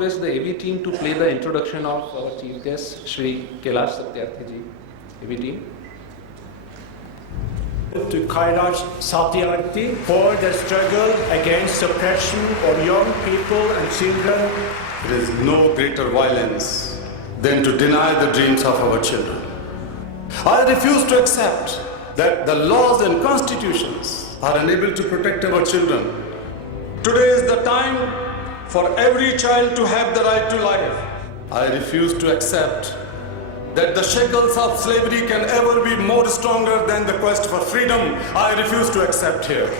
request the AV team to play the introduction of our chief guest, Shri Kailash Satyarthi ji. AV team. To Kailash Satyarthi for the struggle against suppression of young people and children. There is no greater violence than to deny the dreams of our children. I refuse to accept that the laws and constitutions are unable to protect our children. Today is the time for every child to have the right to life. I refuse to accept that the shackles of slavery can ever be more stronger than the quest for freedom. I refuse to accept here.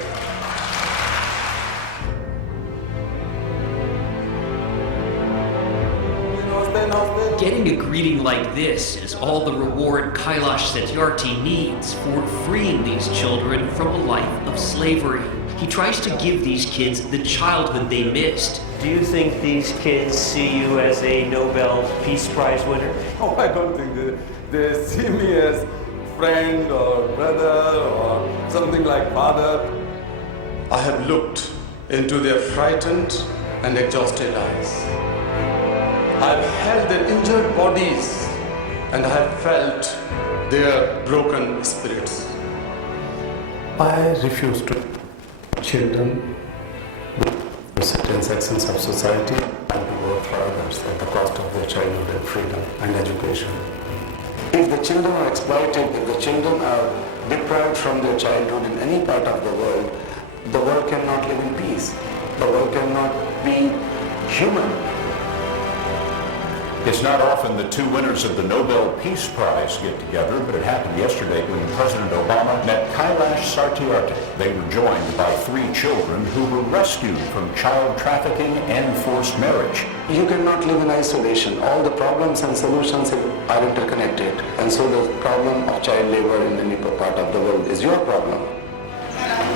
Getting a greeting like this is all the reward Kailash Satyarthi needs for freeing these children from a life of slavery. He tries to give these kids the childhood they missed. Do you think these kids see you as a Nobel Peace Prize winner? Oh, I don't think they see me as friend or brother or something like father. I have looked into their frightened and exhausted eyes. I have held their injured bodies and I have felt their broken spirits. I refuse to children with certain sections of society and to work for others at the cost of their childhood and freedom and education. If the children are exploited, if the children are deprived from their childhood in any part of the world cannot live in peace. The world cannot be human. It's not often the two winners of the Nobel Peace Prize get together, but it happened yesterday when President Obama met Kailash Satyarthi. They were joined by 3 children who were rescued from child trafficking and forced marriage. You cannot live in isolation. All the problems and solutions are interconnected. And so the problem of child labor in any part of the world is your problem.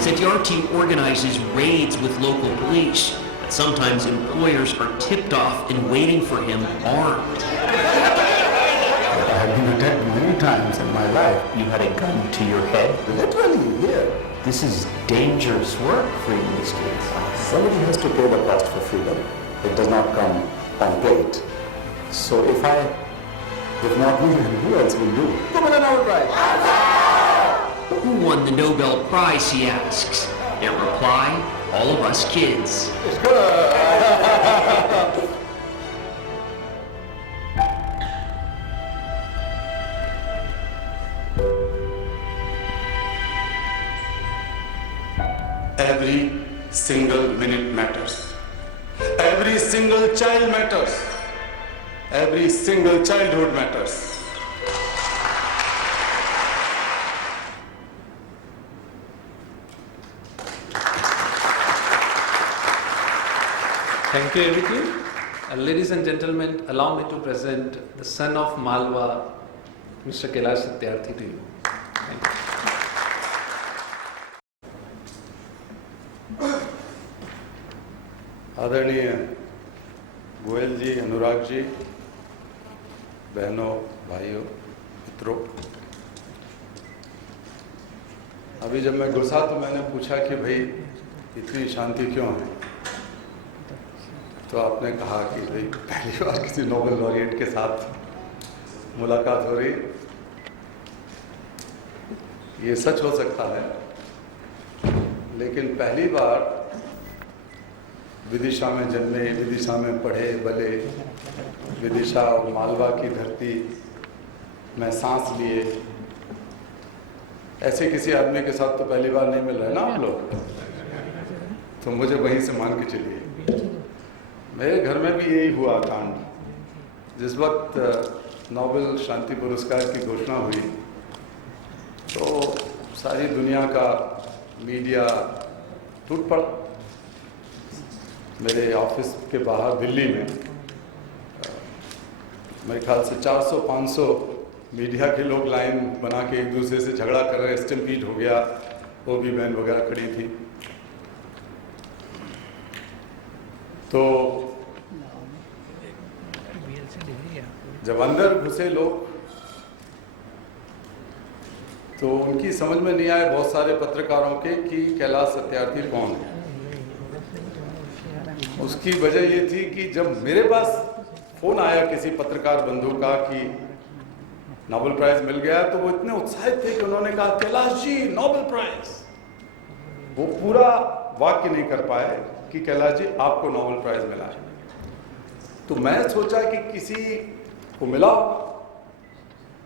Satyarthi organizes raids with local police. But sometimes employers are tipped off and waiting for him armed. I have been attacked many times in my life. You had a gun to your head? Literally, here. This is dangerous work freeing these kids. Somebody has to pay the cost for freedom. It does not come on plate. So if not me, then who else will do? Who won the Nobel Prize, he asks. Their reply, all of us kids. Every single minute matters. Every single child matters. Every single childhood matters. Thank you, AV team. Ladies and gentlemen, allow me to present the son of Malwa, Mr. Kailash Satyarthi to you. Thank you. आदरणीय गोयल जी, अनुराग जी, बहनों, भाइयों, मित्रों, अभी जब मैं घुसा तो मैंने पूछा कि भाई इतनी शांति क्यों है, तो आपने कहा कि भाई पहली बार किसी नोबेल लॉरिएट के साथ मुलाकात हो रही। ये सच हो सकता है, लेकिन पहली बार विदिशा में जन्मे, विदिशा में पढ़े बले, विदिशा और मालवा की धरती में सांस लिए, ऐसे किसी आदमी के साथ तो पहली बार नहीं मिल रहे ना आप लोग। तो मुझे वहीं से मान के चलिए, मेरे घर में भी यही हुआ कांड। जिस वक्त नोबेल शांति पुरस्कार की घोषणा हुई तो सारी दुनिया का मीडिया टूट पड़ा। मेरे ऑफिस के बाहर दिल्ली में मेरे ख्याल से 400-500 मीडिया के लोग लाइन बना के एक दूसरे से झगड़ा कर रहे, स्टम्पीड हो गया, वो भी बहन वगैरह खड़ी थी। तो जब अंदर घुसे लोग तो उनकी समझ में नहीं आया, बहुत सारे पत्रकारों के, कि कैलाश सत्यार्थी कौन है। उसकी वजह ये थी कि जब मेरे पास फोन आया किसी पत्रकार बंधु का कि नोबेल प्राइज मिल गया, तो वो इतने उत्साहित थे कि उन्होंने कहा कैलाश जी नोबेल प्राइज। वो पूरा वाक्य नहीं कर पाए कि कैलाश जी आपको नोबेल प्राइज मिला है। तो मैं सोचा कि किसी को मिला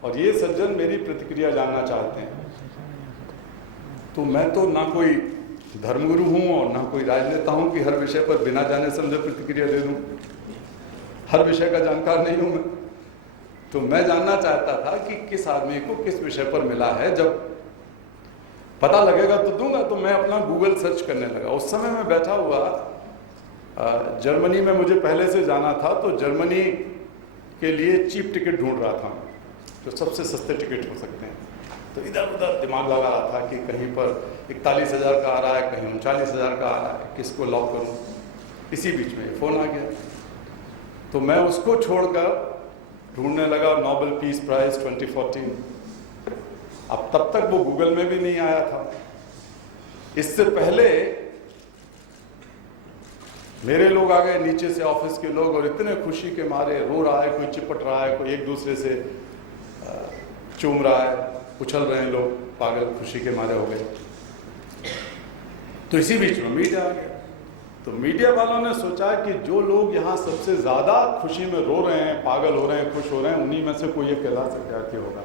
और ये सज्जन मेरी प्रतिक्रिया जानना चाहते हैं। तो मैं तो ना कोई धर्मगुरु हूं और ना कोई राजनेता हूं कि हर विषय पर बिना जाने समझे प्रतिक्रिया दे दूं। हर विषय का जानकार नहीं हूं मैं। तो मैं जानना चाहता था कि किस आदमी को किस विषय पर मिला है। जब पता लगेगा तो दूंगा। तो मैं अपना गूगल सर्च करने लगा। उस समय मैं बैठा हुआ जर्मनी में मुझे पहले से जाना था, तो जर्मनी के लिए चीप टिकट ढूंढ रहा था, जो सबसे सस्ते टिकट हो सकते हैं। तो इधर उधर दिमाग लगा रहा था कि कहीं पर 41,000 का आ रहा है, कहीं 39,000 का आ रहा है, किसको लॉक करूं। इसी बीच में फ़ोन आ गया, तो मैं उसको छोड़कर ढूंढने लगा नोबेल पीस प्राइज 2014। अब तब तक वो गूगल में भी नहीं आया था। इससे पहले मेरे लोग आ गए, नीचे से ऑफिस के लोग, और इतने खुशी के मारे रो रहा है, कोई चिपट रहा है, कोई एक दूसरे से चूम रहा है, उछल रहे हैं लोग, पागल खुशी के मारे हो गए। तो इसी बीच में मीडिया आ गया। तो मीडिया वालों ने सोचा कि जो लोग यहाँ सबसे ज्यादा खुशी में रो रहे हैं, पागल हो रहे हैं, खुश हो रहे हैं, उन्हीं में से कोई एक कैलाश सत्यार्थी होगा।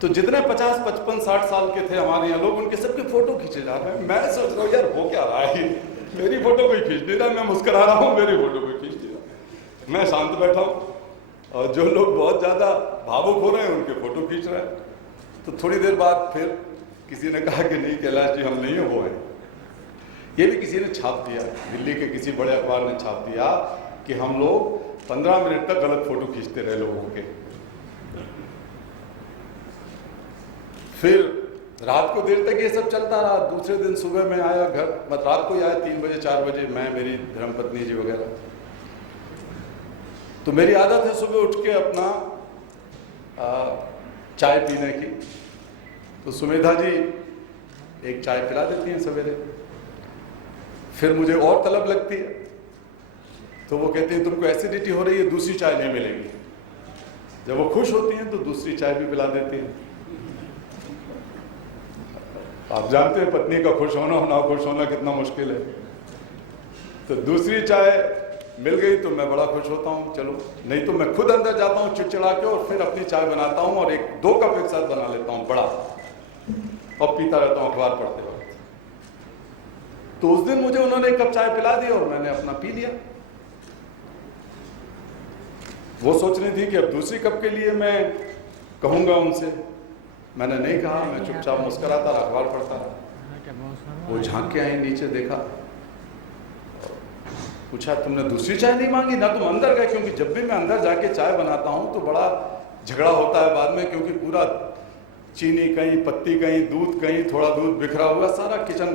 तो जितने 50, 55, 60 साल के थे हमारे यहाँ लोग, उनके सबके फोटो खींचे जा रहे हैं। मैं सोच रहा हूँ यार हो क्या रहा है, मेरी फोटो कोई खींच नहीं रहा, मैं मुस्कुरा रहा हूँ, मेरी फोटो कोई खींच नहीं रहा। मैं शांत बैठा हूँ और जो लोग बहुत ज्यादा भावुक हो रहे हैं उनके फोटो खींच रहे हैं। तो थोड़ी देर बाद फिर किसी ने कहा कि नहीं कैलाश जी हम नहीं है, वो है। ये भी किसी ने छाप दिया, दिल्ली के किसी बड़े अखबार ने छाप दिया कि हम लोग 15 मिनट तक गलत फोटो खींचते रहे लोगों के। फिर रात को देर तक ये सब चलता रहा। दूसरे दिन सुबह में आया घर, मतलब रात को ही आया 3 बजे 4 बजे, मैं, मेरी धर्मपत्नी जी वगैरह। तो मेरी आदत है सुबह उठ के अपना चाय पीने की। तो सुमेधा जी एक चाय पिला देती हैं सवेरे। फिर मुझे और तलब लगती है, तो वो कहती हैं तुमको एसिडिटी हो रही है, दूसरी चाय नहीं मिलेगी। जब वो खुश होती हैं तो दूसरी चाय भी पिला देती हैं। आप जानते हैं पत्नी का खुश होना और ना खुश होना कितना मुश्किल है। तो दूसरी चाय मिल गई तो मैं बड़ा खुश होता हूँ, चलो। नहीं तो मैं खुद अंदर जाता हूँ चिड़चिड़ा के और फिर अपनी चाय बनाता हूँ और 1-2 कप एक साथ बना लेता हूँ बड़ा, और पीता रहता हूँ अखबार पढ़ते वक्त। तो उस दिन मुझे उन्होंने 1 कप चाय पिला दी और मैंने अपना पी लिया। वो सोच रही थी कि अब दूसरी कप के लिए मैं कहूँगा उनसे। मैंने नहीं कहा, मैं चुपचाप मुस्कुराता रहा, अखबार पढ़ता रहा। वो झांक के आई, नीचे देखा, पूछा तुमने दूसरी चाय नहीं मांगी? ना तुम अंदर गए, क्योंकि जब भी मैं अंदर जाके चाय बनाता हूँ तो बड़ा झगड़ा होता है बाद में, क्योंकि पूरा चीनी कहीं, पत्ती कहीं, दूध कहीं, थोड़ा दूध बिखरा हुआ, सारा किचन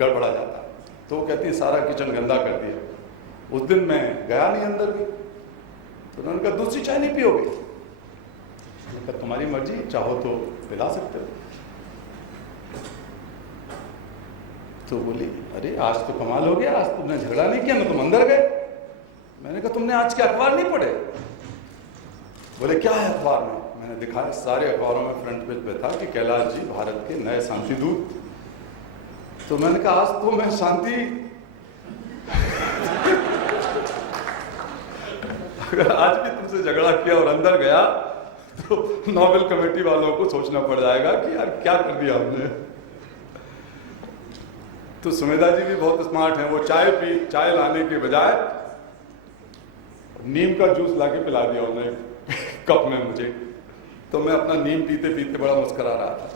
गड़बड़ा जाता है। तो वो कहती है सारा किचन गंदा कर दिया। उस दिन मैं गया नहीं अंदर भी। तो उन्होंने कहा दूसरी चाय नहीं पियोगे? मैंने कहा तुम्हारी मर्जी, चाहो तो पिला सकते हो। तो बोली अरे आज तो कमाल हो गया, आज तुमने झगड़ा नहीं किया ना, तुम अंदर गए। मैंने कहा तुमने आज के अखबार नहीं पढ़े? बोले क्या है अखबार में? मैंने दिखाया, सारे अखबारों में फ्रंट पेज पे था कि कैलाश जी भारत के नए शांति दूत। तो मैंने कहा आज तो मैं शांति अगर आज भी तुमसे झगड़ा किया और अंदर गया तो नोबेल कमेटी वालों को सोचना पड़ जाएगा कि यार क्या कर दिया हमने। तो सुमेधा जी भी बहुत स्मार्ट हैं। वो चाय लाने के बजाय नीम का जूस लाके पिला दिया उन्होंने कप में मुझे। तो मैं अपना नीम पीते पीते बड़ा मुस्कुरा रहा था।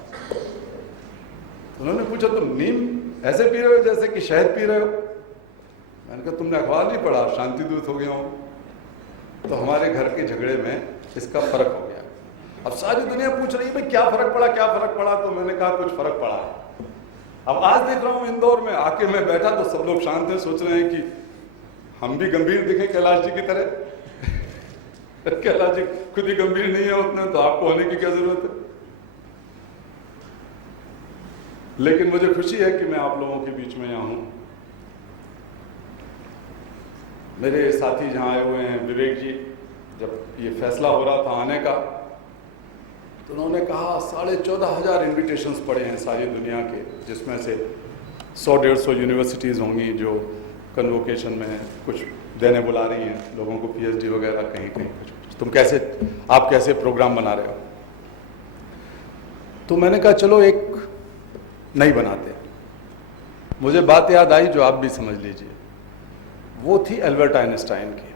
उन्होंने पूछा तुम नीम ऐसे पी रहे हो जैसे कि शहद पी रहे हो? मैंने कहा तुमने अखबार नहीं पढ़ा, शांति दूत हो गया हूँ। तो हमारे घर के झगड़े में इसका फर्क हो गया। अब सारी दुनिया पूछ रही है भाई क्या फर्क पड़ा, क्या फर्क पड़ा? तो मैंने कहा कुछ फर्क पड़ा है। अब आज देख रहा हूँ इंदौर में आके मैं बैठा तो सब लोग शांत हैं, सोच रहे हैं कि हम भी गंभीर दिखे कैलाश जी की तरह। कैलाश जी खुद ही गंभीर नहीं है उतना, तो आपको होने की क्या जरूरत है? लेकिन मुझे खुशी है कि मैं आप लोगों के बीच में यहाँ हूँ। मेरे साथी जहाँ आए हुए हैं विवेक जी, जब ये फैसला हो रहा था आने का तो उन्होंने कहा 14,500 इन्विटेशंस पड़े हैं सारी दुनिया के, जिसमें से 100-150 यूनिवर्सिटीज़ होंगी जो कन्वोकेशन में कुछ देने बुला रही हैं लोगों को, पीएचडी वगैरह कहीं कहीं। आप कैसे प्रोग्राम बना रहे हो? तो मैंने कहा चलो एक नहीं बनाते। मुझे बात याद आई जो आप भी समझ लीजिए, वो थी एल्बर्ट आइंस्टाइन की।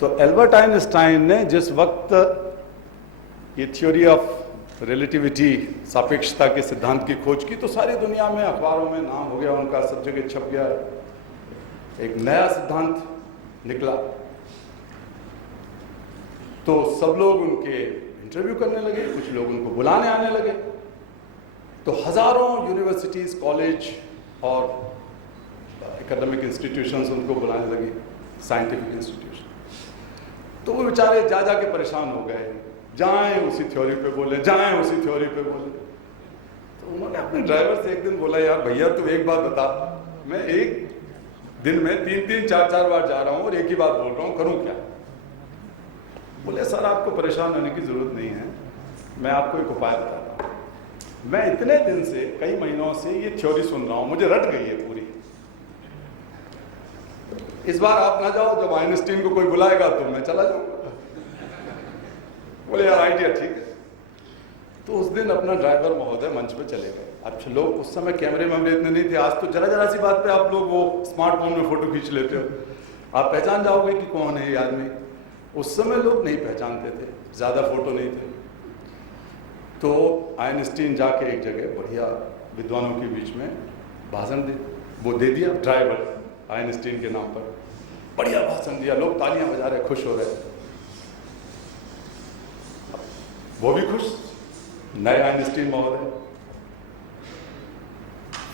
तो एल्बर्ट आइंस्टाइन ने जिस वक्त ये थ्योरी ऑफ रिलेटिविटी, सापेक्षता के सिद्धांत की खोज की, तो सारी दुनिया में अखबारों में नाम हो गया उनका, सब जगह छप गया, एक नया सिद्धांत निकला। तो सब लोग उनके इंटरव्यू करने लगे, कुछ लोग उनको बुलाने आने लगे। तो हजारों यूनिवर्सिटीज, कॉलेज और एकेडमिक इंस्टीट्यूशंस उनको बुलाने लगी, साइंटिफिक इंस्टीट्यूशन। तो वो बेचारे जा जा के परेशान हो गए, जाएं उसी थ्योरी पे बोले, जाएं उसी थ्योरी पे बोले। तो उन्होंने अपने ड्राइवर से एक दिन बोला, यार भैया तू एक बात बता, मैं एक दिन में 3-3, 4-4 बार जा रहा हूं और एक ही बात बोल रहा हूं, करूं क्या? बोले सर आपको परेशान होने की जरूरत नहीं है, मैं आपको एक उपाय बताता हूं। मैं इतने दिन से, कई महीनों से ये थ्योरी सुन रहा हूं, मुझे रट गई है पूरी। इस बार आप ना जाओ, जब आइंस्टीन को कोई बुलाएगा तो मैं चला जाऊंगा। बोले यार आइडिया ठीक है। तो उस दिन अपना ड्राइवर महोदय मंच पे चले गए। अच्छा, लोग उस समय कैमरे में इतने नहीं थे, आज तो जरा सी बात पे आप लोग वो स्मार्टफोन में फोटो खींच लेते हो, आप पहचान जाओगे कि कौन है ये आदमी। उस समय लोग नहीं पहचानते थे, ज्यादा फोटो नहीं थे। तो आइंस्टीन जाके एक जगह बढ़िया विद्वानों के बीच में भाषण दे दिया, ड्राइवर आइंस्टीन के नाम पर बढ़िया भाषण दिया, लोग तालियां बजा रहे, खुश हो रहे, वो भी खुश, नए आइंस्टीन महोदय।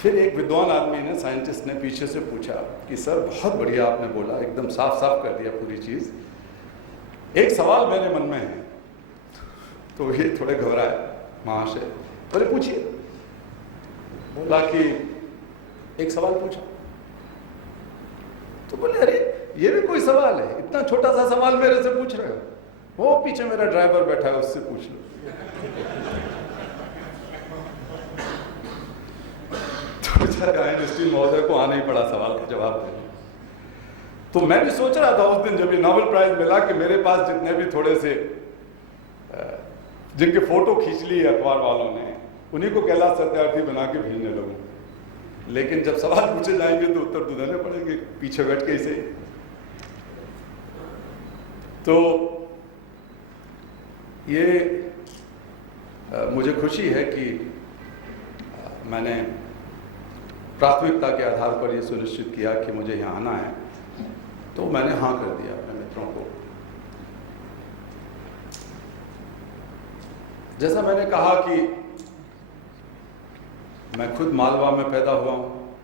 फिर एक विद्वान आदमी ने, साइंटिस्ट ने पीछे से पूछा कि सर बहुत बढ़िया आपने बोला, एकदम साफ साफ कर दिया पूरी चीज, एक सवाल मेरे मन में है। तो ये थोड़े घबराए महाशय, बोले पूछिए। बोला कि एक सवाल पूछा। तो बोले अरे ये भी कोई सवाल है, इतना छोटा सा सवाल मेरे से पूछ रहे हो? वो पीछे मेरा ड्राइवर बैठा है, उससे पूछ लो। तो बेचारे आइंस्टीन महोदय को आना ही पड़ा सवाल का जवाब देने। तो मैं भी सोच रहा था उस दिन जब ये नोबेल प्राइज मिला कि मेरे पास जितने भी थोड़े से जिनके फोटो खींच ली अखबार वालों ने, उन्हीं को कैलाश सत्यार्थी बना के भेजने लगूं। लेकिन जब सवाल पूछे जाएंगे तो उत्तर तो देने पड़ेंगे पीछे बैठ के इसे। तो ये मुझे खुशी है कि मैंने प्राथमिकता के आधार पर यह सुनिश्चित किया कि मुझे यहाँ आना है, तो मैंने हाँ कर दिया अपने मित्रों को। जैसा मैंने कहा कि मैं खुद मालवा में पैदा हुआ हूँ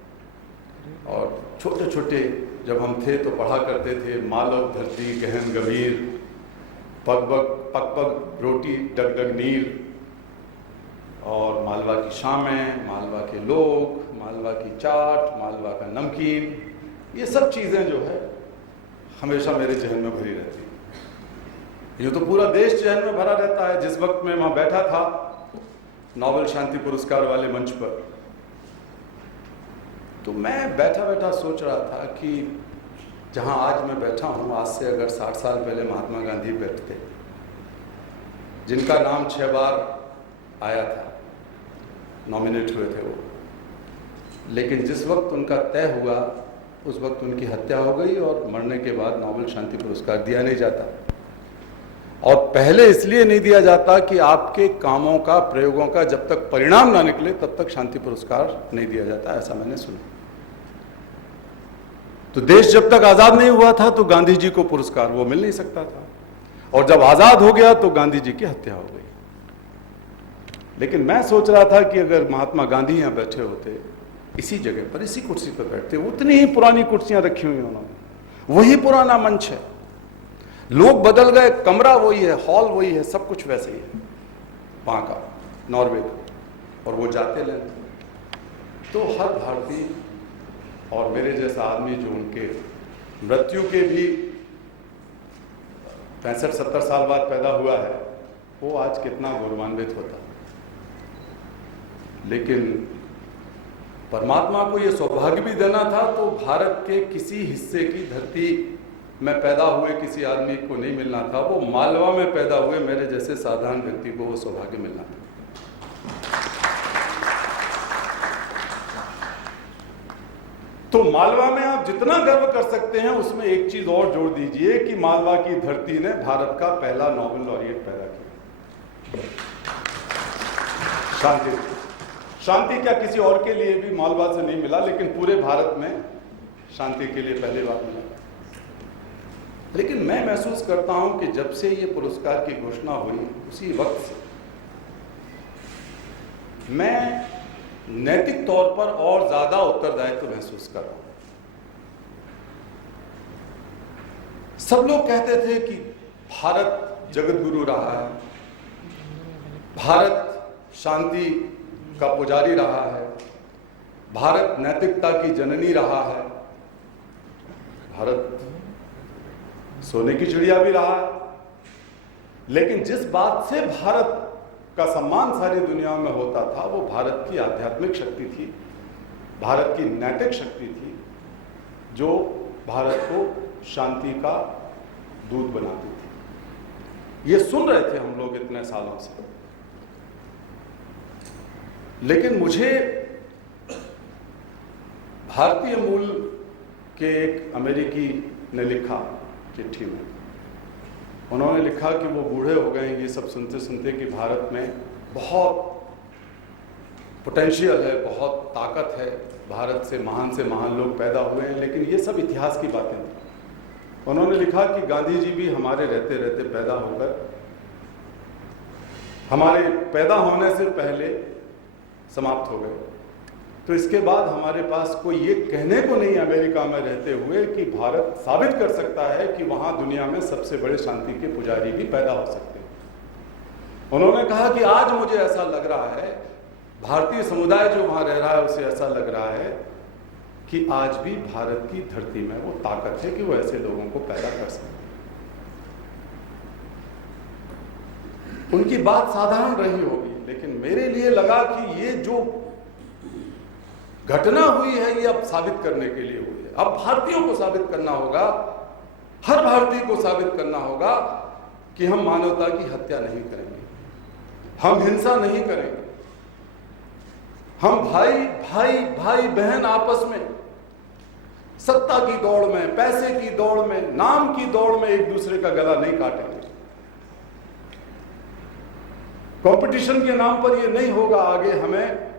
और छोटे छोटे जब हम थे तो पढ़ा करते थे, मालव धरती गहन गंभीर, पग पग रोटी डग डग नीर, और मालवा की शामें, मालवा के लोग, मालवा की चाट, मालवा का नमकीन, ये सब चीज़ें जो है हमेशा मेरे जहन में भरी रहती है। ये तो पूरा देश जहन में भरा रहता है। जिस वक्त मैं वहाँ बैठा था नोबेल शांति पुरस्कार वाले मंच पर, तो मैं बैठा बैठा सोच रहा था कि जहाँ आज मैं बैठा हूँ, आज से अगर 60 साल पहले महात्मा गांधी बैठते, जिनका नाम 6 बार आया था, नॉमिनेट हुए थे वो, लेकिन जिस वक्त उनका तय हुआ उस वक्त उनकी हत्या हो गई और मरने के बाद नोबेल शांति पुरस्कार दिया नहीं जाता। और पहले इसलिए नहीं दिया जाता कि आपके कामों का, प्रयोगों का जब तक परिणाम ना निकले तब तक शांति पुरस्कार नहीं दिया जाता, ऐसा मैंने सुना। तो देश जब तक आजाद नहीं हुआ था तो गांधी जी को पुरस्कार वो मिल नहीं सकता था, और जब आजाद हो गया तो गांधी जी की हत्या हो गई। लेकिन मैं सोच रहा था कि अगर महात्मा गांधी यहां बैठे होते, इसी जगह पर, इसी कुर्सी पर बैठते, उतनी ही पुरानी कुर्सियां रखी हुई उन्होंने, वही पुराना मंच है, लोग बदल गए, कमरा वही है, हॉल वही है, सब कुछ वैसे ही है वहां का, नॉर्वे का, और वो जाते लेते। तो हर भारतीय और मेरे जैसा आदमी जो उनके मृत्यु के भी 65-70 साल बाद पैदा हुआ है, वो आज कितना गौरवान्वित होता। लेकिन परमात्मा को ये सौभाग्य भी देना था तो भारत के किसी हिस्से की धरती में पैदा हुए किसी आदमी को नहीं मिलना था, वो मालवा में पैदा हुए मेरे जैसे साधारण व्यक्ति को वो सौभाग्य मिलना था। तो मालवा में आप जितना गर्व कर सकते हैं उसमें एक चीज और जोड़ दीजिए कि मालवा की धरती ने भारत का पहला नोबेल लॉरिएट पैदा किया। शांति क्या किसी और के लिए भी मालवा से नहीं मिला, लेकिन पूरे भारत में शांति के लिए पहली बार मिला। लेकिन मैं महसूस करता हूं कि जब से ये पुरस्कार की घोषणा हुई उसी वक्त से मैं नैतिक तौर पर और ज्यादा उत्तरदायित्व महसूस कर रहा हूं। सब लोग कहते थे कि भारत जगत गुरु रहा है, भारत शांति का पुजारी रहा है, भारत नैतिकता की जननी रहा है, भारत सोने की चिड़िया भी रहा है। लेकिन जिस बात से भारत का सम्मान सारी दुनिया में होता था वो भारत की आध्यात्मिक शक्ति थी, भारत की नैतिक शक्ति थी, जो भारत को शांति का दूत बनाती थी। ये सुन रहे थे हम लोग इतने सालों से। लेकिन मुझे भारतीय मूल के एक अमेरिकी ने लिखा चिट्ठी में, उन्होंने लिखा कि वो बूढ़े हो गए ये सब सुनते सुनते कि भारत में बहुत पोटेंशियल है, बहुत ताकत है, भारत से महान लोग पैदा हुए हैं, लेकिन ये सब इतिहास की बातें थी। उन्होंने लिखा कि गांधी जी भी हमारे रहते रहते पैदा होकर, हमारे पैदा होने से पहले समाप्त हो गए। तो इसके बाद हमारे पास कोई ये कहने को नहीं अमेरिका में रहते हुए कि भारत साबित कर सकता है कि वहां दुनिया में सबसे बड़े शांति के पुजारी भी पैदा हो सकते हैं। उन्होंने कहा कि आज मुझे ऐसा लग रहा है, भारतीय समुदाय जो वहां रह रहा है उसे ऐसा लग रहा है कि आज भी भारत की धरती में वो ताकत है कि वो ऐसे लोगों को पैदा कर सकते हैं। उनकी बात साधारण रही होगी, लेकिन मेरे लिए लगा कि ये जो घटना हुई है ये अब साबित करने के लिए हुई है। अब भारतीयों को साबित करना होगा, हर भारतीय को साबित करना होगा कि हम मानवता की हत्या नहीं करेंगे, हम हिंसा नहीं करेंगे, हम भाई बहन आपस में सत्ता की दौड़ में, पैसे की दौड़ में, नाम की दौड़ में एक दूसरे का गला नहीं काटेंगे। कंपटीशन के नाम पर ये नहीं होगा। आगे हमें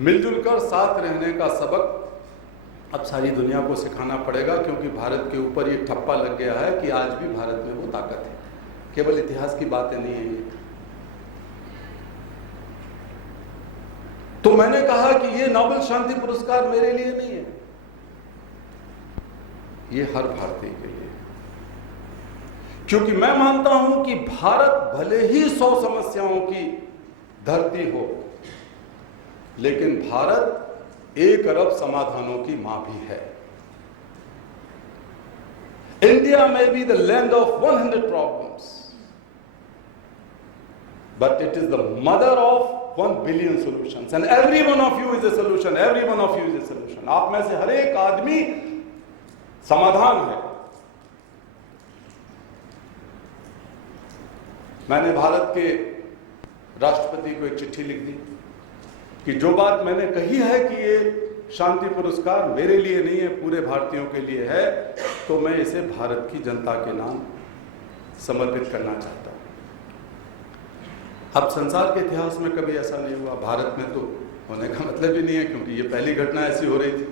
मिलजुल कर साथ रहने का सबक अब सारी दुनिया को सिखाना पड़ेगा, क्योंकि भारत के ऊपर ये ठप्पा लग गया है कि आज भी भारत में वो ताकत है। केवल इतिहास की बातें नहीं है ये। तो मैंने कहा कि ये नोबेल शांति पुरस्कार मेरे लिए नहीं है, ये हर भारतीय के लिए, क्योंकि मैं मानता हूं कि भारत भले ही 100 समस्याओं की धरती हो, लेकिन भारत 1 अरब समाधानों की मां भी है। India may be the land of 100 problems, but it is the mother of 1 billion solutions, and every one of you is a solution. Every one of you is a solution. आप में से हर एक आदमी समाधान है। मैंने भारत के राष्ट्रपति को एक चिट्ठी लिख दी कि जो बात मैंने कही है कि ये शांति पुरस्कार मेरे लिए नहीं है, पूरे भारतीयों के लिए है, तो मैं इसे भारत की जनता के नाम समर्पित करना चाहता हूं। अब संसार के इतिहास में कभी ऐसा नहीं हुआ, भारत में तो होने का मतलब ही नहीं है, क्योंकि ये पहली घटना ऐसी हो रही थी।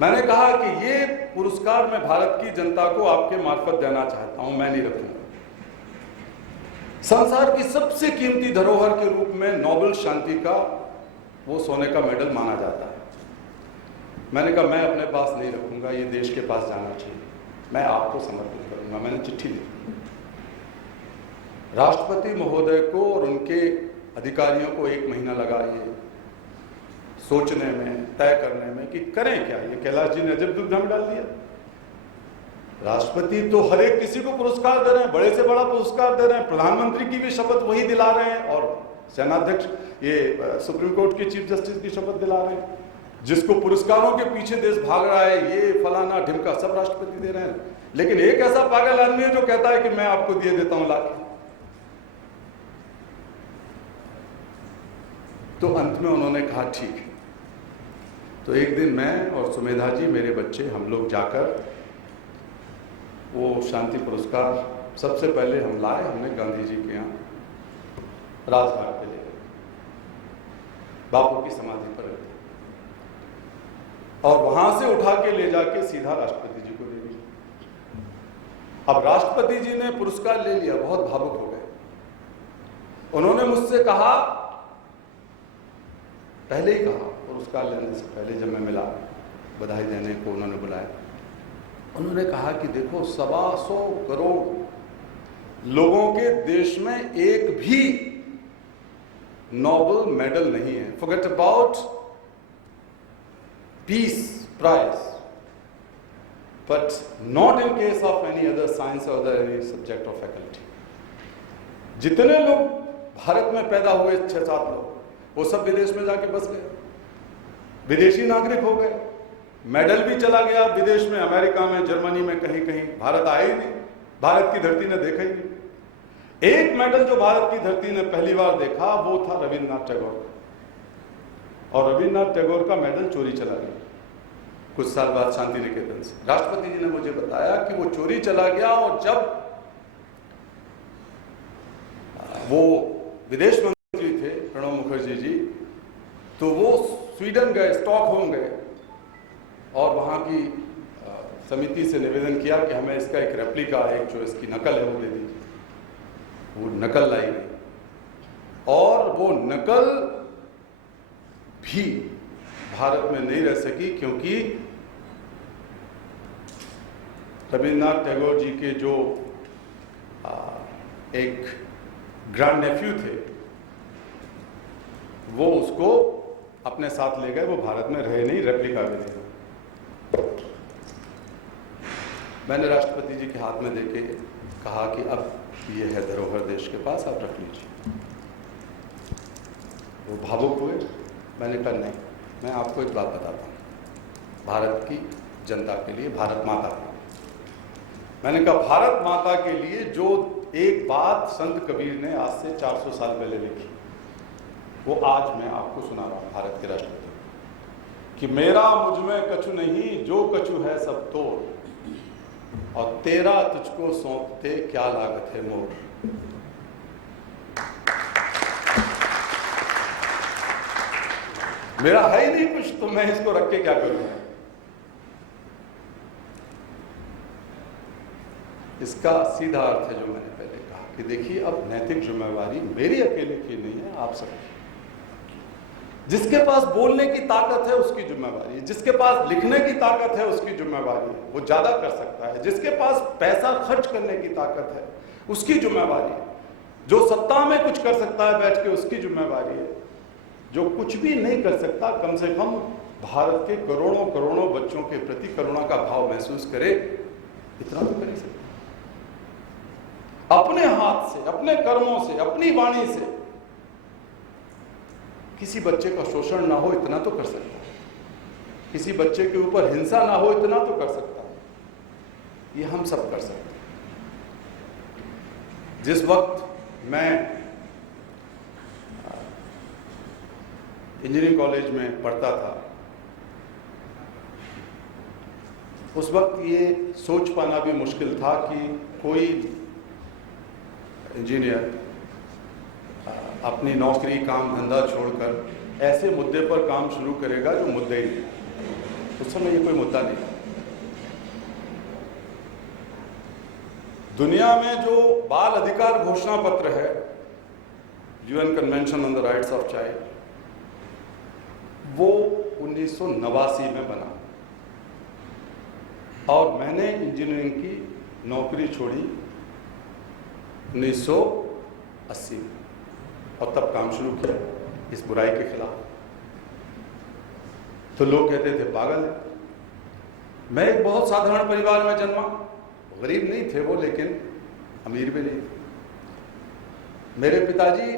मैंने कहा कि ये पुरस्कार मैं भारत की जनता को आपके मार्फत देना चाहता हूं, मैं नहीं रखूंगा। संसार की सबसे कीमती धरोहर के रूप में नोबेल शांति का वो सोने का मेडल माना जाता है। मैंने कहा मैं अपने पास नहीं रखूंगा, ये देश के पास जाना चाहिए, मैं आपको समर्पित करूंगा। मैंने चिट्ठी लिखी राष्ट्रपति महोदय को और उनके अधिकारियों को 1 महीना लगा ये सोचने में, तय करने में कि करें क्या। ये कैलाश जी ने अजब दुविधा में डाल दिया। राष्ट्रपति तो हर एक किसी को पुरस्कार दे रहे हैं, बड़े से बड़ा पुरस्कार दे रहे हैं, प्रधानमंत्री की भी शपथ वही दिला रहे हैं, और सेनाध्यक्ष ये सुप्रीम कोर्ट के चीफ जस्टिस की शपथ दिला रहे हैं। जिसको पुरस्कारों के पीछे देश भाग रहा है, ये फलाना ढिमका सब राष्ट्रपति दे रहे हैं। लेकिन एक ऐसा पागल आदमी है जो कहता है कि मैं आपको दिए देता हूं लाके। तो अंत में उन्होंने कहा ठीक है। तो एक दिन मैं और सुमेधा जी, मेरे बच्चे, हम लोग जाकर वो शांति पुरस्कार सबसे पहले हम लाए, हमने गांधी जी के यहाँ राजघाट पे ले गए, बापू की समाधि पर रखे, और वहां से उठा के ले जाके सीधा राष्ट्रपति जी को दे दिया। अब राष्ट्रपति जी ने पुरस्कार ले लिया, बहुत भावुक हो गए। उन्होंने मुझसे कहा, पहले ही कहा, पुरस्कार लेने से पहले जब मैं मिला, बधाई देने को उन्होंने बुलाया, उन्होंने कहा कि देखो 125 करोड़ लोगों के देश में एक भी नोबेल मेडल नहीं है, forget about peace prize, but not in case of any other science और other any subject of faculty. जितने लोग भारत में पैदा हुए 6-7 लोग, वो सब विदेश में जाके बस गए, विदेशी नागरिक हो गए, मेडल भी चला गया विदेश में, अमेरिका में, जर्मनी में, कहीं कहीं। भारत आए ही नहीं, भारत की धरती ने देखा ही नहीं। एक मेडल जो भारत की धरती ने पहली बार देखा वो था रविन्द्रनाथ टैगोर का, और रविन्द्रनाथ टैगोर का मेडल चोरी चला गया कुछ साल बाद शांति निकेतन से। राष्ट्रपति जी ने मुझे बताया कि वो चोरी चला गया, और जब वो विदेश मंत्री थे प्रणब मुखर्जी जी, तो वो स्वीडन गए, स्टॉकहोम गए, और वहाँ की समिति से निवेदन किया कि हमें इसका एक रेप्लिका, एक जो इसकी नकल है वो दे दीजिए। वो नकल लाई गई, और वो नकल भी भारत में नहीं रह सकी, क्योंकि रविन्द्रनाथ टैगोर जी के जो एक ग्रैंड नेफ्यू थे, वो उसको अपने साथ ले गए, वो भारत में रहे नहीं, रेप्लिका भी नहीं। मैंने राष्ट्रपति जी के हाथ में देके कहा कि अब ये है धरोहर देश के पास, आप रख लीजिए। वो भावुक हुए। मैंने कहा नहीं, मैं आपको एक बात बताता हूँ, भारत की जनता के लिए, भारत माता के लिए। मैंने कहा भारत माता के लिए जो एक बात संत कबीर ने आज से 400 साल पहले लिखी, वो आज मैं आपको सुना रहा हूँ भारत के राष्ट्रपति कि मेरा मुझ में कछु नहीं, जो कछु है सब तोड़, और तेरा तुझको सौंपते क्या लागत है मोर। मेरा है ही नहीं कुछ, तो मैं इसको रख के क्या करूंगा। इसका सीधा अर्थ है जो मैंने पहले कहा कि देखिए, अब नैतिक जिम्मेवारी मेरी अकेले की नहीं है, आप सबकी। जिसके पास बोलने की ताकत है उसकी जिम्मेवारी है, जिसके पास लिखने की ताकत है उसकी जिम्मेवारी है, वो ज्यादा कर सकता है। जिसके पास पैसा खर्च करने की ताकत है उसकी जिम्मेवारी है। जो सत्ता में कुछ कर सकता है बैठ के उसकी जिम्मेवारी है। जो कुछ भी नहीं कर सकता, कम से कम भारत के करोड़ों करोड़ों बच्चों के प्रति करुणा का भाव महसूस करे, इतना तो कर ही सकता। अपने हाथ से, अपने कर्मों से, अपनी वाणी से किसी बच्चे का शोषण ना हो, इतना तो कर सकता है। किसी बच्चे के ऊपर हिंसा ना हो, इतना तो कर सकता है। ये हम सब कर सकते हैं। जिस वक्त मैं इंजीनियरिंग कॉलेज में पढ़ता था, उस वक्त ये सोच पाना भी मुश्किल था कि कोई इंजीनियर अपनी नौकरी, काम धंधा छोड़कर ऐसे मुद्दे पर काम शुरू करेगा जो मुद्दा ही नहीं। उस समय ये कोई मुद्दा नहीं। दुनिया में जो बाल अधिकार घोषणा पत्र है, UN convention on the rights of child, वो 1989 में बना, और मैंने इंजीनियरिंग की नौकरी छोड़ी 1980 में, और तब काम शुरू किया इस बुराई के खिलाफ। तो लोग कहते थे पागल है। मैं एक बहुत साधारण परिवार में जन्मा, गरीब नहीं थे वो, लेकिन अमीर भी नहीं थे। मेरे पिताजी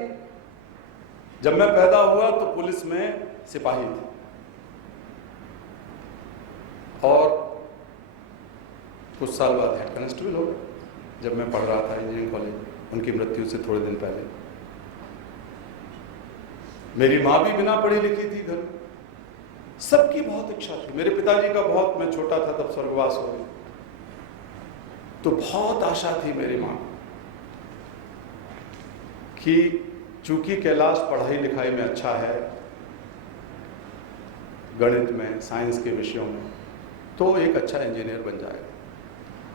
जब मैं पैदा हुआ तो पुलिस में सिपाही थे, और कुछ साल बाद हेड कांस्टेबल हो गए जब मैं पढ़ रहा था इंजीनियरिंग कॉलेज, उनकी मृत्यु से थोड़े दिन पहले। मेरी माँ भी बिना पढ़ी लिखी थी घर में। सबकी बहुत इच्छा थी। मेरे पिताजी का बहुत, मैं छोटा था तब स्वर्गवास हो गया, तो बहुत आशा थी मेरी माँ कि चूंकि कैलाश पढ़ाई लिखाई में अच्छा है, गणित में, साइंस के विषयों में, तो एक अच्छा इंजीनियर बन जाएगा।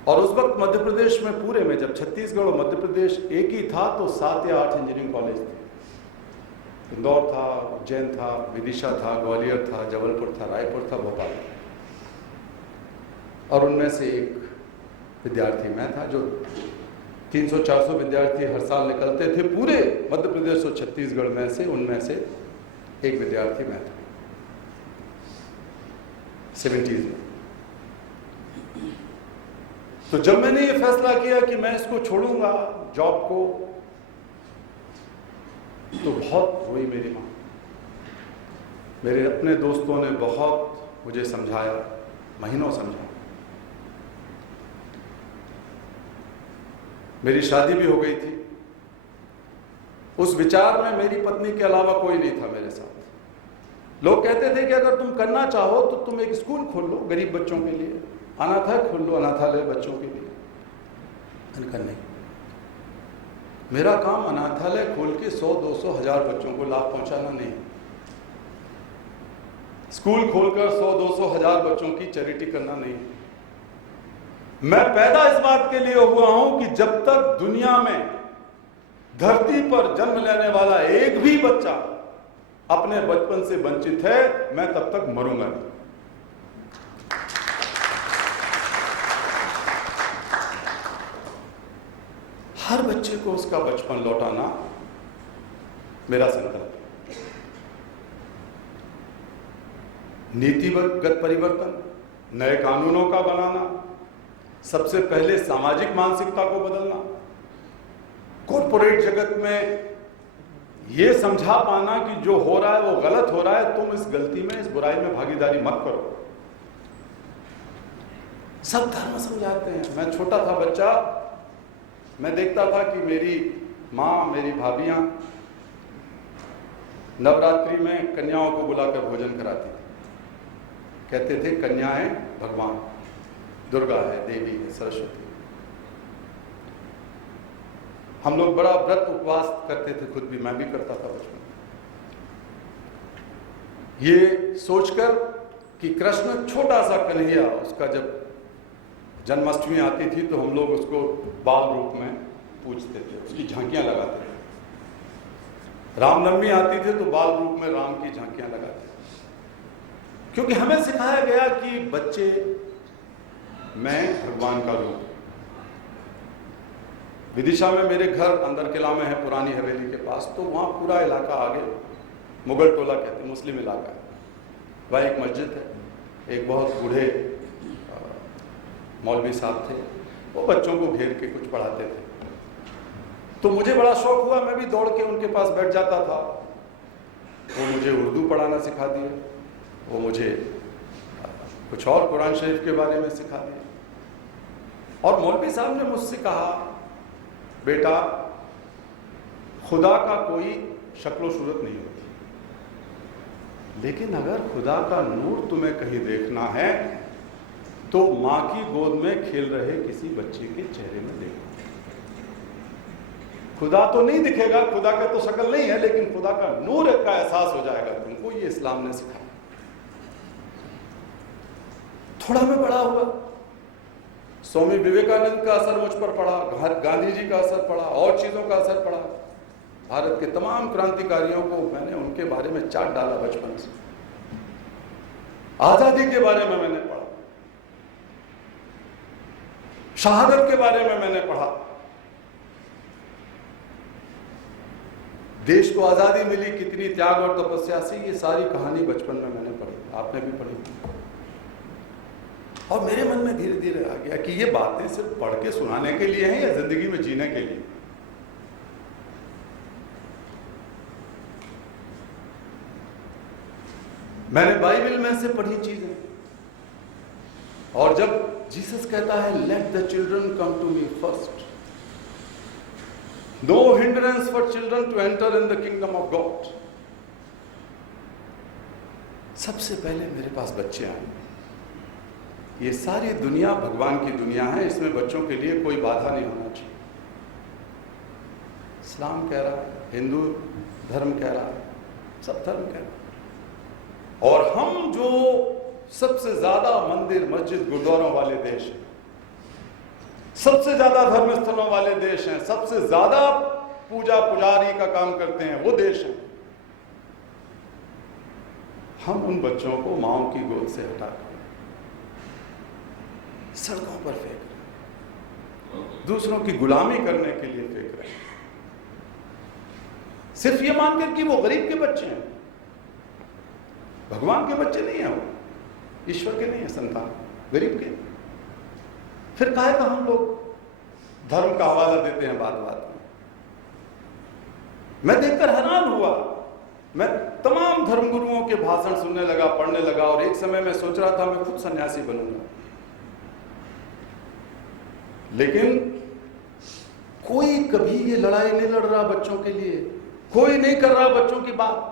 और उस वक्त मध्य प्रदेश में पूरे में, जब छत्तीसगढ़ और मध्य प्रदेश एक ही था, तो 7 या 8 इंजीनियरिंग कॉलेज थे। इंदौर था, उज्जैन था, विदिशा था, ग्वालियर था, जबलपुर था, रायपुर था, भोपाल था। और उनमें से एक विद्यार्थी मैं था। जो 300-400 विद्यार्थी हर साल निकलते थे पूरे मध्य प्रदेश और छत्तीसगढ़ में से, उनमें से एक विद्यार्थी मैं था 70s में। तो जब मैंने ये फैसला किया कि मैं इसको छोड़ूंगा जॉब को, तो बहुत रोई मेरी माँ। मेरे अपने दोस्तों ने बहुत मुझे समझाया, महीनों समझाया। मेरी शादी भी हो गई थी। उस विचार में मेरी पत्नी के अलावा कोई नहीं था मेरे साथ। लोग कहते थे कि अगर तुम करना चाहो तो तुम एक स्कूल खोल लो गरीब बच्चों के लिए, अनाथालय खोल लो अनाथालय बच्चों के लिए। मैंने कहा नहीं, मेरा काम अनाथालय खोल के 100, 200, 1000 बच्चों को लाभ पहुंचाना नहीं। स्कूल खोलकर 100, 200, 1000 बच्चों की चैरिटी करना नहीं। मैं पैदा इस बात के लिए हुआ हूं कि जब तक दुनिया में धरती पर जन्म लेने वाला एक भी बच्चा अपने बचपन से वंचित है, मैं तब तक मरूंगा नहीं। हर बच्चे को उसका बचपन लौटाना मेरा संकल्प है। नीतिगत परिवर्तन, नए कानूनों का बनाना, सबसे पहले सामाजिक मानसिकता को बदलना, कॉर्पोरेट जगत में यह समझा पाना कि जो हो रहा है वो गलत हो रहा है, तुम इस गलती में, इस बुराई में भागीदारी मत करो। सब धर्म समझाते हैं। मैं छोटा था बच्चा, मैं देखता था कि मेरी माँ, मेरी भाभियां नवरात्रि में कन्याओं को बुलाकर भोजन कराती थी। कहते थे कन्याएं भगवान, दुर्गा है, देवी है, सरस्वती। हम लोग बड़ा व्रत उपवास करते थे, खुद भी, मैं भी करता था बचपन में, ये सोचकर कि कृष्ण छोटा सा कन्हैया, उसका जब जन्माष्टमी आती थी तो हम लोग उसको बाल रूप में पूजते थे, उसकी झांकियां लगाते थे। रामनवमी आती थी तो बाल रूप में राम की झांकियां लगाते थे, क्योंकि हमें सिखाया गया कि बच्चे मैं भगवान का रूप। विदिशा में मेरे घर अंदर किला में है, पुरानी हवेली के पास, तो वहाँ पूरा इलाका आगे मुगल टोला कहते हैं, मुस्लिम इलाका है। वहाँ एक मस्जिद है, एक बहुत बूढ़े मौलवी साहब थे, वो बच्चों को घेर के कुछ पढ़ाते थे। तो मुझे बड़ा शौक हुआ, मैं भी दौड़ के उनके पास बैठ जाता था। वो मुझे उर्दू पढ़ाना सिखा दिए, वो मुझे कुछ और कुरान शरीफ के बारे में सिखा दिया। और मौलवी साहब ने मुझसे कहा, बेटा खुदा का कोई शक्ल सूरत नहीं होती, लेकिन अगर खुदा का नूर तुम्हें कहीं देखना है तो मां की गोद में खेल रहे किसी बच्चे के चेहरे में देखो। खुदा तो नहीं दिखेगा, खुदा का तो शक्ल नहीं है, लेकिन खुदा का नूर का एहसास हो जाएगा तुमको। ये इस्लाम ने सिखाया। थोड़ा मैं बड़ा हुआ, स्वामी विवेकानंद का असर मुझ पर पड़ा, गांधी जी का असर पड़ा, और चीजों का असर पड़ा। भारत के तमाम क्रांतिकारियों को मैंने उनके बारे में चाट डाला बचपन से। आजादी के बारे में मैंने पढ़ा, शहादत के बारे में मैंने पढ़ा, देश को आजादी मिली, कितनी त्याग और तपस्या से, ये सारी कहानी बचपन में मैंने पढ़ी। आपने भी पढ़ी। और मेरे मन में धीरे धीरे आ गया कि ये बातें सिर्फ पढ़ के सुनाने के लिए हैं या जिंदगी में जीने के लिए। मैंने बाइबल में से पढ़ी चीजें, और जब जीसस कहता है let the children come to me first, no hindrance for children to enter in the kingdom of God, सबसे पहले मेरे पास बच्चे आए। ये सारी दुनिया भगवान की दुनिया है, इसमें बच्चों के लिए कोई बाधा नहीं होना चाहिए। इस्लाम कह रहा है, हिंदू धर्म कह रहा है, सब धर्म कह रहा है। और हम जो सबसे ज्यादा मंदिर मस्जिद गुरुद्वारों वाले देश हैं, सबसे ज्यादा धर्म स्थलों वाले देश हैं, सबसे ज्यादा पूजा पुजारी का काम करते हैं वो देश हैं, हम उन बच्चों को माओ की गोद से हटाकर सड़कों पर फेंक रहे हैं, दूसरों की गुलामी करने के लिए फेंक रहे हैं, सिर्फ ये मानकर कि वो गरीब के बच्चे हैं। भगवान के बच्चे नहीं है, वो ईश्वर के नहीं है संतान, गरीब के। फिर काहे का हम लोग धर्म का हवाला देते हैं बात बात में। मैं देखकर हैरान हुआ, मैं तमाम धर्मगुरुओं के भाषण सुनने लगा, पढ़ने लगा, और एक समय में सोच रहा था मैं खुद सन्यासी बनूंगा, लेकिन कोई कभी ये लड़ाई नहीं लड़ रहा बच्चों के लिए, कोई नहीं कर रहा बच्चों की बात।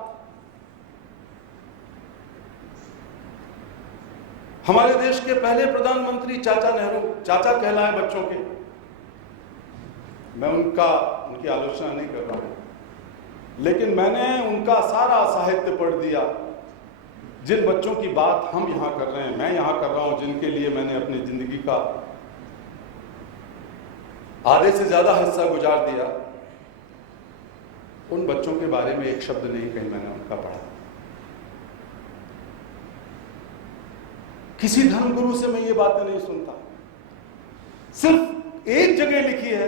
हमारे देश के पहले प्रधानमंत्री चाचा नेहरू, चाचा कहलाए बच्चों के, मैं उनकी आलोचना नहीं कर रहा हूं, लेकिन मैंने उनका सारा साहित्य पढ़ दिया। जिन बच्चों की बात हम यहां कर रहे हैं, मैं यहां कर रहा हूं, जिनके लिए मैंने अपनी जिंदगी का आधे से ज्यादा हिस्सा गुजार दिया, उन बच्चों के बारे में एक शब्द नहीं कहीं मैंने उनका पढ़ा। किसी धर्मगुरु से मैं ये बातें नहीं सुनता। सिर्फ एक जगह लिखी है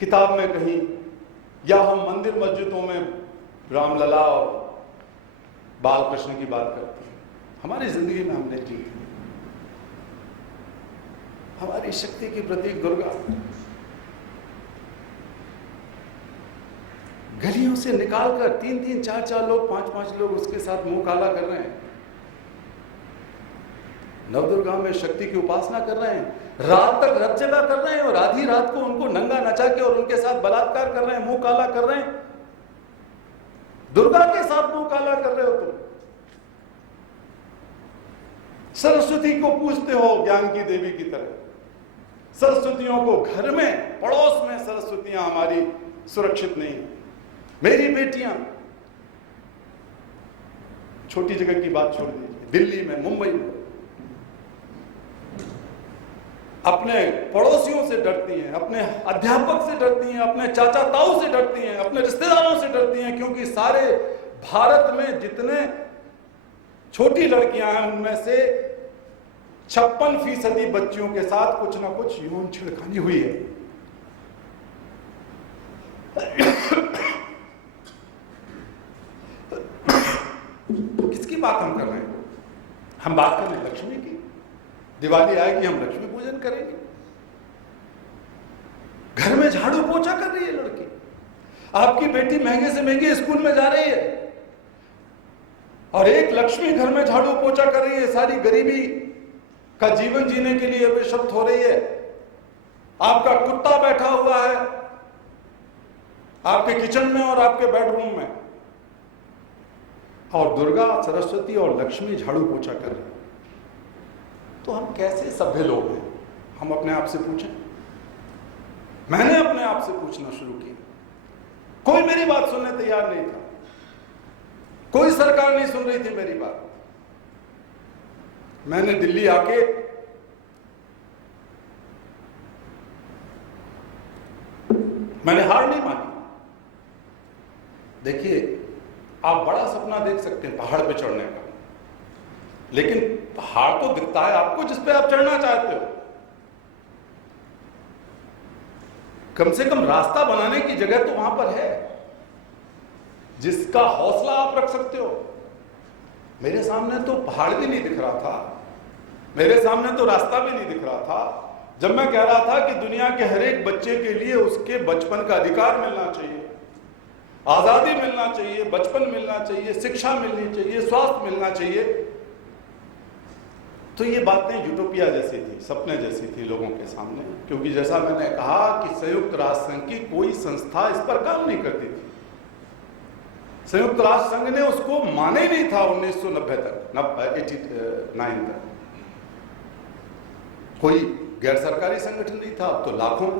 किताब में कहीं, या हम मंदिर मस्जिदों में रामलला और बाल कृष्ण की बात करते हैं। हमारी जिंदगी में हमने की हमारी शक्ति की प्रतीक दुर्गा गलियों से निकालकर 3-3, 4-4 लोग, 5-5 लोग उसके साथ मुंह काला कर रहे हैं, नवदुर्गा में शक्ति की उपासना कर रहे हैं, रात तक रथ जगा कर रहे हैं, और आधी रात को उनको नंगा नचा के और उनके साथ बलात्कार कर रहे हैं, मुंह काला कर रहे हैं। दुर्गा के साथ मुंह काला कर रहे हो तुम। सरस्वती को पूजते हो ज्ञान की देवी की तरह। सरस्वतियों को घर में, पड़ोस में सरस्वतियां हमारी सुरक्षित नहीं। मेरी बेटियां, छोटी जगह की बात छोड़ दीजिए, दिल्ली में, मुंबई में अपने पड़ोसियों से डरती हैं, अपने अध्यापक से डरती हैं, अपने चाचा ताऊ से डरती हैं, अपने रिश्तेदारों से डरती हैं, क्योंकि सारे भारत में जितने छोटी लड़कियां हैं उनमें से 56% बच्चियों के साथ कुछ ना कुछ यौन छेड़खानी हुई है। किसकी बात हम कर रहे हैं? हम बात कर रहे हैं लक्ष्मी की। दिवाली आएगी, हम लक्ष्मी पूजन करेंगे। घर में झाड़ू पोछा कर रही है लड़की, आपकी बेटी महंगे से महंगे स्कूल में जा रही है, और एक लक्ष्मी घर में झाड़ू पोछा कर रही है, सारी गरीबी का जीवन जीने के लिए अभिशप्त हो रही है। आपका कुत्ता बैठा हुआ है आपके किचन में और आपके बेडरूम में, और दुर्गा, सरस्वती और लक्ष्मी झाड़ू पोछा कर रही है। तो हम कैसे सभ्य लोग हैं? हम अपने आप से पूछें। मैंने अपने आप से पूछना शुरू किया। कोई मेरी बात सुनने तैयार नहीं था, कोई सरकार नहीं सुन रही थी मेरी बात। मैंने दिल्ली आके मैंने हार नहीं मानी। देखिए, आप बड़ा सपना देख सकते हैं पहाड़ पे चढ़ने का, लेकिन पहाड़ तो दिखता है आपको जिस पे आप चढ़ना चाहते हो। कम से कम रास्ता बनाने की जगह तो वहां पर है जिसका हौसला आप रख सकते हो। मेरे सामने तो पहाड़ भी नहीं दिख रहा था, मेरे सामने तो रास्ता भी नहीं दिख रहा था। जब मैं कह रहा था कि दुनिया के हर एक बच्चे के लिए उसके बचपन का अधिकार मिलना चाहिए, आजादी मिलना चाहिए, बचपन मिलना चाहिए, शिक्षा मिलनी चाहिए, स्वास्थ्य मिलना चाहिए, तो ये बातें यूटोपिया जैसी थी, सपने जैसी थी लोगों के सामने। क्योंकि जैसा मैंने कहा कि संयुक्त राष्ट्र संघ की कोई संस्था इस पर काम नहीं करती थी। संयुक्त राष्ट्र संघ ने उसको माने ही नहीं था 1990 तक, 89 तक। कोई गैर सरकारी संगठन नहीं था, अब तो लाखों।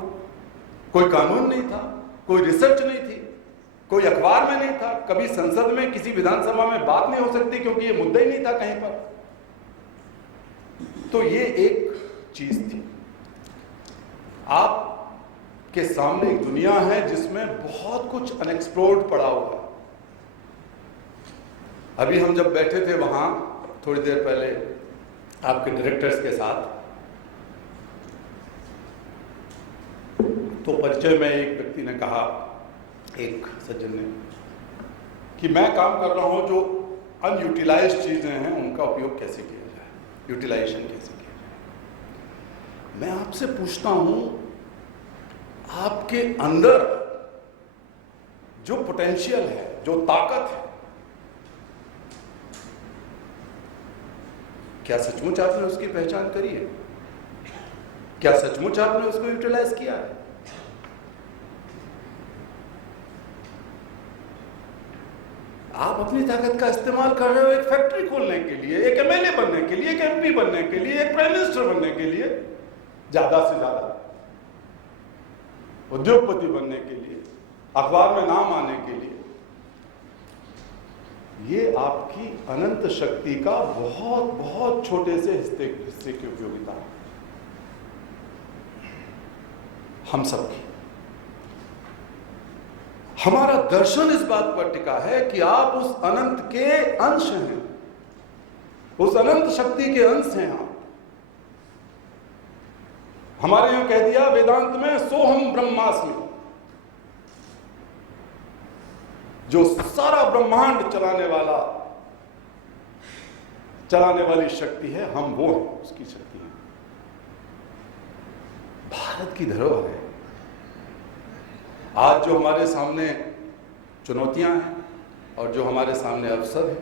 कोई कानून नहीं था, कोई रिसर्च नहीं थी, कोई अखबार में नहीं था, कभी संसद में किसी विधानसभा में बात नहीं हो सकती क्योंकि ये मुद्दा ही नहीं था कहीं पर। तो ये एक चीज थी। आपके सामने एक दुनिया है जिसमें बहुत कुछ अनएक्सप्लोर्ड पड़ा हुआ है। अभी हम जब बैठे थे वहां थोड़ी देर पहले आपके डायरेक्टर्स के साथ, तो परिचय में एक व्यक्ति ने कहा, एक सज्जन ने, कि मैं काम कर रहा हूं जो अनयूटिलाइज्ड चीजें हैं उनका उपयोग कैसे किया जाए, यूटिलाइजेशन कैसे किया जाए। मैं आपसे पूछता हूं, आपके अंदर जो पोटेंशियल है, जो ताकत है, क्या सचमुच आपने उसकी पहचान करी है? क्या सचमुच आपने उसको यूटिलाइज किया है? आप अपनी ताकत का इस्तेमाल कर रहे हो एक फैक्ट्री खोलने के लिए, एक एमएलए बनने के लिए, एक एमपी बनने के लिए, एक प्राइम मिनिस्टर बनने के लिए, ज्यादा से ज्यादा उद्योगपति बनने के लिए, अखबार में नाम आने के लिए। ये आपकी अनंत शक्ति का बहुत बहुत छोटे से हिस्से की उपयोगिता है, हम सबकी। हमारा दर्शन इस बात पर टिका है कि आप उस अनंत के अंश हैं, उस अनंत शक्ति के अंश हैं आप। हमारे यहां कह दिया वेदांत में, सोहम ब्रह्मास्मि, जो सारा ब्रह्मांड चलाने वाली शक्ति है, हम वो हैं, उसकी शक्ति है। भारत की धरोहर है। आज जो हमारे सामने चुनौतियां हैं और जो हमारे सामने अवसर है,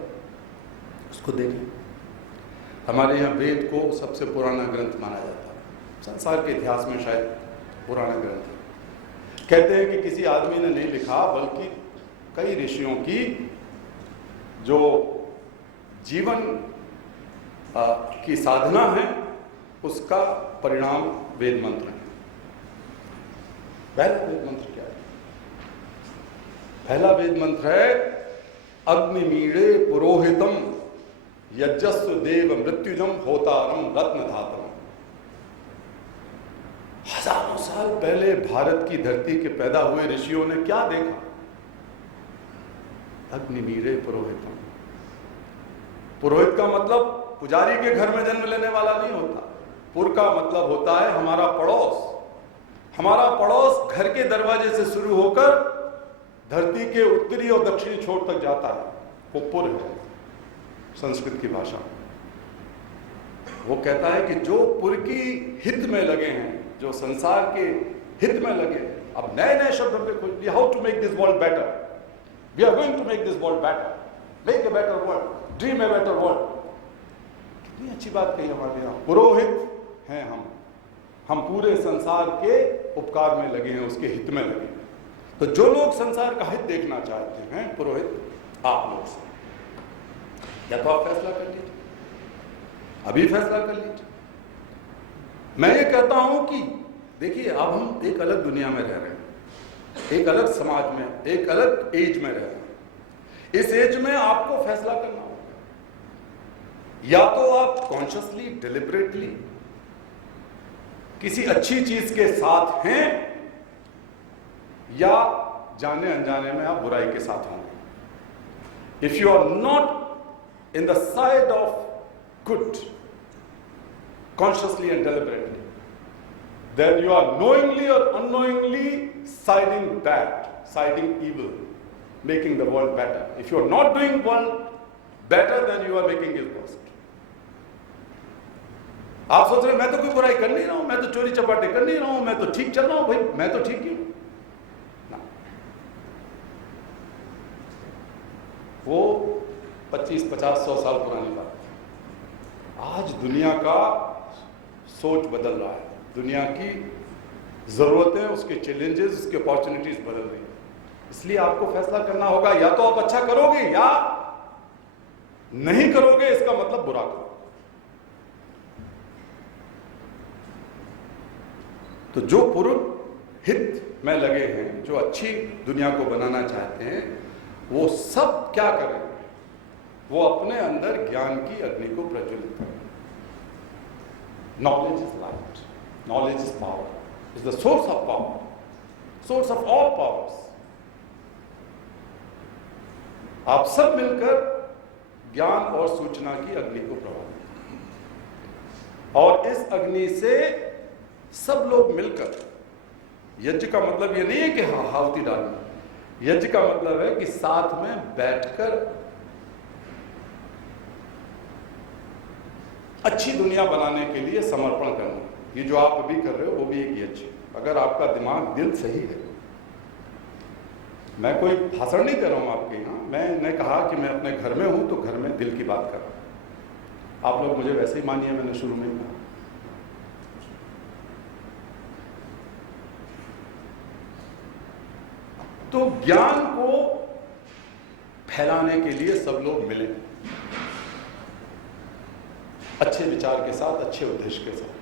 उसको देखिए। हमारे यहाँ वेद को सबसे पुराना ग्रंथ माना जाता है, संसार के इतिहास में शायद पुराना ग्रंथ है। कहते हैं कि किसी आदमी ने नहीं लिखा, बल्कि कई ऋषियों की जो जीवन की साधना है, उसका परिणाम वेद मंत्र है। पहला वेद मंत्र क्या है? पहला वेद मंत्र है, अग्निमीड़े पुरोहितम यज्ञस्व देव मृत्युजम होतारम रत्न धातम। हजारों साल पहले भारत की धरती के पैदा हुए ऋषियों ने क्या देखा? अग्निमीड़े पुरोहितम। पुरोहित का मतलब पुजारी के घर में जन्म लेने वाला नहीं होता। पुर का मतलब होता है हमारा पड़ोस। हमारा पड़ोस घर के दरवाजे से शुरू होकर धरती के उत्तरी और दक्षिणी छोर तक जाता है, वो पुर है संस्कृत की भाषा। वो कहता है कि जो पुर की हित में लगे हैं, जो संसार के हित में लगे, अब नए नए शब्द हमने खोज लिए, how to make this world better, we are going to make this world better, make a better world, dream a better world. कितनी अच्छी बात कही हमारे यहाँ। पुरोहित हैं हम पूरे संसार के उपकार में लगे हैं, उसके हित में लगे हैं। तो जो लोग संसार का हित देखना चाहते हैं, पुरोहित आप लोग से, या तो आप फैसला कर लीजिए, अभी फैसला कर लीजिए। मैं ये कहता हूं कि देखिए, अब हम एक अलग दुनिया में रह रहे हैं, एक अलग समाज में, एक अलग एज में रह रहे हैं। इस एज में आपको फैसला करना होगा। या तो आप कॉन्शियसली, डिलिबरेटली किसी अच्छी चीज के साथ हैं, या जाने अनजाने में आप बुराई के साथ होंगे। If you are not in the side of good, consciously and deliberately, then you are knowingly or unknowingly siding bad, siding evil, making the world better. If you are not doing better than you are making his boast. आप सोच रहे मैं तो कोई बुराई कर नहीं रहा हूं, मैं तो चोरी चपाटे कर नहीं रहा हूं, मैं तो ठीक चल रहा हूं, भाई मैं तो ठीक ही हूं ना। वो 25, 50, 100 साल पुरानी बात। आज दुनिया का सोच बदल रहा है, दुनिया की जरूरतें, उसके चैलेंजेस, उसके अपॉर्चुनिटीज बदल रही है। इसलिए आपको फैसला करना होगा, या तो आप अच्छा करोगे या नहीं करोगे, इसका मतलब बुरा करो। तो जो पूर्ण हित में लगे हैं, जो अच्छी दुनिया को बनाना चाहते हैं, वो सब क्या करें? वो अपने अंदर ज्ञान की अग्नि को प्रज्वलित करें। Knowledge is light, knowledge is power, is the source of power, source of all powers. आप सब मिलकर ज्ञान और सूचना की अग्नि को प्रभावित करें, और इस अग्नि से सब लोग मिलकर, यज्ञ का मतलब ये नहीं है कि आहुति डालना, यज्ञ का मतलब है कि साथ में बैठकर अच्छी दुनिया बनाने के लिए समर्पण करना। ये जो आप अभी कर रहे हो वो भी एक यज्ञ। अगर आपका दिमाग, दिल सही है, मैं कोई भाषण नहीं कर रहा हूं आपके यहाँ, मैंने कहा कि मैं अपने घर में हूं तो घर में दिल की बात कर रहा हूं। आप लोग मुझे वैसे ही मानिए, मैंने शुरू में कहा। तो ज्ञान को फैलाने के लिए सब लोग मिले, अच्छे विचार के साथ, अच्छे उद्देश्य के साथ,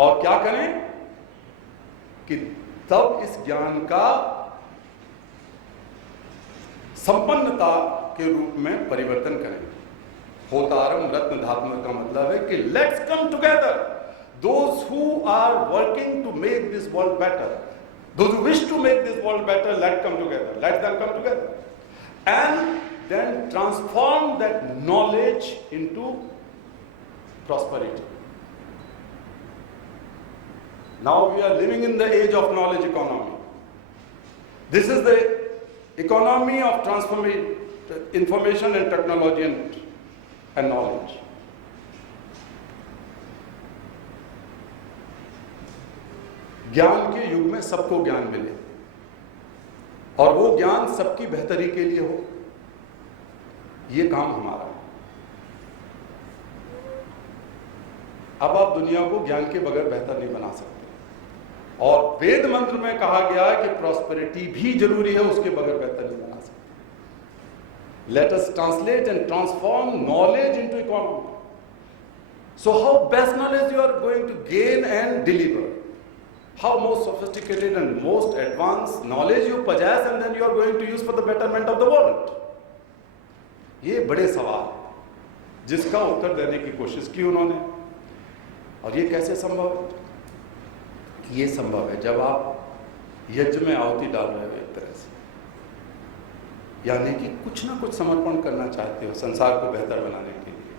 और क्या करें कि तब इस ज्ञान का संपन्नता के रूप में परिवर्तन करें। होतारम रत्न धात्म का मतलब है कि let's come together, those who are working to make this world better, those who wish to make this world better, let them come together and then transform that knowledge into prosperity. Now we are living in the age of knowledge economy. This is the economy of transformation, information and technology and knowledge. ज्ञान के युग में सबको ज्ञान मिले, और वो ज्ञान सबकी बेहतरी के लिए हो, ये काम हमारा है। अब आप दुनिया को ज्ञान के बगैर बेहतर नहीं बना सकते, और वेद मंत्र में कहा गया है कि प्रॉस्पेरिटी भी जरूरी है, उसके बगैर बेहतर नहीं बना सकते। Let us translate and transform knowledge into economy. So how best knowledge you are going to gain and deliver, how most sophisticated and most advanced knowledge you possess and then you are going to use for the betterment of the world. ये बड़े सवाल हैं जिसका उत्तर देने की कोशिश की उन्होंने। और ये कैसे संभव है? ये संभव है जब आप यज्ञ में आहुति डाल रहे हो एक तरह से, यानी कि कुछ ना कुछ समर्पण करना चाहते हो संसार को बेहतर बनाने के लिए।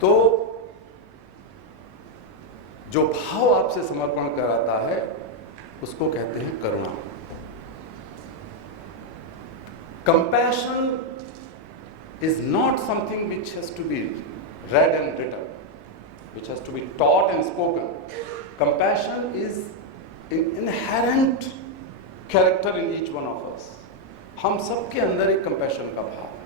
तो जो भाव आपसे समर्पण कराता है उसको कहते हैं करुणा। Compassion is not something which has to be read and written, which has to be taught and spoken. Compassion is an inherent character in each one of us. हम सबके अंदर एक compassion का भाव है।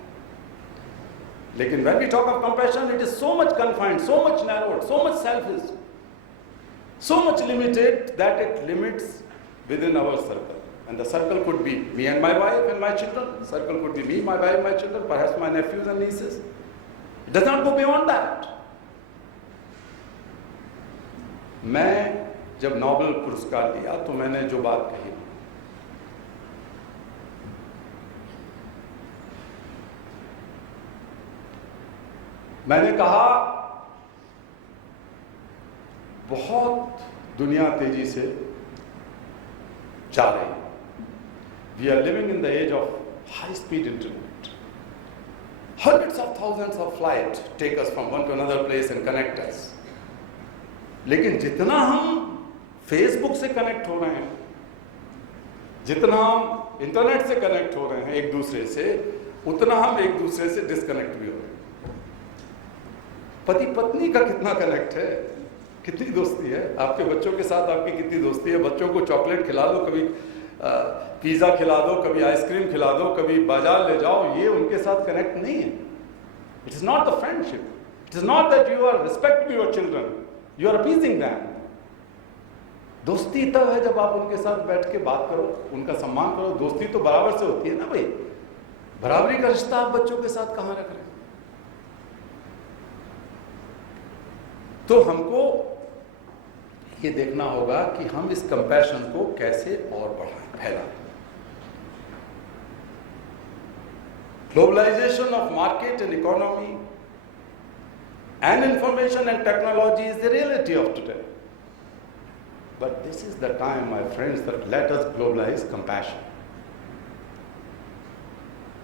लेकिन when we talk of compassion, it is so much confined, so much narrowed, so much selfish, so much limited that it limits within our circle. And the circle could be me and my wife and my children. Circle could be me, my wife, my children, perhaps my nephews and nieces. It does not go beyond that. मैं जब Nobel पुरस्कार लिया तो मैंने जो बात कही, मैंने कहा बहुत दुनिया तेजी से जा रही है. We are living in the age of high-speed internet. Hundreds of thousands of flights take us from one to another place and connect us. लेकिन जितना हम फेसबुक से कनेक्ट हो रहे हैं, जितना हम इंटरनेट से कनेक्ट हो रहे हैं एक दूसरे से, उतना हम एक दूसरे से डिस्कनेक्ट भी हो रहे हैं। पति पत्नी का कितना कनेक्ट है, कितनी दोस्ती है, आपके बच्चों के साथ आपकी कितनी दोस्ती है। बच्चों को चॉकलेट खिला दो, कभी पिज़्ज़ा खिला दो, कभी आइसक्रीम खिला दो, कभी बाजार ले जाओ, ये उनके साथ कनेक्ट नहीं है। It is not the friendship, it is not that you are respecting your children, you are appeasing them. दोस्ती तब है जब आप उनके साथ बैठ के बात करो, उनका सम्मान करो। दोस्ती तो बराबर से होती है ना भाई, बराबरी का रिश्ता आप बच्चों के साथ कहां रख रहे हैं? तो हमको ये देखना होगा कि हम इस कंपैशन को कैसे और बढ़ाएं, फैलाएं। Globalisation of market and economy and information and technology is the reality of today. But this is the time, my friends, that let us globalize compassion.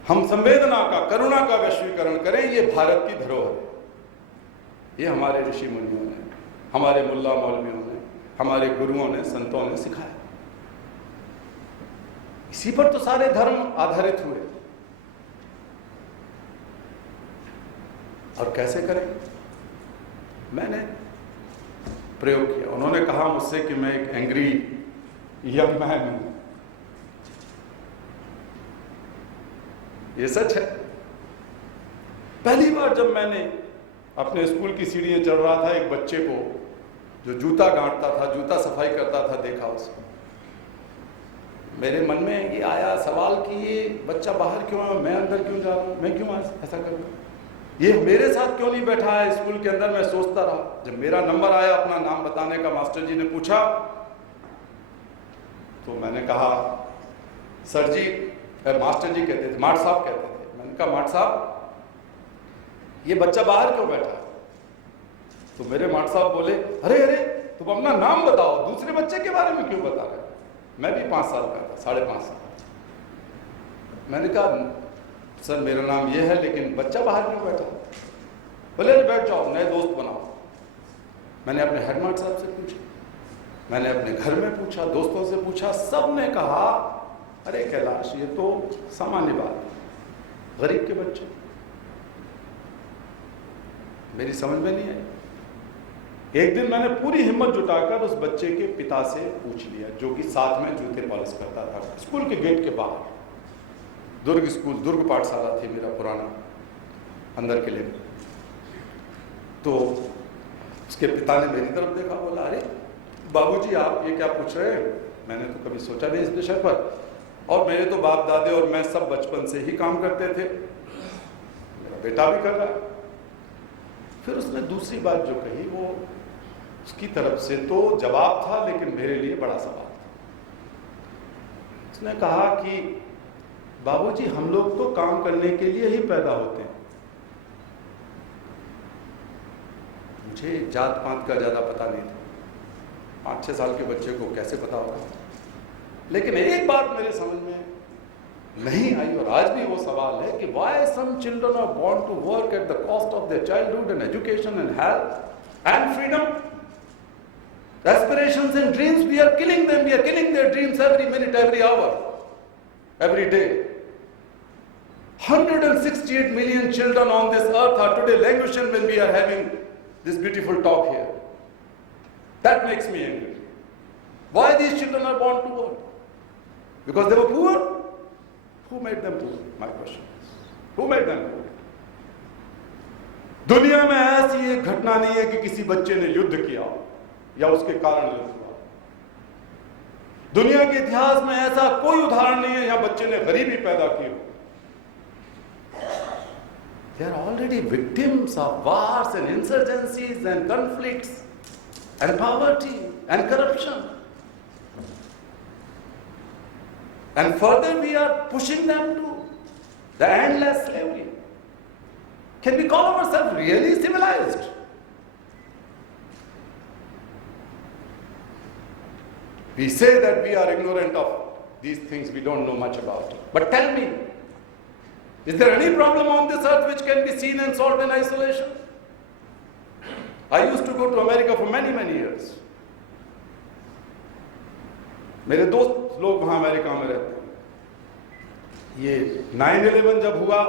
हम संवेदना का, करुणा का वैश्वीकरण करें। ये भारत की धरोहर है, ये हमारे ऋषि मुनियों ने, हमारे मुल्ला मौलवियों ने, हमारे गुरुओं ने, संतों ने सिखाया। इसी पर तो सारे धर्म आधारित हुए। और कैसे करें? मैंने प्रयोग किया। उन्होंने कहा मुझसे कि मैं एक एंग्री यंग मैन हूं। ये सच है। पहली बार जब मैंने अपने स्कूल की सीढ़ियां चढ़ रहा था, एक बच्चे को जो जूता गांठता था, जूता सफाई करता था, देखा उसे। मेरे मन में ये आया सवाल कि ये बच्चा बाहर क्यों है, मैं अंदर क्यों जा रहा हूं, मैं क्यों ऐसा कर रहा हूं, ये मेरे साथ क्यों नहीं बैठा है स्कूल के अंदर। मैं सोचता रहा। जब मेरा नंबर आया अपना नाम बताने का, मास्टर जी ने पूछा तो मैंने कहा सर जी, मास्टर जी कहते थे, माट साहब कहते थे। मैंने कहा माट साहब ये बच्चा बाहर क्यों बैठा है? तो मेरे माट साहब बोले, अरे अरे तुम अपना नाम बताओ, दूसरे बच्चे के बारे में क्यों बता रहे? मैं भी 5 साल का था, 5.5 साल। मैंने कहा सर मेरा नाम ये है, लेकिन बच्चा बाहर क्यों बैठा? बोले अरे बैठ जाओ, नए दोस्त बनाओ। मैंने अपने हेडमास्टर साहब से पूछा, मैंने अपने घर में पूछा, दोस्तों से पूछा, सब ने कहा अरे कैलाश ये तो सामान्य बात है, गरीब के बच्चे। मेरी समझ में नहीं आई। एक दिन मैंने पूरी हिम्मत जुटाकर उस बच्चे के पिता से पूछ लिया, जो कि साथ में जूते पॉलिश करता था, स्कूल के गेट के बाहर। दुर्ग स्कूल, दुर्ग पाठशाला थी मेरा पुराना, अंदर किले में। तो उसके पिता ने मेरी तरफ देखा, बोला अरे बाबूजी आप ये क्या पूछ रहे हैं? मैंने तो कभी सोचा नहीं इस विषय पर, और मेरे तो बाप दादे और मैं सब बचपन से ही काम करते थे, मेरा बेटा भी कर रहा है। फिर उसने दूसरी बात जो कही वो उसकी तरफ से तो जवाब था, लेकिन मेरे लिए बड़ा सवाल था। उसने कहा कि बाबूजी हम लोग तो काम करने के लिए ही पैदा होते हैं। मुझे जात पात का ज्यादा पता नहीं था, 5-6 साल के बच्चे को कैसे पता होगा। लेकिन एक बात मेरे समझ में नहीं आई, और आज भी वो सवाल है कि why some children are born to work at the cost of their childhood and education and health and freedom, aspirations and dreams. We are killing them, we are killing their dreams every minute, every hour, every day. 168 million children on this earth are today languishing when we are having this beautiful talk here. That makes me angry. Why these children are born to work? Because they were poor? Who made them poor? My question is, who made them poor? दुनिया में ऐसी एक घटना नहीं है कि किसी बच्चे ने युद्ध किया या उसके कारण युद्ध हुआ। दुनिया के इतिहास में ऐसा कोई उदाहरण नहीं है यहाँ बच्चे ने गरीबी पैदा की हो। They are already victims of wars and insurgencies and conflicts and poverty and corruption. And further we are pushing them to the endless slavery. Can we call ourselves really civilized? We say that we are ignorant of these things, we don't know much about it. But tell me, is there any problem on this earth which can be seen and solved in isolation? I used to go to America for many, many years. मेरे दोस्त लोग वहां America में रहते हैं। ये 9/11 जब हुआ,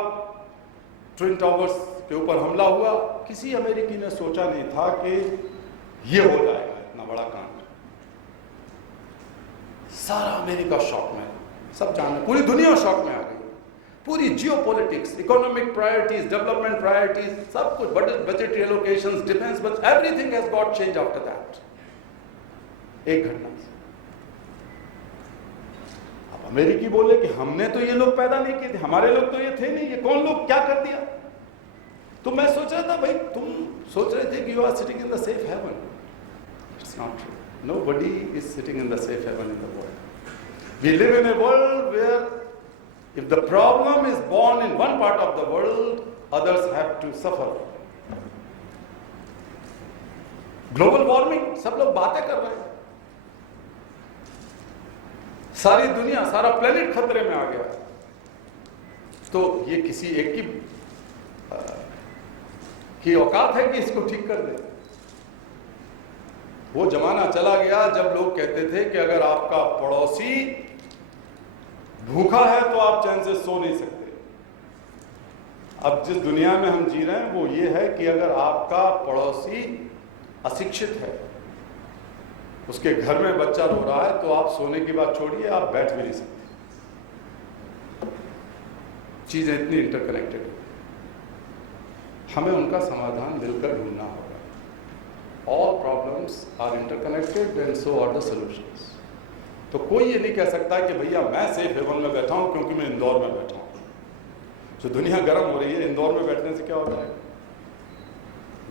ट्विन टावर्स के ऊपर हमला हुआ, किसी अमेरिकी ने सोचा नहीं था कि ये हो जाएगा इतना बड़ा कांड। सारा अमेरिका शॉक में, सब जाने, पूरी दुनिया शॉक में आ गई। पूरी geopolitics, economic priorities, development priorities, सब कुछ, budgetary allocations, defence, but everything has got change after that, एक घटना से। अब अमेरिकी बोले कि हमने तो ये लोग पैदा नहीं किए थे, हमारे लोग तो ये थे नहीं, ये कौन लोग क्या कर दिया? तो मैं सोच रहा था, भाई तुम सोच रहे थे कि you are sitting in the safe haven. It's not true. Nobody is sitting in the safe heaven in the world. We live in a world where if the problem is born in one part of the world, others have to suffer. Global warming, सब लोग बातें कर रहे हैं, सारी दुनिया, सारा planet खतरे में आ गया। तो ये किसी एक की औकात है कि इसको ठीक कर दे? वो जमाना चला गया जब लोग कहते थे कि अगर आपका पड़ोसी भूखा है तो आप चैन से सो नहीं सकते। अब जिस दुनिया में हम जी रहे हैं वो ये है कि अगर आपका पड़ोसी अशिक्षित है, उसके घर में बच्चा रो रहा है, तो आप सोने की बात छोड़िए, आप बैठ भी नहीं सकते। चीजें इतनी इंटरकनेक्टेड है, हमें उनका समाधान मिलकर ढूंढना होगा। All problems are interconnected and so are the solutions. तो कोई ये नहीं कह सकता कि भैया मैं सेफ हेवन में बैठा हूं क्योंकि मैं इंदौर में बैठा हूं। जो दुनिया गर्म हो रही है, इंदौर में बैठने से क्या हो जाएगा?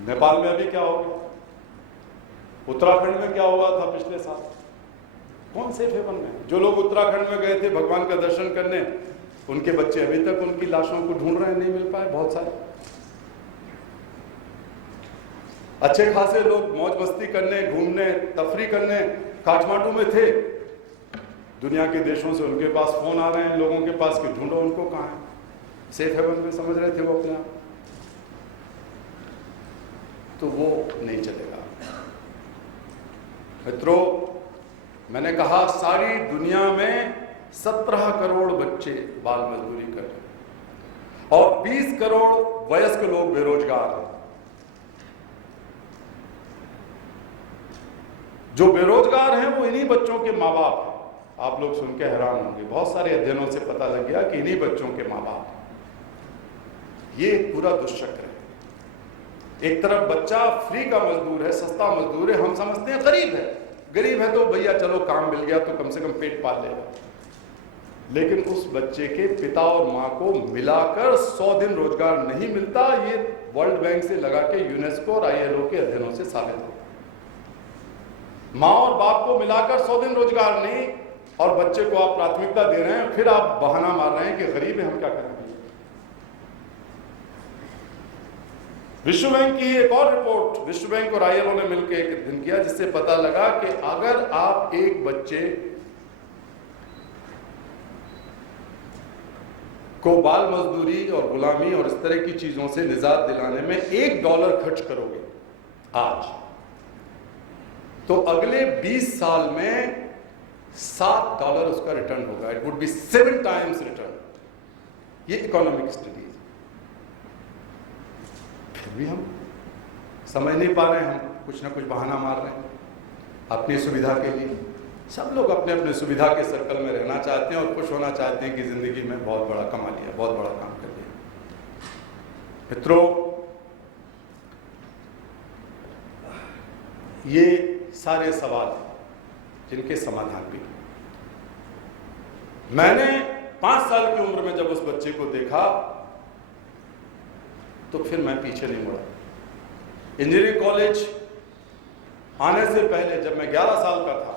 नेपाल में अभी क्या हो गया, उत्तराखंड में क्या हुआ था पिछले साल? कौन सेफ हेवन में? जो लोग उत्तराखंड में गए थे भगवान का दर्शन करने, उनके बच्चे अभी तक उनकी लाशों को ढूंढ रहे हैं, नहीं मिल पाए। बहुत सारे अच्छे खासे लोग मौज मस्ती करने, घूमने, तफरी करने काठमांडू में थे, दुनिया के देशों से उनके पास फोन आ रहे हैं लोगों के पास कि ढूंढो उनको कहाँ है। सेफ हेवन में समझ रहे थे वो अपने आप, तो वो नहीं चलेगा। मित्रों, मैंने कहा सारी दुनिया में 17 करोड़ बच्चे बाल मजदूरी कर रहे हैं और 20 करोड़ वयस्क लोग बेरोजगार हैं। जो बेरोजगार हैं वो इन्हीं बच्चों के माँ बाप हैं। आप लोग सुन के हैरान होंगे, बहुत सारे अध्ययनों से पता लग गया कि इन्हीं बच्चों के माँ बाप हैं। ये पूरा दुष्चक्र है। एक तरफ बच्चा फ्री का मजदूर है, सस्ता मजदूर है, हम समझते हैं गरीब है, गरीब है तो भैया चलो काम मिल गया तो कम से कम पेट पाल लेगा। लेकिन उस बच्चे के पिता और माँ को मिलाकर 100 दिन रोजगार नहीं मिलता। ये वर्ल्ड बैंक से लगा के यूनेस्को और ILO के अध्ययनों से साबित हो। माँ और बाप को मिलाकर 100 दिन रोजगार नहीं, और बच्चे को आप प्राथमिकता दे रहे हैं, फिर आप बहाना मार रहे हैं कि गरीब है, हम क्या करेंगे। विश्व बैंक की एक और रिपोर्ट विश्व बैंक और ILO ने मिलकर एक अध्ययन किया, जिससे पता लगा कि अगर आप एक बच्चे को बाल मजदूरी और गुलामी और इस तरह की चीजों से निजात दिलाने में $1 खर्च करोगे आज, तो अगले 20 साल में $7 उसका रिटर्न होगा। It would be 7 times return. ये इकोनॉमिक स्टडीज। फिर भी हम समझ नहीं पा रहे हैं, हम कुछ ना कुछ बहाना मार रहे हैं अपनी सुविधा के लिए। सब लोग अपने अपने सुविधा के सर्कल में रहना चाहते हैं और खुश होना चाहते हैं कि जिंदगी में बहुत बड़ा कमा लिया, बहुत बड़ा काम कर लिया। मित्रों, ये सारे सवाल हैं जिनके समाधान भी। मैंने 5 साल की उम्र में जब उस बच्चे को देखा तो फिर मैं पीछे नहीं मुड़ा। इंजीनियरिंग कॉलेज आने से पहले जब मैं 11 साल का था,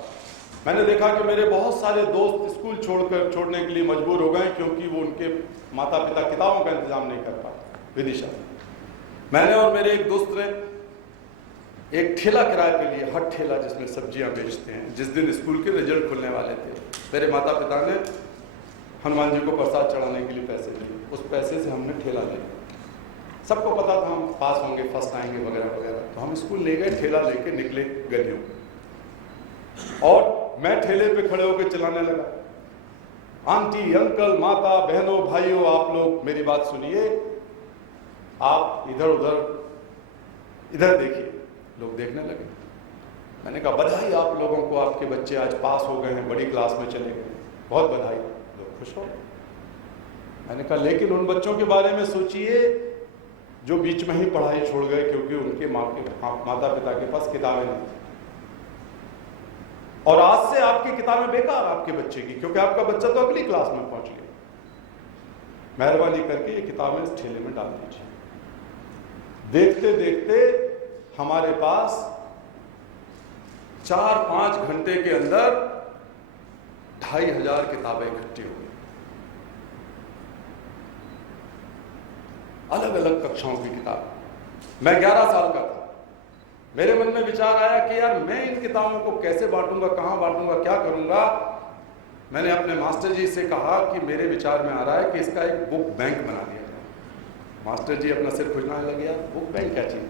मैंने देखा कि मेरे बहुत सारे दोस्त स्कूल छोड़ने के लिए मजबूर हो गए क्योंकि वो उनके माता पिता किताबों का इंतजाम नहीं कर पाते विदिशा में। मैंने और मेरे एक दोस्त ने एक ठेला किराए पे लिए, हट ठेला जिसमें सब्जियां बेचते हैं। जिस दिन स्कूल के रिजल्ट खुलने वाले थे, मेरे माता पिता ने हनुमान जी को प्रसाद चढ़ाने के लिए पैसे दिए। उस पैसे से हमने ठेला लिया। सबको पता था हम पास होंगे, फर्स्ट आएंगे वगैरह वगैरह, तो हम स्कूल ले गए, ठेला लेके निकले गलियों, और मैं ठेले पे खड़े होकर चलाने लगा। आंटी, अंकल, माता, बहनों, भाइयों, आप लोग मेरी बात सुनिए। आप इधर देखिए, लोग देखने लगे। मैंने कहा बधाई आप लोगों को, आपके बच्चे आज पास हो गए हैं, बड़ी क्लास में चले गए, बहुत बधाई। लोग खुश हो। मैंने कहा लेकिन उन बच्चों के बारे में सोचिए जो बीच में ही पढ़ाई छोड़ गए क्योंकि उनके माता पिता के पास किताबें नहीं थी। और आज से आपकी किताबें बेकार आपके बच्चे की, क्योंकि आपका बच्चा तो अगली क्लास में पहुंच गया। मेहरबानी करके ये किताबें इस ठेले में डाल दीजिए। देखते देखते हमारे पास 4-5 घंटे के अंदर 2500 किताबें इकट्ठी हो गई, अलग अलग कक्षाओं की किताब। मैं 11 साल का था। मेरे मन में विचार आया कि यार मैं इन किताबों को कैसे बांटूंगा, कहां बांटूंगा, क्या करूंगा। मैंने अपने मास्टर जी से कहा कि मेरे विचार में आ रहा है कि इसका एक बुक बैंक बना दिया जाए। मास्टर जी अपना सिर खुजलाने लगे, यार बुक बैंक क्या चीज है।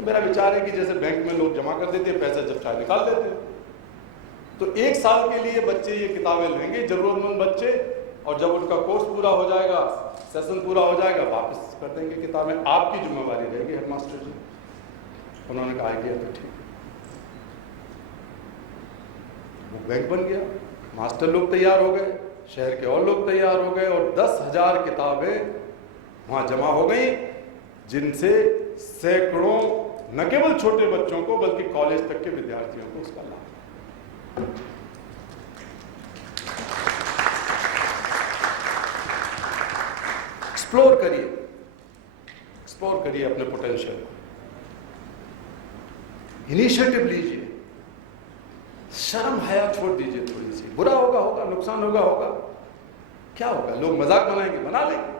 मेरा विचार है कि जैसे बैंक में लोग जमा कर देते हैं पैसा, जब चाहे निकाल देते हैं, तो 1 साल के लिए बच्चे ये किताबें लेंगे, जरूरतमंद बच्चे, और जब उनका कोर्स पूरा हो जाएगा, सेशन पूरा हो जाएगा, वापस कर देंगे किताबें। आपकी जिम्मेवारी रहेगी हेडमास्टर जी। उन्होंने कहा आइडिया तो ठीक, बुक बैंक बन गया। मास्टर लोग तैयार हो गए, शहर के और लोग तैयार हो गए, और 10,000 किताबें वहां जमा हो गई, जिनसे सैकड़ों न केवल छोटे बच्चों को बल्कि कॉलेज तक के विद्यार्थियों को उसका लाभ। एक्सप्लोर करिए अपने पोटेंशियल को, इनिशिएटिव लीजिए, शर्म हया छोड़ दीजिए थोड़ी सी। बुरा होगा, नुकसान होगा, क्या होगा, लोग मजाक बनाएंगे, बना लेंगे।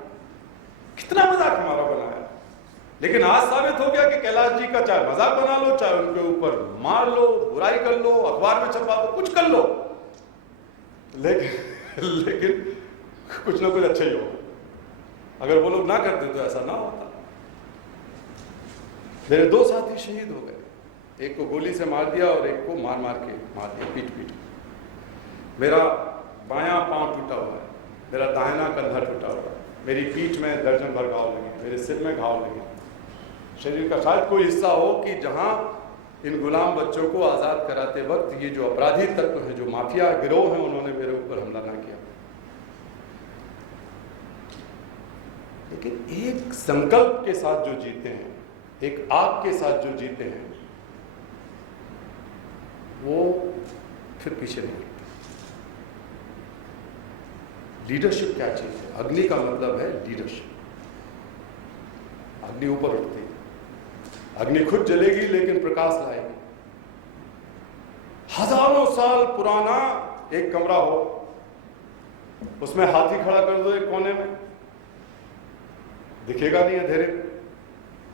कितना मजाक हमारा बनाया, लेकिन आज साबित हो गया कि कैलाश जी का चाहे मजाक बना लो, चाहे उनके ऊपर मार लो, बुराई कर लो, अखबार में छपा दो, कुछ कर लो, लेकिन कुछ ना कुछ अच्छा ही होगा। अगर वो लोग ना करते तो ऐसा ना होता। मेरे 2 साथी शहीद हो गए, एक को गोली से मार दिया और एक को मार दिया, पीट। मेरा बायां पांव टूटा हुआ है, मेरा दाहिना कंधा टूटा हुआ है, मेरी पीठ में दर्जन भर घाव लगे, मेरे सिर में घाव लगे। शरीर का शायद कोई हिस्सा हो कि जहां इन गुलाम बच्चों को आजाद कराते वक्त ये जो अपराधी तत्व हैं, जो माफिया गिरोह हैं, उन्होंने मेरे ऊपर हमला ना किया। लेकिन एक संकल्प के साथ जो जीते हैं, एक आग के साथ जो जीते हैं, वो फिर पीछे नहीं हटते। लीडरशिप क्या चीज है? अग्नि का मतलब है लीडरशिप। अग्नि ऊपर उठती है, अग्नि खुद जलेगी लेकिन प्रकाश लाएगी। हजारों साल पुराना एक कमरा हो, उसमें हाथी खड़ा कर दो एक कोने में, दिखेगा नहीं अंधेरे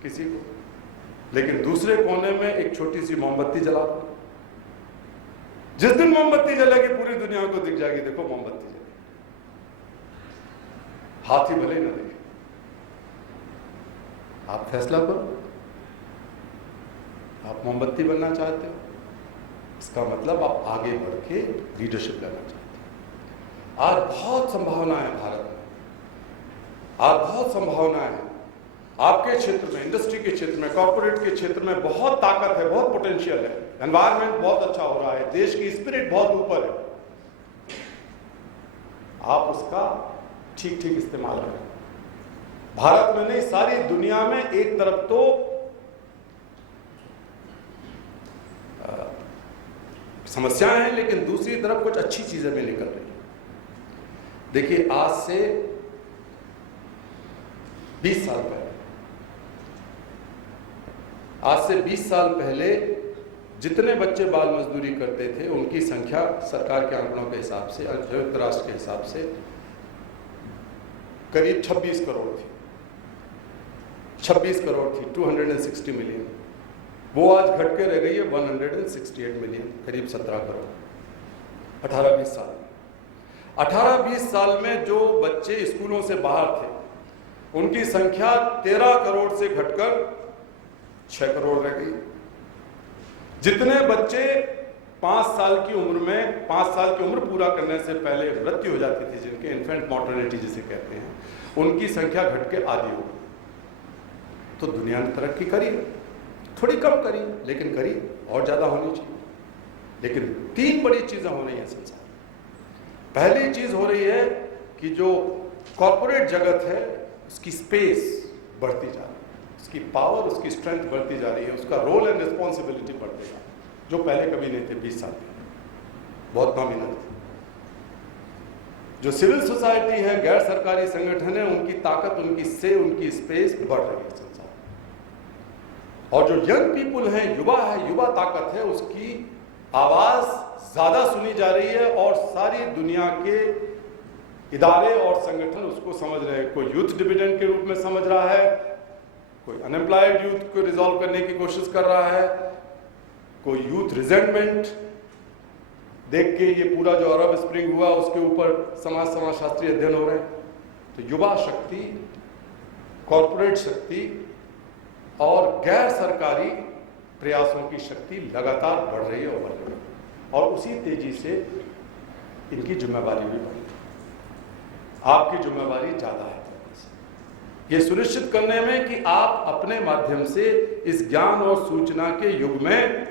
किसी को, लेकिन दूसरे कोने में एक छोटी सी मोमबत्ती जला दो। जिस दिन मोमबत्ती जलेगी पूरी दुनिया को दिख जाएगी, देखो मोमबत्ती जलेगी। हाथी भले ना देखे, आप फैसला करो, आप मोमबत्ती बनना चाहते हो, इसका मतलब आप आगे बढ़ के लीडरशिप लेना चाहते हो। आज बहुत संभावना है भारत में, आज बहुत संभावना है आपके क्षेत्र में, इंडस्ट्री के क्षेत्र में, कॉर्पोरेट के क्षेत्र में बहुत ताकत है, बहुत पोटेंशियल है, एनवायरनमेंट बहुत अच्छा हो रहा है, देश की स्पिरिट बहुत ऊपर है। आप उसका ठीक ठीक इस्तेमाल करें। भारत में नहीं, सारी दुनिया में एक तरफ तो समस्याएं हैं, लेकिन दूसरी तरफ कुछ अच्छी चीजें भी निकल रही हैं। देखिए आज से 20 साल पहले, आज से 20 साल पहले जितने बच्चे बाल मजदूरी करते थे, उनकी संख्या सरकार के आंकड़ों के हिसाब से, संयुक्त राष्ट्र के हिसाब से करीब 26 करोड़ थी। 26 करोड़ थी, 260 मिलियन। वो आज घट के रह गई है 168 मिलियन, करीब 17 करोड़। 18-20 साल में 18-20 साल में जो बच्चे स्कूलों से बाहर थे, उनकी संख्या 13 करोड़ से घटकर 6 करोड़ रह गई। जितने बच्चे 5 साल की उम्र में 5 साल की उम्र पूरा करने से पहले मृत्यु हो जाती थी, जिनके इन्फेंट मॉर्टेलिटी जिसे कहते हैं, उनकी संख्या घट के आधी हो गई। तो दुनिया ने तरक्की करी, थोड़ी कम करी लेकिन करी, और ज्यादा होनी चाहिए। लेकिन 3 बड़ी चीजें हो रही हैं संसार। पहली चीज हो रही है कि जो कॉर्पोरेट जगत है उसकी स्पेस बढ़ती जा रही है, उसकी पावर, उसकी स्ट्रेंथ बढ़ती जा रही है, उसका रोल एंड रिस्पॉन्सिबिलिटी बढ़ती जा रही है, जो पहले कभी नहीं थे। 20 साल पहले बहुत नॉमिनल थे। जो सिविल सोसाइटी है, गैर सरकारी संगठन है, उनकी ताकत, उनकी स्पेस बढ़ रही है संसार। और जो यंग पीपुल है, युवा ताकत है, उसकी आवाज ज्यादा सुनी जा रही है और सारी दुनिया के इदारे और संगठन उसको समझ रहे हैं। कोई यूथ डिविडेंड के रूप में समझ रहा है, कोई अनएम्प्लॉयड यूथ को रिजॉल्व करने की कोशिश कर रहा है, कोई यूथ रिजेंटमेंट देख के ये पूरा जो अरब स्प्रिंग हुआ उसके ऊपर समाजशास्त्रीय अध्ययन हो रहे हैं। तो युवा शक्ति, कॉर्पोरेट शक्ति और गैर सरकारी प्रयासों की शक्ति लगातार बढ़ रही है और बढ़ रही है, और उसी तेजी से इनकी जिम्मेवारी भी बढ़ रही है। आपकी जिम्मेवारी ज्यादा है ये सुनिश्चित करने में कि आप अपने माध्यम से इस ज्ञान और सूचना के युग में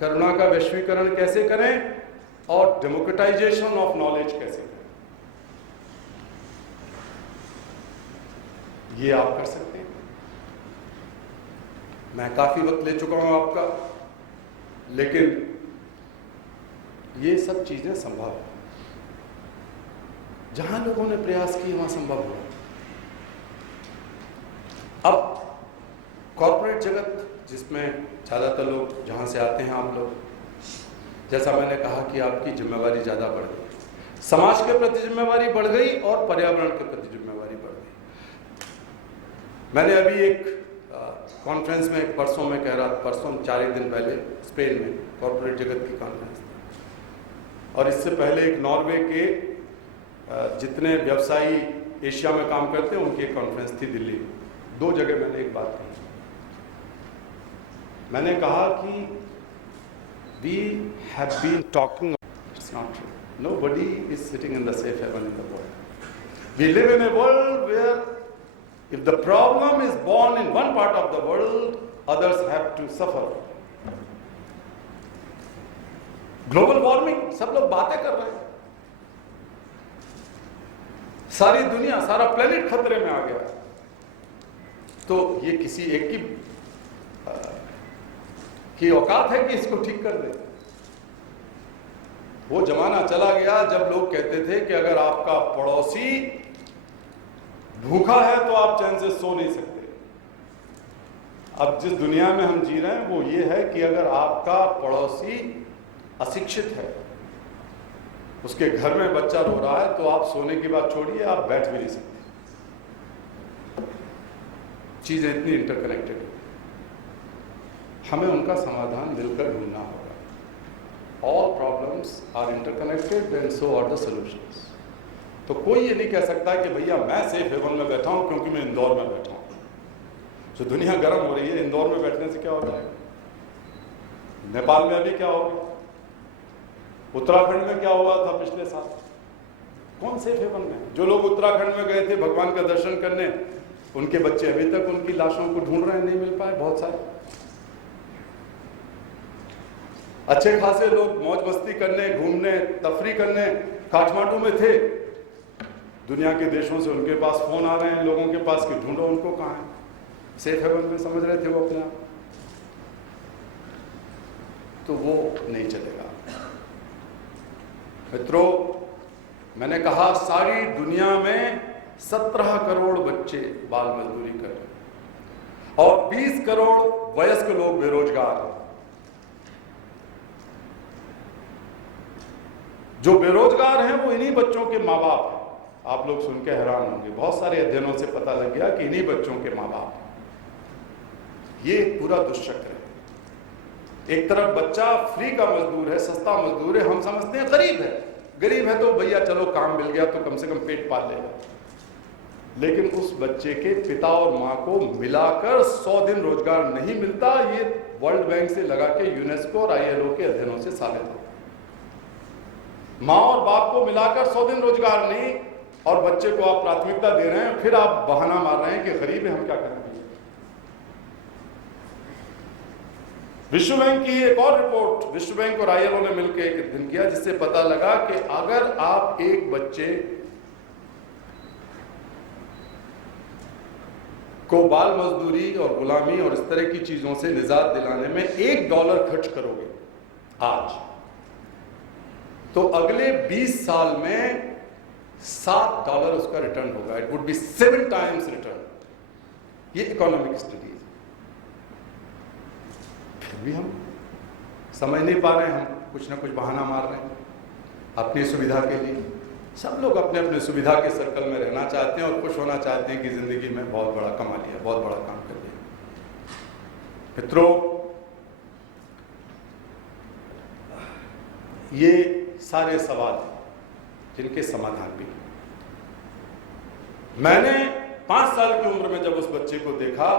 करुणा का वैश्वीकरण कैसे करें और डेमोक्रेटाइजेशन ऑफ नॉलेज कैसे करें, ये आप कर सकते हैं। मैं काफी वक्त ले चुका हूं आपका, लेकिन ये सब चीजें संभव है। जहां लोगों ने प्रयास किए वहां संभव हुआ। अब कॉर्पोरेट जगत जिसमें ज्यादातर लोग जहां से आते हैं आप लोग, जैसा मैंने कहा कि आपकी जिम्मेवारी ज्यादा बढ़ गई, समाज के प्रति जिम्मेवारी बढ़ गई और पर्यावरण के प्रति जिम्मेवारी बढ़ गई। मैंने अभी एक कॉन्फ्रेंस में परसों 4 दिन पहले स्पेन में कॉर्पोरेट जगत की कॉन्फ्रेंस थी, और इससे पहले एक नॉर्वे के जितने व्यवसायी एशिया में काम करते हैं उनकी एक कॉन्फ्रेंस थी दिल्ली में। 2 जगह मैंने एक बात कही। मैंने कहा कि we have been talking, it's not true, nobody is sitting in the safe haven in the world. We live in a world where if the problem is born in one part of the world, others have to suffer. Global warming, सब लोग बातें कर रहे हैं, सारी दुनिया, सारा planet खतरे में आ गया। तो ये किसी एक की औकात है कि इसको ठीक कर दे। वो जमाना चला गया जब लोग कहते थे कि अगर आपका पड़ोसी भूखा है तो आप चैन से सो नहीं सकते। अब जिस दुनिया में हम जी रहे हैं वो ये है कि अगर आपका पड़ोसी अशिक्षित है, उसके घर में बच्चा रो रहा है, तो आप सोने की बात छोड़िए, आप बैठ भी नहीं सकते। चीजें इतनी इंटरकनेक्टेड है, हमें उनका समाधान मिलकर ढूंढना होगा। All problems are interconnected and so are the solutions. तो कोई ये नहीं कह सकता कि भैया मैं सेफ हेवन में बैठा हूं क्योंकि मैं इंदौर में बैठा हूं। जो दुनिया गर्म हो रही है, इंदौर में बैठने से क्या हो जाएगा? नेपाल में अभी क्या हो गया, उत्तराखंड में क्या हुआ था पिछले साल, कौन सेफ हेवन में? जो लोग उत्तराखंड में गए थे भगवान का दर्शन करने, उनके बच्चे अभी तक उनकी लाशों को ढूंढ रहे हैं, नहीं मिल पाए। बहुत सारे अच्छे खासे लोग मौज मस्ती करने, घूमने, तफरी करने काठमांडू में थे, दुनिया के देशों से उनके पास फोन आ रहे हैं लोगों के पास कि ढूंढो उनको कहां है। सेफ हेवन में समझ रहे थे वो अपने आप, तो वो नहीं चलेगा। मित्रों, मैंने कहा सारी दुनिया में 17 करोड़ बच्चे बाल मजदूरी कर रहे हैं और 20 करोड़ वयस्क लोग बेरोजगार हैं। जो बेरोजगार हैं वो इन्हीं बच्चों के माँ बाप हैं। आप लोग सुन के हैरान होंगे, बहुत सारे अध्ययनों से पता लग गया कि इन्हीं बच्चों के माँ बाप। ये पूरा दुष्चक्र है। एक तरफ बच्चा फ्री का मजदूर है, सस्ता मजदूर है, हम समझते हैं गरीब है तो भैया चलो काम मिल गया तो कम से कम पेट पाल लेगा। लेकिन उस बच्चे के पिता और माँ को मिलाकर 100 दिन रोजगार नहीं मिलता, ये वर्ल्ड बैंक से लगा के यूनेस्को और ILO के अध्ययनों से साबित हो। माँ और बाप को मिलाकर 100 दिन रोजगार नहीं, और बच्चे को आप प्राथमिकता दे रहे हैं, फिर आप बहाना मार रहे हैं कि गरीब है, हम क्या करेंगे। विश्व बैंक की एक और रिपोर्ट विश्व बैंक और ILO ने मिलकर एक दिन किया, जिससे पता लगा कि अगर आप एक बच्चे को बाल मजदूरी और गुलामी और इस तरह की चीजों से निजात दिलाने में $1 खर्च करोगे आज, तो अगले 20 साल में $7 उसका रिटर्न होगा। It would be 7 times return. ये इकोनॉमिक स्टडी है। फिर भी हम समझ नहीं पा रहे हैं, हम कुछ ना कुछ बहाना मार रहे हैं अपनी सुविधा के लिए। सब लोग अपने अपने सुविधा के सर्कल में रहना चाहते हैं और खुश होना चाहते हैं कि जिंदगी में बहुत बड़ा कमा लिया, बहुत बड़ा काम कर लिया। मित्रों, ये सारे सवाल हैं जिनके समाधान भी। मैंने 5 साल की उम्र में जब उस बच्चे को देखा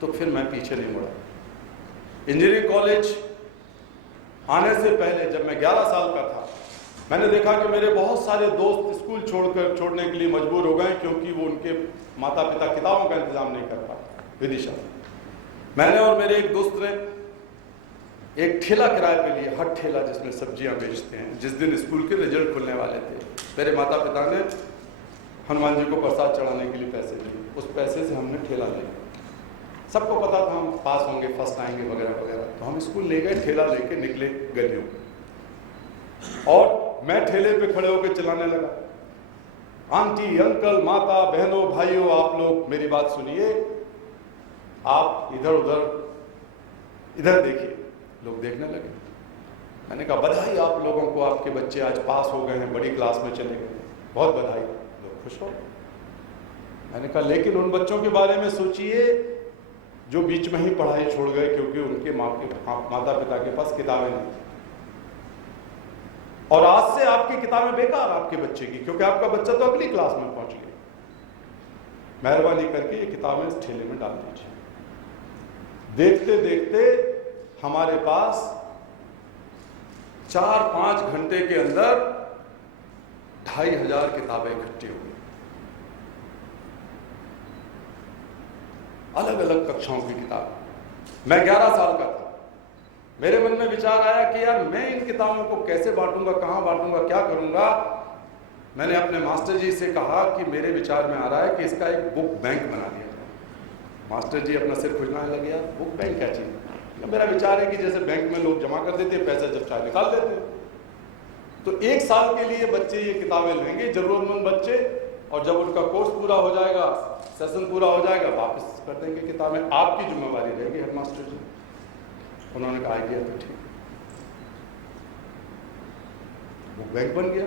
तो फिर मैं पीछे नहीं मुड़ा। इंजीनियरिंग कॉलेज आने से पहले जब मैं 11 साल का था, मैंने देखा कि मेरे बहुत सारे दोस्त स्कूल छोड़ने के लिए मजबूर हो गए, क्योंकि वो उनके माता पिता किताबों का इंतजाम नहीं कर पाते विदिशा। मैंने और मेरे एक दोस्त ने एक ठेला किराए पे लिए, हट ठेला जिसमें सब्जियां बेचते हैं। जिस दिन स्कूल के रिजल्ट खुलने वाले थे, मेरे माता पिता ने हनुमान जी को प्रसाद चढ़ाने के लिए पैसे दिए। उस पैसे से हमने ठेला लिया। सबको पता था हम पास होंगे, फर्स्ट आएंगे वगैरह वगैरह, तो हम स्कूल ले गए, ठेला लेके निकले गलियों, और मैं ठेले पे खड़े होकर चिल्लाने लगा, आंटी, अंकल, माता, बहनों, भाइयों, आप लोग मेरी बात सुनिए, आप इधर उधर इधर देखिए। लोग देखने लगे। मैंने कहा, बधाई आप लोगों को, आपके बच्चे आज पास हो गए हैं, बड़ी क्लास में चले गए, बहुत बधाई। लोग खुश हो। मैंने कहा, लेकिन उन बच्चों के बारे में सोचिए जो बीच में ही पढ़ाई छोड़ गए क्योंकि उनके माता पिता के पास किताबें नहीं थी। और आज से आपकी किताबें बेकार आपके बच्चे की, क्योंकि आपका बच्चा तो अगली क्लास में पहुंच गया। मेहरबानी करके ये किताबें इस ठेले में डाल दीजिए। देखते देखते हमारे पास 4-5 घंटे के अंदर 2500 किताबें इकट्ठी हो गई, अलग अलग कक्षाओं की किताब। मैं 11 साल का था। मेरे मन में विचार आया कि यार मैं इन किताबों को कैसे बांटूंगा, कहां बांटूंगा, क्या करूंगा। मैंने अपने मास्टर जी से कहा कि मेरे विचार में आ रहा है कि इसका एक बुक बैंक बना दिया जाए। मास्टर जी अपना सिर खुजलाने लग गया, बुक बैंक क्या चीज। मेरा विचार है कि जैसे बैंक में लोग जमा कर देते हैं पैसे, जब चाहे निकाल देते हैं, तो 1 साल के लिए बच्चे ये किताबें लेंगे, जरूरतमंद बच्चे, और जब उनका कोर्स पूरा हो जाएगा, सेशन पूरा हो जाएगा, वापस कर देंगे किताबें। आपकी जिम्मेवारी रहेगी हेड मास्टर जी। उन्होंने कहा, आइडिया तो ठीक। बुक बैंक बन गया,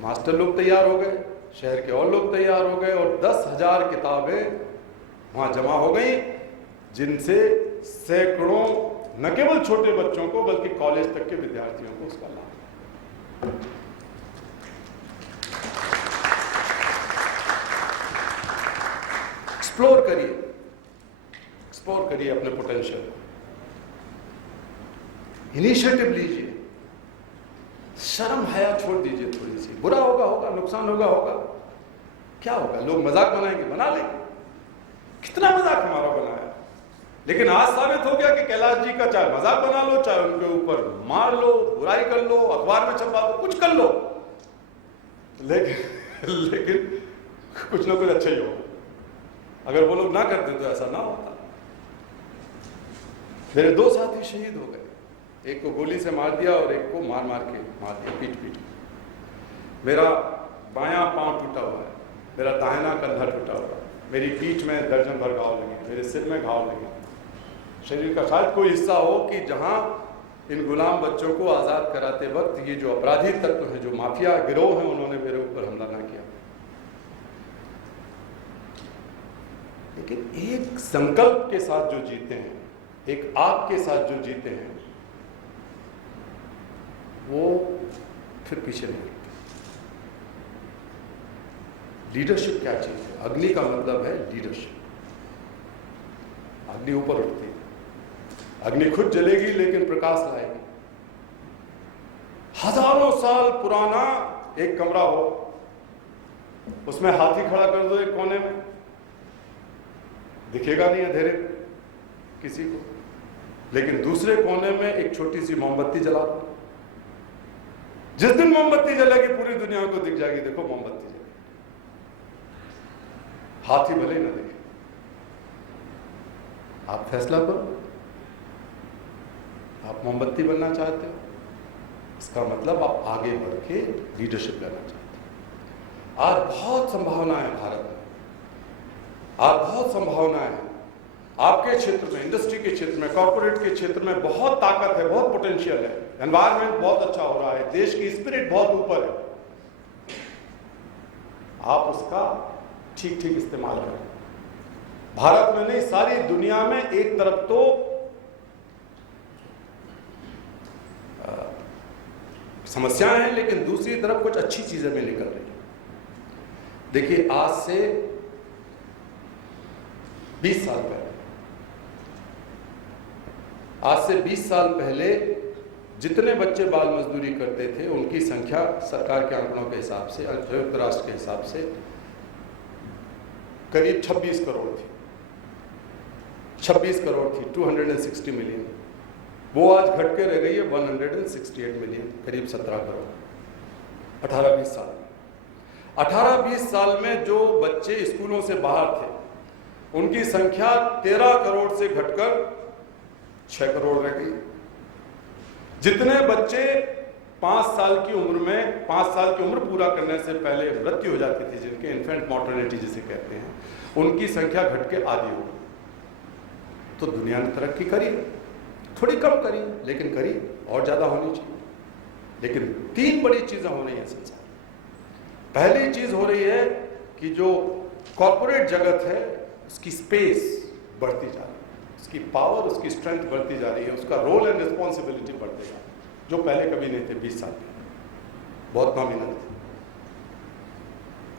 मास्टर लोग तैयार हो गए, शहर के और लोग तैयार हो गए, और 10,000 किताबें वहां जमा हो गई, जिनसे सैकड़ों न केवल छोटे बच्चों को बल्कि कॉलेज तक के विद्यार्थियों को उसका लाभ। एक्सप्लोर करिए अपने पोटेंशियल को, इनिशिएटिव लीजिए, शर्म हया छोड़ दीजिए थोड़ी सी। बुरा होगा, नुकसान होगा, क्या होगा, लोग मजाक बनाएंगे, बना लेंगे। कितना मजाक हमारा बनाया, लेकिन आज साबित हो गया कि कैलाश जी का चाहे मजाक बना लो, चाहे उनके ऊपर मार लो, बुराई कर लो, अखबार में छपा दो, कुछ कर लो, लेकिन कुछ ना कुछ अच्छा ही होगा। अगर वो लोग ना करते तो ऐसा ना होता। मेरे 2 साथी शहीद हो गए, एक को गोली से मार दिया और एक को मार के मार दिया, पीट। मेरा बायां पांव टूटा हुआ है, मेरा दाहिना कंधा टूटा हुआ है, मेरी पीठ में दर्जन भर घाव लगे, मेरे सिर में घाव लगे। शरीर का शायद कोई हिस्सा हो कि जहां इन गुलाम बच्चों को आजाद कराते वक्त ये जो अपराधी तत्व हैं, जो माफिया गिरोह हैं, उन्होंने मेरे ऊपर हमला ना किया। लेकिन एक संकल्प के साथ जो जीते हैं, एक आग के साथ जो जीते हैं, वो फिर पीछे नहीं हटते। लीडरशिप क्या चीज है? अग्नि का मतलब है लीडरशिप। अग्नि ऊपर उठती है, अग्नि खुद जलेगी लेकिन प्रकाश लाएगी। हजारों साल पुराना एक कमरा हो, उसमें हाथी खड़ा कर दो एक कोने में, दिखेगा नहीं अंधेरे किसी को, लेकिन दूसरे कोने में एक छोटी सी मोमबत्ती जला दो, जिस दिन मोमबत्ती जलेगी पूरी दुनिया को दिख जाएगी, देखो मोमबत्ती जलेगी। हाथी भले ना देखे, आप फैसला करो, आप मोमबत्ती बनना चाहते हो, इसका मतलब आप आगे बढ़ के लीडरशिप लेना चाहते हो। आज बहुत संभावना है भारत में, आज बहुत संभावना है आपके क्षेत्र में, इंडस्ट्री के क्षेत्र में, कॉर्पोरेट के क्षेत्र में बहुत ताकत है, बहुत पोटेंशियल है, एनवायरनमेंट बहुत अच्छा हो रहा है, देश की स्पिरिट बहुत ऊपर है। आप उसका ठीक ठीक इस्तेमाल करें। भारत में नहीं, सारी दुनिया में एक तरफ तो समस्याएं हैं, लेकिन दूसरी तरफ कुछ अच्छी चीजें भी निकल रही हैं। देखिए, आज से 20 साल पहले, आज से 20 साल पहले जितने बच्चे बाल मजदूरी करते थे उनकी संख्या सरकार के आंकड़ों के हिसाब से, संयुक्त राष्ट्र के हिसाब से करीब 26 करोड़ थी। 26 करोड़ थी, 260 मिलियन। वो आज घट के रह गई है 168 मिलियन, करीब 17 करोड़। 18-20 साल में 18-20 साल में जो बच्चे स्कूलों से बाहर थे उनकी संख्या 13 करोड़ से घटकर 6 करोड़ रह गई। जितने बच्चे 5 साल की उम्र में, 5 साल की उम्र पूरा करने से पहले मृत्यु हो जाती थी, जिनके इन्फेंट मॉर्टेलिटी जिसे कहते हैं, उनकी संख्या घट के आधी हो गई। तो दुनिया ने तरक्की करी, थोड़ी कम करी, लेकिन करी, और ज्यादा होनी चाहिए। लेकिन 3 बड़ी चीजें हो रही हैं संसार। पहली चीज हो रही है कि जो कॉर्पोरेट जगत है उसकी स्पेस बढ़ती जा रही है, उसकी पावर, उसकी स्ट्रेंथ बढ़ती जा रही है, उसका रोल एंड रिस्पॉन्सिबिलिटी बढ़ते जा रही है, जो पहले कभी नहीं थे। 20 साल पहले बहुत नॉमिनल थे।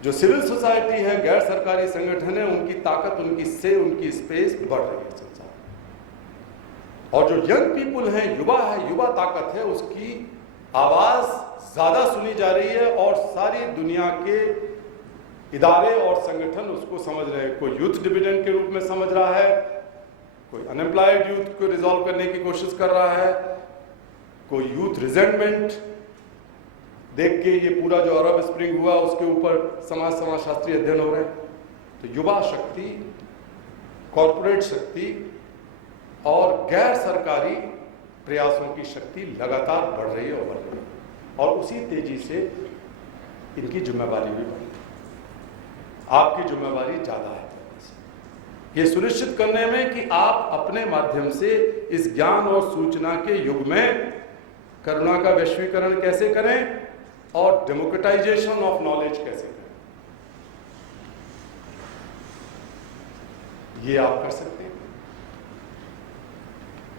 जो सिविल सोसाइटी है, गैर सरकारी संगठन है, उनकी ताकत, उनकी स्पेस बढ़ रही है संसार। और जो यंग पीपुल है, युवा ताकत है, उसकी आवाज ज्यादा सुनी जा रही है और सारी दुनिया के इदारे और संगठन उसको समझ रहे हैं। कोई यूथ डिविडेंड के रूप में समझ रहा है, कोई अनएम्प्लॉयड यूथ को रिजॉल्व करने की कोशिश कर रहा है, कोई यूथ रिजेंटमेंट देख के ये पूरा जो अरब स्प्रिंग हुआ उसके ऊपर समाजशास्त्री अध्ययन हो रहे हैं। तो युवा शक्ति, कॉर्पोरेट शक्ति और गैर सरकारी प्रयासों की शक्ति लगातार बढ़ रही है और बढ़ रही है, और उसी तेजी से इनकी जिम्मेवारी भी बढ़ रही है। आपकी जिम्मेवारी ज्यादा है ये सुनिश्चित करने में कि आप अपने माध्यम से इस ज्ञान और सूचना के युग में करुणा का वैश्वीकरण कैसे करें और डेमोक्रेटाइजेशन ऑफ नॉलेज कैसे करें, ये आप कर सकते हैं।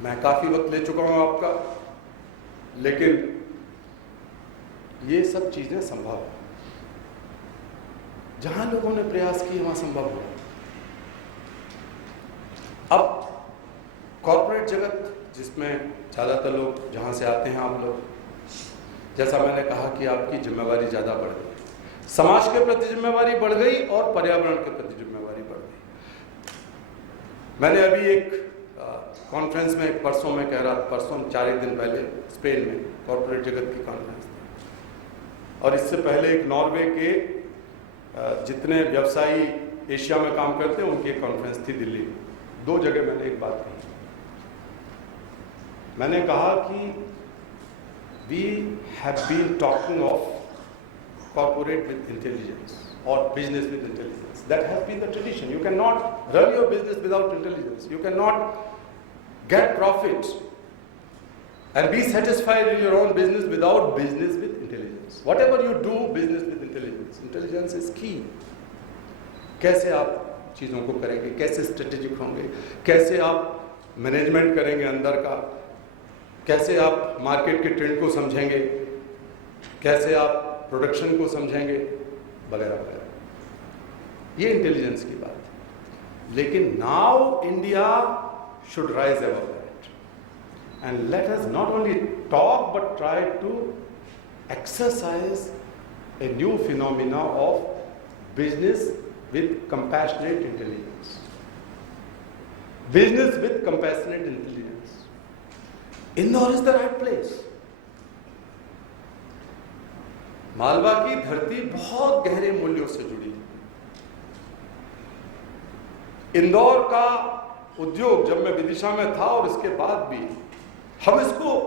मैं काफी वक्त ले चुका हूं आपका, लेकिन ये सब चीजें संभव है। जहां लोगों ने प्रयास किए वहां संभव हुआ। अब कॉर्पोरेट जगत जिसमें ज्यादातर लोग जहां से आते हैं आप लोग, जैसा मैंने कहा कि आपकी जिम्मेवारी ज्यादा बढ़ गई, समाज के प्रति जिम्मेवारी बढ़ गई और पर्यावरण के प्रति जिम्मेवारी बढ़ गई। मैंने अभी एक कॉन्फ्रेंस में परसों में कह रहा, परसों 4 दिन पहले स्पेन में कॉर्पोरेट जगत की कॉन्फ्रेंस थी, और इससे पहले एक नॉर्वे के जितने व्यवसायी एशिया में काम करते हैं उनकी एक कॉन्फ्रेंस थी दिल्ली में। 2 जगह मैंने एक बात कही, मैंने कहा कि we have been talking of corporate with intelligence और business with intelligence. That has been the tradition. You can not run your business without intelligence. You can not get profit and be satisfied in your own business without business with intelligence. Whatever you do, business with intelligence. Intelligence is key. कैसे आप चीज़ों को करेंगे, कैसे strategic होंगे, कैसे आप management करेंगे अंदर का, कैसे आप मार्केट के ट्रेंड को समझेंगे, कैसे आप प्रोडक्शन को समझेंगे, वगैरह वगैरह। ये इंटेलिजेंस की बात है। लेकिन now India should rise above that. and let us not only talk but try to exercise a new phenomena of business with compassionate intelligence. Business with compassionate intelligence. Indore is the right place. Malwa की धरती बहुत गहरे मूल्यों से जुड़ी है। इंदौर का उद्योग जब मैं विदिशा में था और इसके बाद भी हम इसको,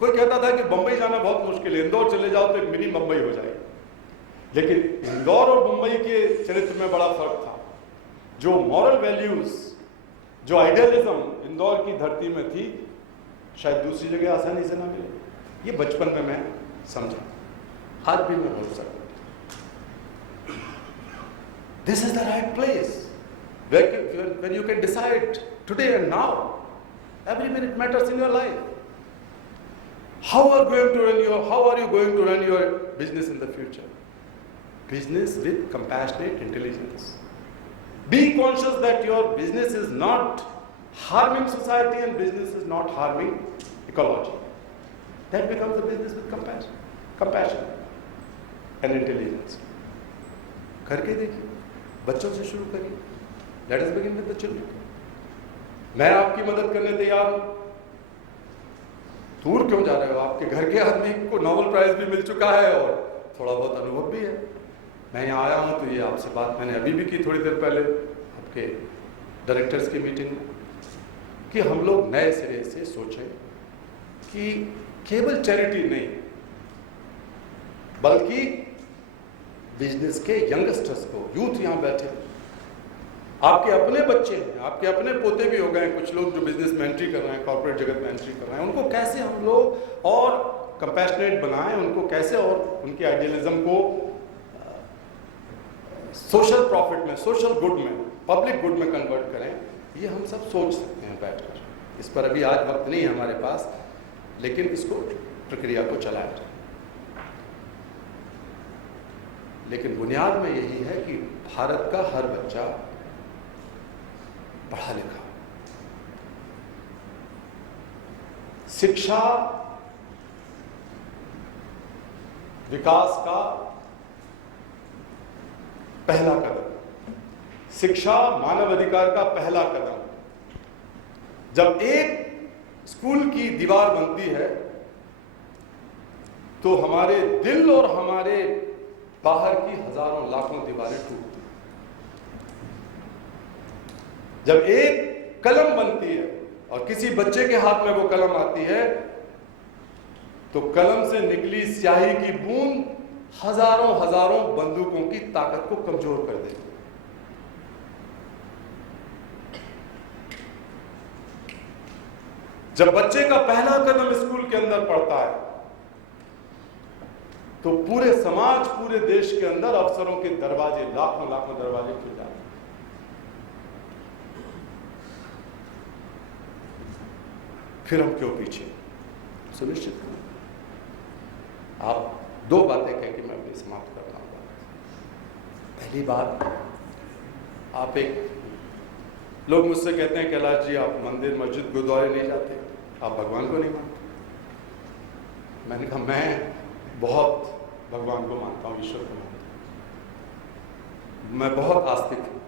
कोई कहता था कि बंबई जाना बहुत मुश्किल है, इंदौर चले जाओ तो एक मिनी बंबई हो जाएगी। लेकिन इंदौर और मुंबई के चरित्र में बड़ा फर्क था। जो मॉरल वैल्यूज, जो आइडियलिज्म इंदौर की धरती में थी, शायद दूसरी जगह आसानी से ना मिले। ये बचपन में मैं समझा, आज भी मैं बोल सकता। This is the right place when you can decide today and now. Every minute matters in your life. How are you going to run your business in the future? Business with compassionate intelligence. Be conscious that your business is not harming society and business is not harming ecology. That becomes the business with compassion and intelligence. करके देखिए, बच्चों से शुरू करिए। Let us begin with the children. मैं आपकी मदद करने तैयार हूं। दूर क्यों जा रहे हो? आपके घर के आदमी को नोबेल प्राइज भी मिल चुका है और थोड़ा बहुत अनुभव भी है। मैं यहाँ आया हूँ तो ये आपसे बात मैंने अभी भी की थोड़ी देर पहले आपके डायरेक्टर्स की मीटिंग में, कि हम लोग नए सिरे से सोचें कि केवल चैरिटी नहीं बल्कि बिजनेस के यंगस्टर्स को, यूथ यहाँ बैठे, आपके अपने बच्चे हैं, आपके अपने पोते भी हो गए, कुछ लोग जो बिजनेस में एंट्री कर रहे हैं, कॉर्पोरेट जगत में एंट्री कर रहे हैं, उनको कैसे हम लोग और कंपैशनेट बनाएं, उनको कैसे और उनके आइडियलिज्म को सोशल प्रॉफिट में, सोशल गुड में, पब्लिक गुड में कन्वर्ट करें, ये हम सब सोच सकते हैं बैठकर। इस पर अभी आज वक्त नहीं है हमारे पास, लेकिन इसको प्रक्रिया को चलाया जाए। लेकिन बुनियाद में यही है कि भारत का हर बच्चा पढ़ा लिखा, शिक्षा विकास का पहला कदम, शिक्षा मानव अधिकार का पहला कदम। जब एक स्कूल की दीवार बनती है तो हमारे दिल और हमारे बाहर की हजारों लाखों दीवारें टूटती। जब एक कलम बनती है और किसी बच्चे के हाथ में वो कलम आती है तो कलम से निकली स्याही की बूंद हजारों हजारों बंदूकों की ताकत को कमजोर कर देती है। जब बच्चे का पहला कदम स्कूल के अंदर पड़ता है तो पूरे समाज, पूरे देश के अंदर अवसरों के दरवाजे, लाखों लाखों दरवाजे खुल जाते हैं। फिर हम क्यों पीछे? सुनिश्चित करें। आप दो बातें कह के मैं अपनी समाप्त करता हूँ। पहली बात, आप एक लोग मुझसे कहते हैं कैलाश जी आप मंदिर, मस्जिद, गुरुद्वारे नहीं जाते, आप भगवान को नहीं मानते। मैंने कहा मैं बहुत भगवान को मानता हूँ, ईश्वर को मानता हूँ, मैं बहुत आस्तिक हूँ।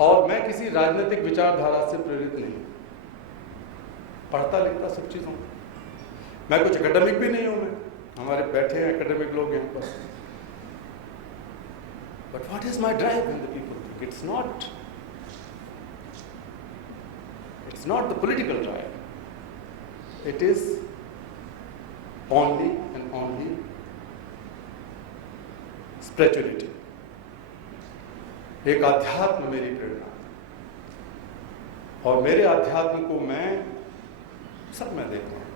और मैं किसी राजनीतिक विचारधारा से प्रेरित नहीं, पढ़ता लिखता सब चीज़ हूँ। मैं कुछ एकेडमिक भी नहीं हूँ, मैं, हमारे बैठे हैं एकेडमिक लोग यहाँ पर। But what is my drive in the people think it's not the political drive, it is only and only spirituality. एक अध्यात्म मेरी प्रेरणा है और मेरे अध्यात्म को मैं सब में देखता हूँ।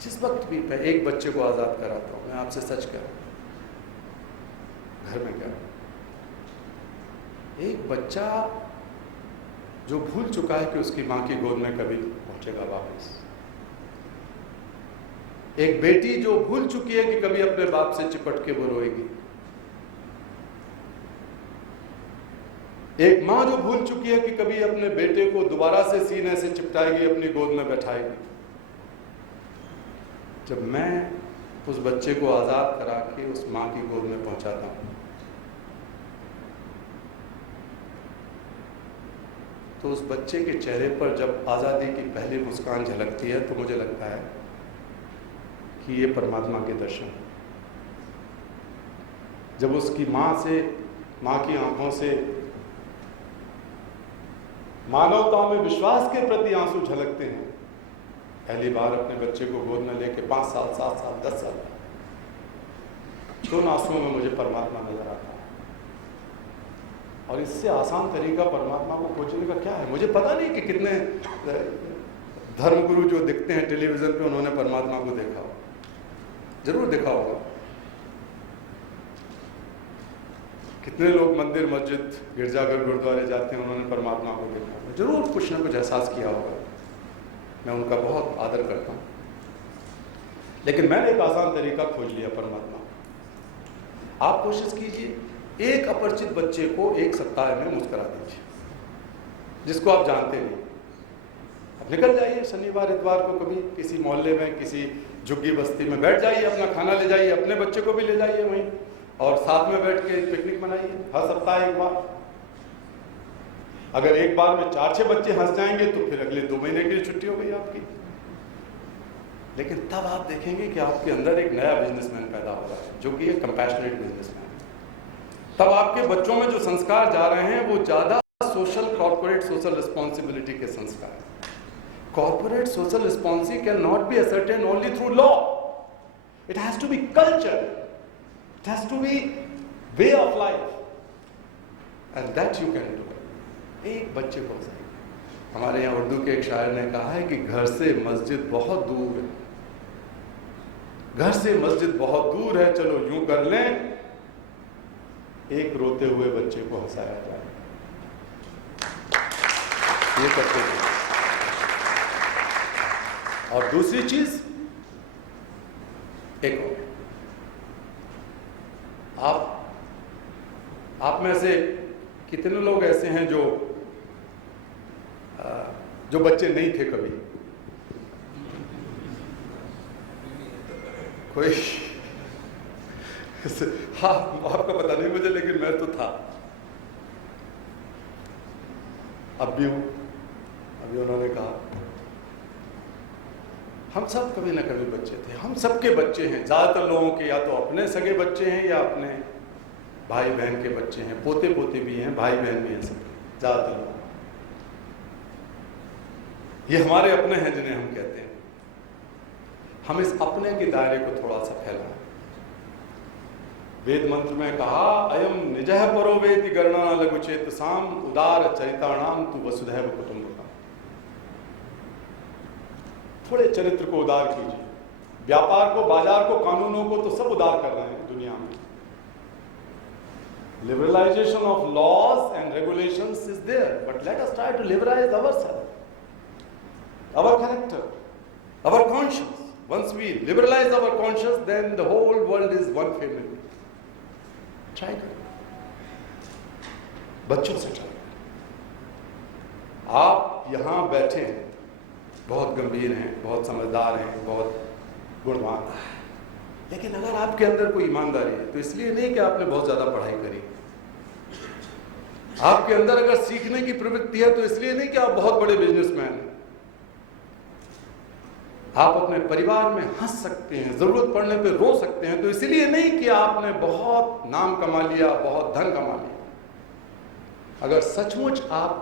जिस वक्त भी मैं एक बच्चे को आज़ाद कराता हूँ, मैं आपसे सच कह रहा हूँ, घर में कह रहा हूँ, एक बच्चा जो भूल चुका है कि उसकी माँ की गोद में कभी पहुँचेगा वापस, एक बेटी जो भूल चुकी है कि कभी अपने बाप से चिपट के वो रोएगी, एक माँ जो भूल चुकी है कि कभी अपने बेटे को दोबारा से सीने से चिपटाएगी, अपनी गोद में बैठाएगी। जब मैं उस बच्चे को आज़ाद करा के उस माँ की गोद में पहुंचाता हूँ, तो उस बच्चे के चेहरे पर जब आज़ादी की पहली मुस्कान झलकती है, तो मुझे लगता है कि ये परमात्मा के दर्शन हैं। जब उसकी माँ की आंखों से मानवता में विश्वास के प्रति आंसू झलकते हैं, पहली बार अपने बच्चे को गोद में लेके 5 साल, 7 साल, 10 साल, तो उन आंसुओं में मुझे परमात्मा नजर आता है। और इससे आसान तरीका परमात्मा को खोजने का क्या है? मुझे पता नहीं कि कितने धर्मगुरु जो दिखते हैं टेलीविजन पे, उन्होंने परमात्मा को देखा हो, जरूर देखा होगा। कितने लोग मंदिर, मस्जिद, गिरजाघर, गुरुद्वारे जाते हैं, उन्होंने परमात्मा को देखा होगा, जरूर कुछ ना कुछ एहसास किया होगा। मैं उनका बहुत आदर करता हूँ, लेकिन मैंने एक आसान तरीका खोज लिया परमात्मा। आप कोशिश कीजिए, एक अपरिचित बच्चे को एक सप्ताह में मुस्कुरा दीजिए, जिसको आप जानते नहीं। अब निकल जाइए शनिवार इतवार को कभी किसी मोहल्ले में, किसी झुग्गी बस्ती में बैठ जाइए, अपना खाना ले जाइए, अपने बच्चे को भी ले जाइए वहीं, और साथ में बैठ के पिकनिक मनाइए। हर सप्ताह एक बार। अगर एक बार में 4-6 बच्चे हंस जाएंगे तो फिर अगले 2 महीने की छुट्टी हो गई आपकी। लेकिन तब आप देखेंगे कि आपके अंदर एक नया बिजनेसमैन पैदा हो रहा है, जो कि एक कंपैशनेट बिजनेसमैन है। तब आपके बच्चों में जो संस्कार जा रहे हैं वो ज्यादा सोशल, कॉर्पोरेट सोशल रिस्पॉन्सिबिलिटी के संस्कार हैं। Corporate social responsibility can not be ascertained only through law. It has to be culture. It has to be way of life. And that you can do. एक बच्चे को सही। हमारे यहाँ उर्दू के एक शायर ने कहा है कि घर से मस्जिद बहुत दूर है, घर से मस्जिद बहुत दूर है, चलो यूं कर लें, एक रोते हुए बच्चे को हंसाया जाए। ये करते हैं। और दूसरी चीज, एक और, आप में से कितने लोग ऐसे हैं जो बच्चे नहीं थे कभी? कोई? हाँ, आपका पता नहीं मुझे, लेकिन मैं तो था, अब भी हूं। अभी उन्होंने कहा हम सब कभी ना कभी बच्चे थे, हम सबके बच्चे हैं। ज्यादातर लोगों के या तो अपने सगे बच्चे हैं या अपने भाई बहन के बच्चे हैं, पोते पोते भी हैं, भाई बहन भी हैं, सबके ज्यादातर लोग। ये हमारे अपने हैं जिन्हें हम कहते हैं। हम इस अपने के दायरे को थोड़ा सा फैलाएं। वेद मंत्र में कहा, अयम निजः परो वेति गणना लघुचेत साम उदार चरिताणाम तु वसुधैव कुटुंबकम। थोड़े चरित्र को उदार कीजिए। व्यापार को, बाजार को, कानूनों को तो सब उदार कर रहे हैं दुनिया में। Liberalization of laws and regulations is there, but let us try to liberalize ourselves, our character, our conscience. Once we liberalize our conscience, then the whole world is one family. Try करें, बच्चों से try करें। आप यहाँ बैठे हैं, बहुत गंभीर हैं, बहुत समझदार हैं, बहुत गुणवान हैं, लेकिन अगर आपके अंदर कोई ईमानदारी है तो इसलिए नहीं कि आपने बहुत ज्यादा पढ़ाई करी। आपके अंदर अगर सीखने की प्रवृत्ति है तो इसलिए नहीं कि आप बहुत बड़े बिजनेसमैन हैं। आप अपने परिवार में हंस सकते हैं, जरूरत पड़ने पे रो सकते हैं, तो इसलिए नहीं कि आपने बहुत नाम कमा लिया, बहुत धन कमा लिया। अगर सचमुच आप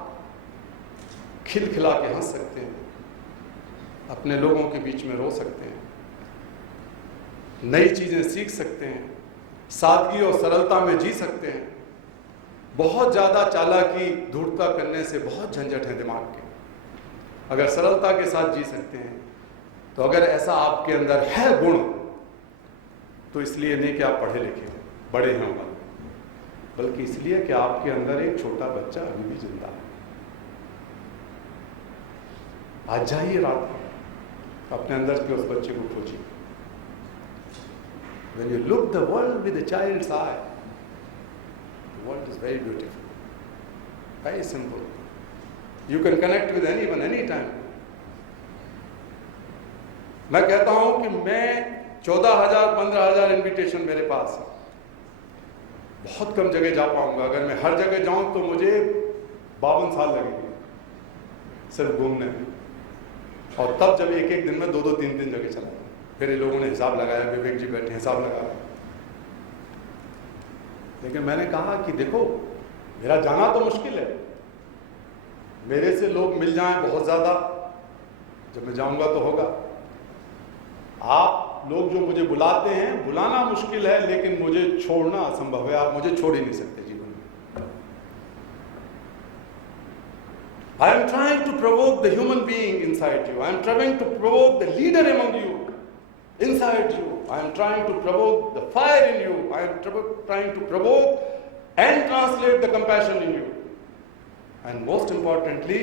खिलखिला के हंस सकते हैं, अपने लोगों के बीच में रो सकते हैं, नई चीजें सीख सकते हैं, सादगी और सरलता में जी सकते हैं। बहुत ज्यादा चालाकी, धूर्तता करने से बहुत झंझट है दिमाग के। अगर सरलता के साथ जी सकते हैं, तो अगर ऐसा आपके अंदर है गुण, तो इसलिए नहीं कि आप पढ़े लिखे हैं, बड़े हैं उम्र, बल्कि इसलिए कि आपके अंदर एक छोटा बच्चा अभी भी जिंदा है। आज जाइए रात में, अपने अंदर के उस बच्चे को खोजिए। When you look the world with a child's eye, the world is very beautiful. Very simple. You can connect with anyone, anytime. मैं कहता हूं कि मैं 14,000, 15,000 इन्विटेशन मेरे पास है। बहुत कम जगह जा पाऊंगा। अगर मैं हर जगह जाऊं तो मुझे 52 साल लगेंगे सिर्फ घूमने में। और तब जब एक एक दिन में 2-2, 3-3 जगह चला, फिर ये लोगों ने हिसाब लगाया, विवेक जी बैठे हिसाब लगाया। लेकिन मैंने कहा कि देखो, मेरा जाना तो मुश्किल है, मेरे से लोग मिल जाएं बहुत ज्यादा, जब मैं जाऊंगा तो होगा। आप लोग जो मुझे बुलाते हैं, बुलाना मुश्किल है, लेकिन मुझे छोड़ना असंभव है। आप मुझे छोड़ ही नहीं सकते जीवन में। I am trying to provoke the human being inside you. I am trying to provoke the leader among you, inside you. I am trying to provoke the fire in you. I am trying to provoke and translate the compassion in you. And most importantly,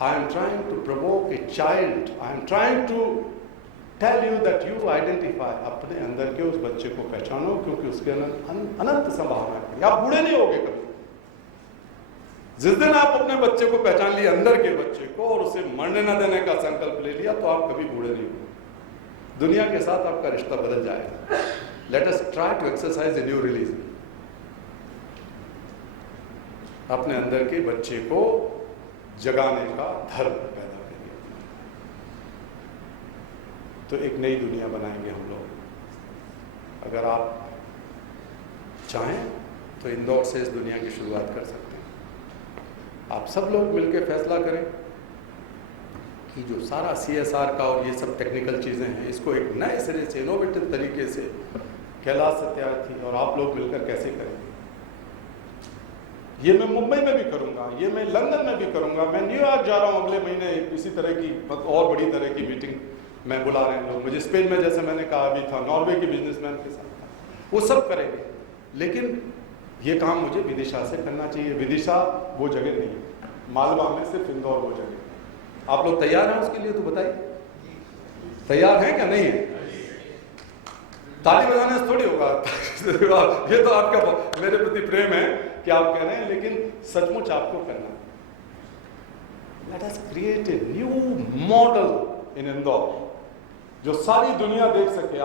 I am trying to provoke a child. I am trying to tell you that you identify, अपने अंदर के उस बच्चे को पहचानो, क्योंकि उसके अंदर अनंत संभावना है। आप बूढ़े नहीं होगे कभी। जिस दिन आप अपने बच्चे को पहचान लिए, अंदर के बच्चे को, और उसे मरने न देने का संकल्प ले लिया, तो आप कभी बूढ़े नहीं होंगे। दुनिया के साथ आपका रिश्ता बदल जाएगा। Let us try to exercise a new religion. अपने अंदर के बच्चे को जगाने का धर्म पैदा करिए, तो एक नई दुनिया बनाएंगे हम लोग। अगर आप चाहें तो इंदौर से इस दुनिया की शुरुआत कर सकते हैं। आप सब लोग मिलकर फैसला करें कि जो सारा CSR का और ये सब टेक्निकल चीज़ें हैं, इसको एक नए सिरे से, इनोवेटिव तरीके से कैलाश सत्यार्थी और आप लोग मिलकर कैसे करेंगे। ये मैं मुंबई में भी करूंगा, ये मैं लंदन में भी करूंगा, मैं न्यूयॉर्क जा रहा हूँ अगले महीने, इसी तरह की और बड़ी तरह की मीटिंग मैं बुला रहे हैं लोग मुझे। स्पेन में, जैसे मैंने कहा अभी था, नॉर्वे के बिजनेसमैन के साथ था, वो सब करेंगे। लेकिन ये काम मुझे विदिशा से करना चाहिए। विदिशा वो जगह नहीं है, मालवा में सिर्फ इंदौर वो जगह। आप लोग तैयार हैं उसके लिए? तो बताइए, तैयार हैं क्या? नहीं है? ताली बजाने से थोड़ी होगा। ये तो आपका मेरे प्रति प्रेम है कि आप कह रहे हैं, लेकिन सचमुच आपको करना। Let us create a new model in Indore, जो सारी दुनिया देख सके।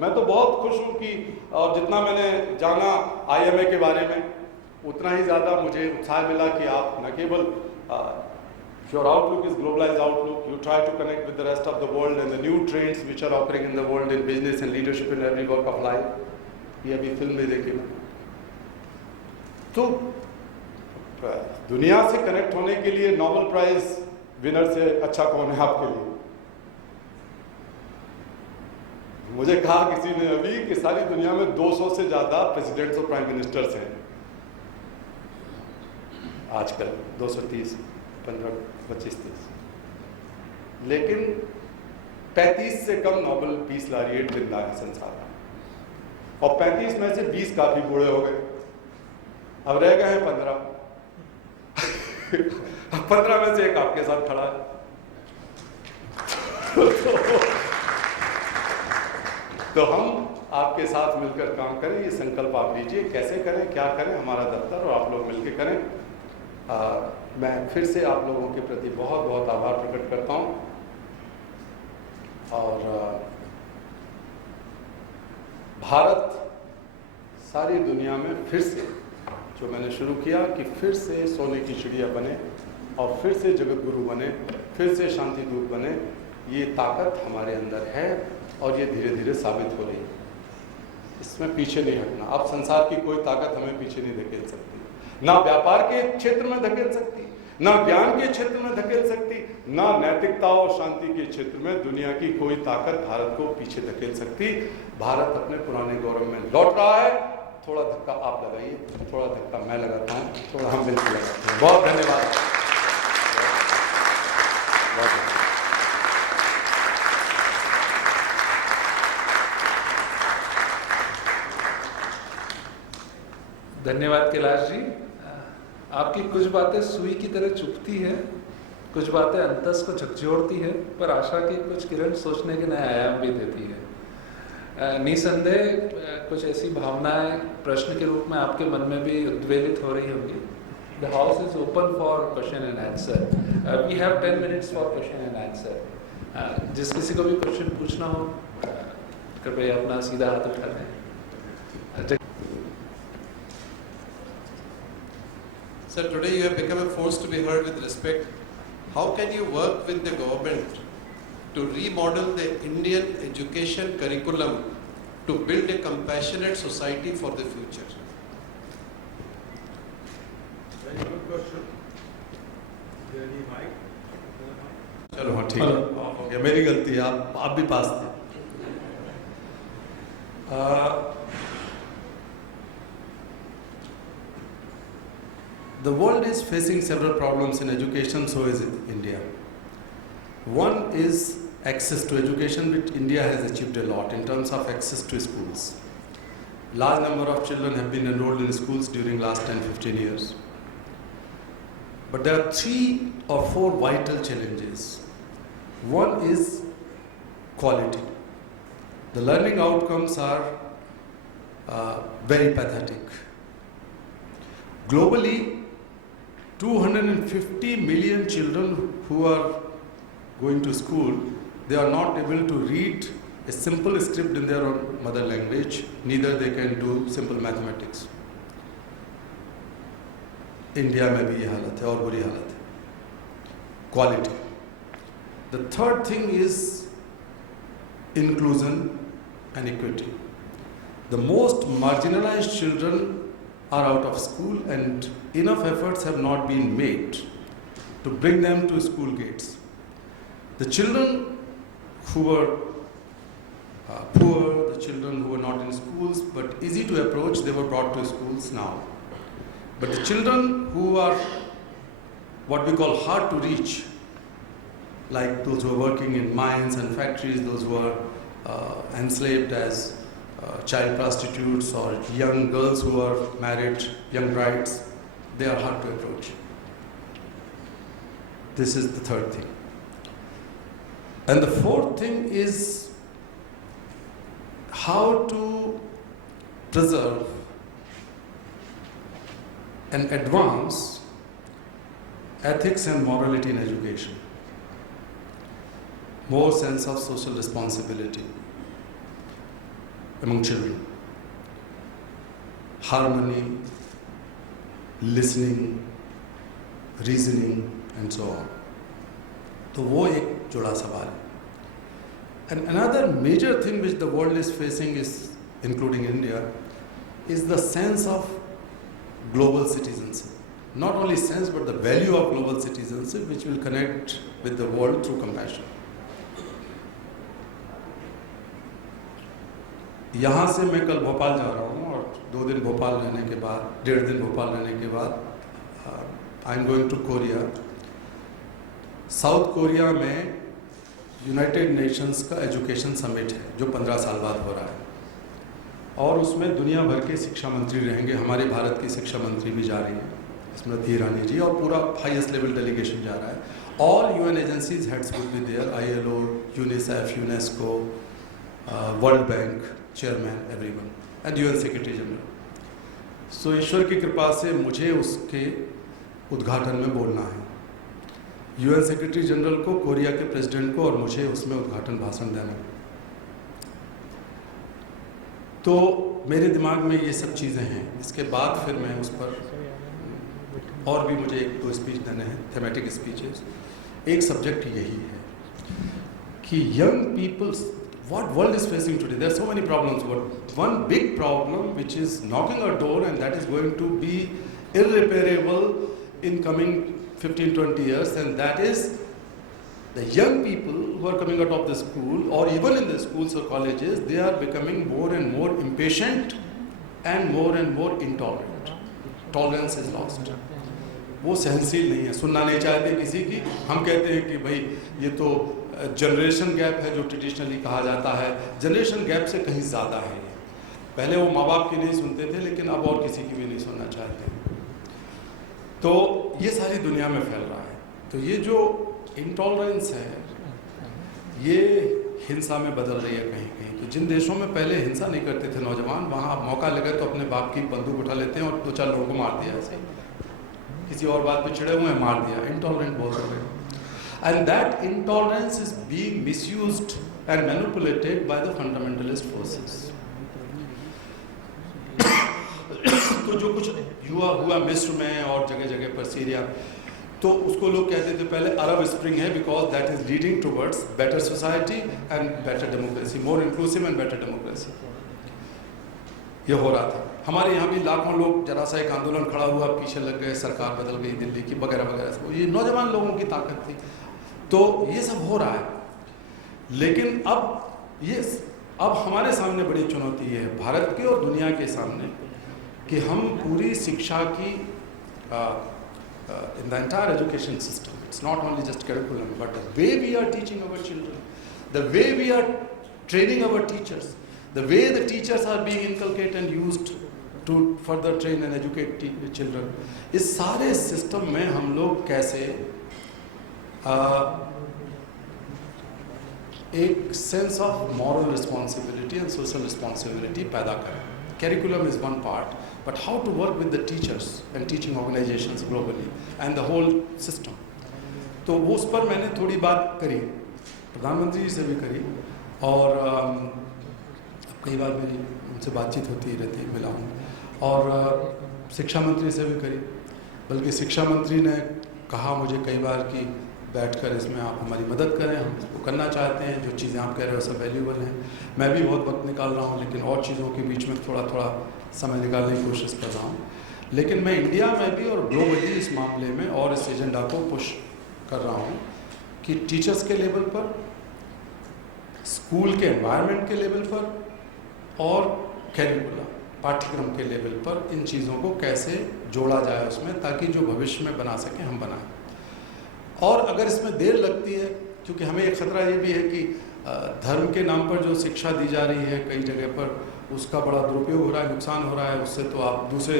मैं तो बहुत खुश हूं कि, और जितना मैंने जाना IMA के बारे में, उतना ही ज्यादा मुझे उत्साह मिला कि आप न केवल your outlook is globalized outlook, you try to connect with the rest of the world and the new trends which are occurring in the world in business and leadership in every walk of life. ये अभी film में देखी मैं। तो दुनिया से connect होने के लिए नोबेल प्राइज विनर से अच्छा कौन है आपके लिए? मुझे कहा किसी ने अभी कि सारी दुनिया में 200 से ज्यादा प्रेसिडेंट्स और प्राइम मिनिस्टर्स हैं आजकल, 230, 15, 25, 30, लेकिन 35 से कम नोबेल पीस लॉरिएट जिंदा है संसार में, और 35 में से 20 काफी बूढ़े हो गए, अब रह गए हैं 15। 15 में से एक आपके साथ खड़ा है। तो हम आपके साथ मिलकर काम करें, ये संकल्प आप लीजिए। कैसे करें, क्या करें, हमारा दफ्तर और आप लोग मिलकर करें। मैं फिर से आप लोगों के प्रति बहुत बहुत आभार प्रकट करता हूँ, और भारत सारी दुनिया में फिर से, जो मैंने शुरू किया कि फिर से सोने की चिड़िया बने और फिर से जगत गुरु बने, फिर से शांति दूत बने, ये ताकत हमारे अंदर है और ये धीरे धीरे साबित हो रही है। इसमें पीछे नहीं हटना। अब संसार की कोई ताकत हमें पीछे नहीं धकेल सकती, ना व्यापार के क्षेत्र में धकेल सकती, ना ज्ञान के क्षेत्र में धकेल सकती, ना नैतिकता और शांति के क्षेत्र में दुनिया की कोई ताकत भारत को पीछे धकेल सकती। भारत अपने पुराने गौरव में लौट रहा है। थोड़ा धक्का आप लगाइए, थोड़ा धक्का मैं लगाता हूँ, थोड़ा हम मिलकर लगाते हैं। बहुत धन्यवाद। धन्यवाद कैलाश जी। आपकी कुछ बातें सुई की तरह चुभती है, कुछ बातें अंतस को झकझोरती है, पर आशा की कुछ किरण सोचने के नए आयाम भी देती है। निसंदेह कुछ ऐसी भावनाएं प्रश्न के रूप में आपके मन में भी उद्वेलित हो रही होंगी। The house is open for question and answer. We have 10 minutes for question and answer. जिस किसी को भी क्वेश्चन पूछना हो कृपया अपना सीधा हाथ उठा लें. Sir, today you have become a force to be heard with respect. How can you work with the government to remodel the Indian education curriculum to build a compassionate society for the future? Very good question. चलो हाँ ठीक है, हो गया, मेरी गलती है, आप भी पास थे. The world is facing several problems in education, so is India. One is access to education, which India has achieved a lot in terms of access to schools. Large number of children have been enrolled in schools during last 10-15 years. But there are 3 or 4 vital challenges. One is quality. The learning outcomes are very pathetic. Globally, 250 million children who are going to school, they are not able to read a simple script in their own mother language, neither they can do simple mathematics. India में भी ये हालत है और बुरी हालत है. Quality. The third thing is inclusion and equity. The most marginalised children are out of school and enough efforts have not been made to bring them to school gates. The children who were poor, the children who were not in schools but easy to approach, they were brought to schools now. But the children who are what we call hard to reach, like those who are working in mines and factories, those who are enslaved as child prostitutes or young girls who are married, young brides, they are hard to approach. This is the third thing. And the fourth thing is how to preserve and advance ethics and morality in education. More sense of social responsibility among children. Harmony, listening, reasoning and so on. तो वो एक जुड़ा सवाल है. And another major thing which the world is facing is, including India, is the sense of global citizenship. Not only sense but the value of global citizenship which will connect with the world through compassion. यहाँ से मैं कल भोपाल जा रहा हूँ और 2 दिन भोपाल रहने के बाद, 1.5 दिन भोपाल रहने के बाद I am going to Korea. South Korea में यूनाइटेड नेशंस का एजुकेशन समिट है जो 15 साल बाद हो रहा है और उसमें दुनिया भर के शिक्षा मंत्री रहेंगे. हमारे भारत की शिक्षा मंत्री भी जा रही हैं, स्मृति ईरानी जी, और पूरा हाईएस्ट लेवल डेलीगेशन जा रहा है. All UN agencies heads will be there, ILO, UNICEF, UNESCO, world bank chairman, everyone, and UN secretary general. So ईश्वर की कृपा से मुझे उसके उद्घाटन में बोलना है. UN सेक्रेटरी जनरल को, कोरिया के प्रेसिडेंट को और मुझे उसमें उद्घाटन भाषण देना है. तो मेरे दिमाग में ये सब चीज़ें हैं. इसके बाद फिर मैं उस पर और भी मुझे 1-2 स्पीच देने हैं, थेमेटिक स्पीचेस. एक सब्जेक्ट यही है कि young peoples, what world is facing today, there are so many problems, but one big problem which is knocking our door and that is going to be irreparable in coming 15-20 years, and that is the young people who are coming out of the school or even in the schools or colleges, they are becoming more and more impatient and more intolerant. Tolerance is lost. वो सहनशील नहीं है, सुनना नहीं चाहते किसी की. हम कहते हैं कि भाई ये तो जनरेशन गैप है जो ट्रेडिशनली कहा जाता है. जनरेशन गैप से कहीं ज़्यादा है. पहले वो माँ बाप की नहीं सुनते थे, लेकिन अब और किसी की भी नहीं सुनना चाहते. तो ये सारी दुनिया में फैल रहा है. तो ये जो इंटॉलरेंस है ये हिंसा में बदल रही है कहीं कहीं. तो जिन देशों में पहले हिंसा नहीं करते थे नौजवान, वहाँ मौका लगे तो अपने बाप की बंदूक उठा लेते हैं और 2-4 लोगों को मार दिया ऐसे. किसी और बात पे चिड़े हुए हैं, मार दिया, इंटॉलरेंट बोल रहे हैं। And that intolerance is being misused and manipulated by the fundamentalist forces. तो जो कुछ हुआ मिस्र में और जगह जगह पर सीरिया, तो उसको लोग कहते थे पहले अरब स्प्रिंग है, because that is leading towards better society and better democracy, more inclusive and better democracy. ये हो रहा था। हमारे यहाँ भी लाखों लोग, जरा सा एक आंदोलन खड़ा हुआ, पीछे लग गए, सरकार बदल गई दिल्ली की, वगैरह वगैरह। ये नौजवान लोगों की ताकत थी। तो ये सब हो रहा है। लेकिन अब हमारे सामने बड़ी चुनौती ये है, भारत के और दुनिया के सामने, कि हम पूरी शिक्षा की in the entire education system, it's not only just curriculum, but the way we are teaching our children, the way we are training our teachers, the way the teachers are being inculcated and used to further train and educate children, इस सारे system में हम लोग कैसे एक sense of moral responsibility and social responsibility पैदा करें। Curriculum is one part, but how to work with the teachers and teaching organizations globally and the whole system. तो वो उस पर मैंने थोड़ी बात करी, प्रधानमंत्री जी से भी करी, और कई बार मेरी उनसे बातचीत होती रहती, मिला हूँ, और शिक्षा मंत्री से भी करी। बल्कि शिक्षा मंत्री ने कहा मुझे कई बार कि बैठकर इसमें आप हमारी मदद करें, हम इसको करना चाहते हैं, जो चीज़ें आप कह रहे हो सब वैल्यूबल हैं। मैं भी बहुत वक्त निकाल रहा हूँ, लेकिन और चीज़ों के बीच में थोड़ा थोड़ा समय निकालने की कोशिश कर रहा हूँ। लेकिन मैं इंडिया में भी और ग्लोबली इस मामले में और इस एजेंडा को पुश कर रहा हूँ कि टीचर्स के लेवल पर, स्कूल के एनवायरनमेंट के लेवल पर और कैरिकुलम पाठ्यक्रम के लेवल पर इन चीज़ों को कैसे जोड़ा जाए उसमें, ताकि जो भविष्य में बना सकें हम बनाएं। और अगर इसमें देर लगती है, क्योंकि हमें एक ख़तरा ये भी है कि धर्म के नाम पर जो शिक्षा दी जा रही है कई जगह पर, उसका बड़ा दुरुपयोग हो रहा है, नुकसान हो रहा है। उससे तो आप दूसरे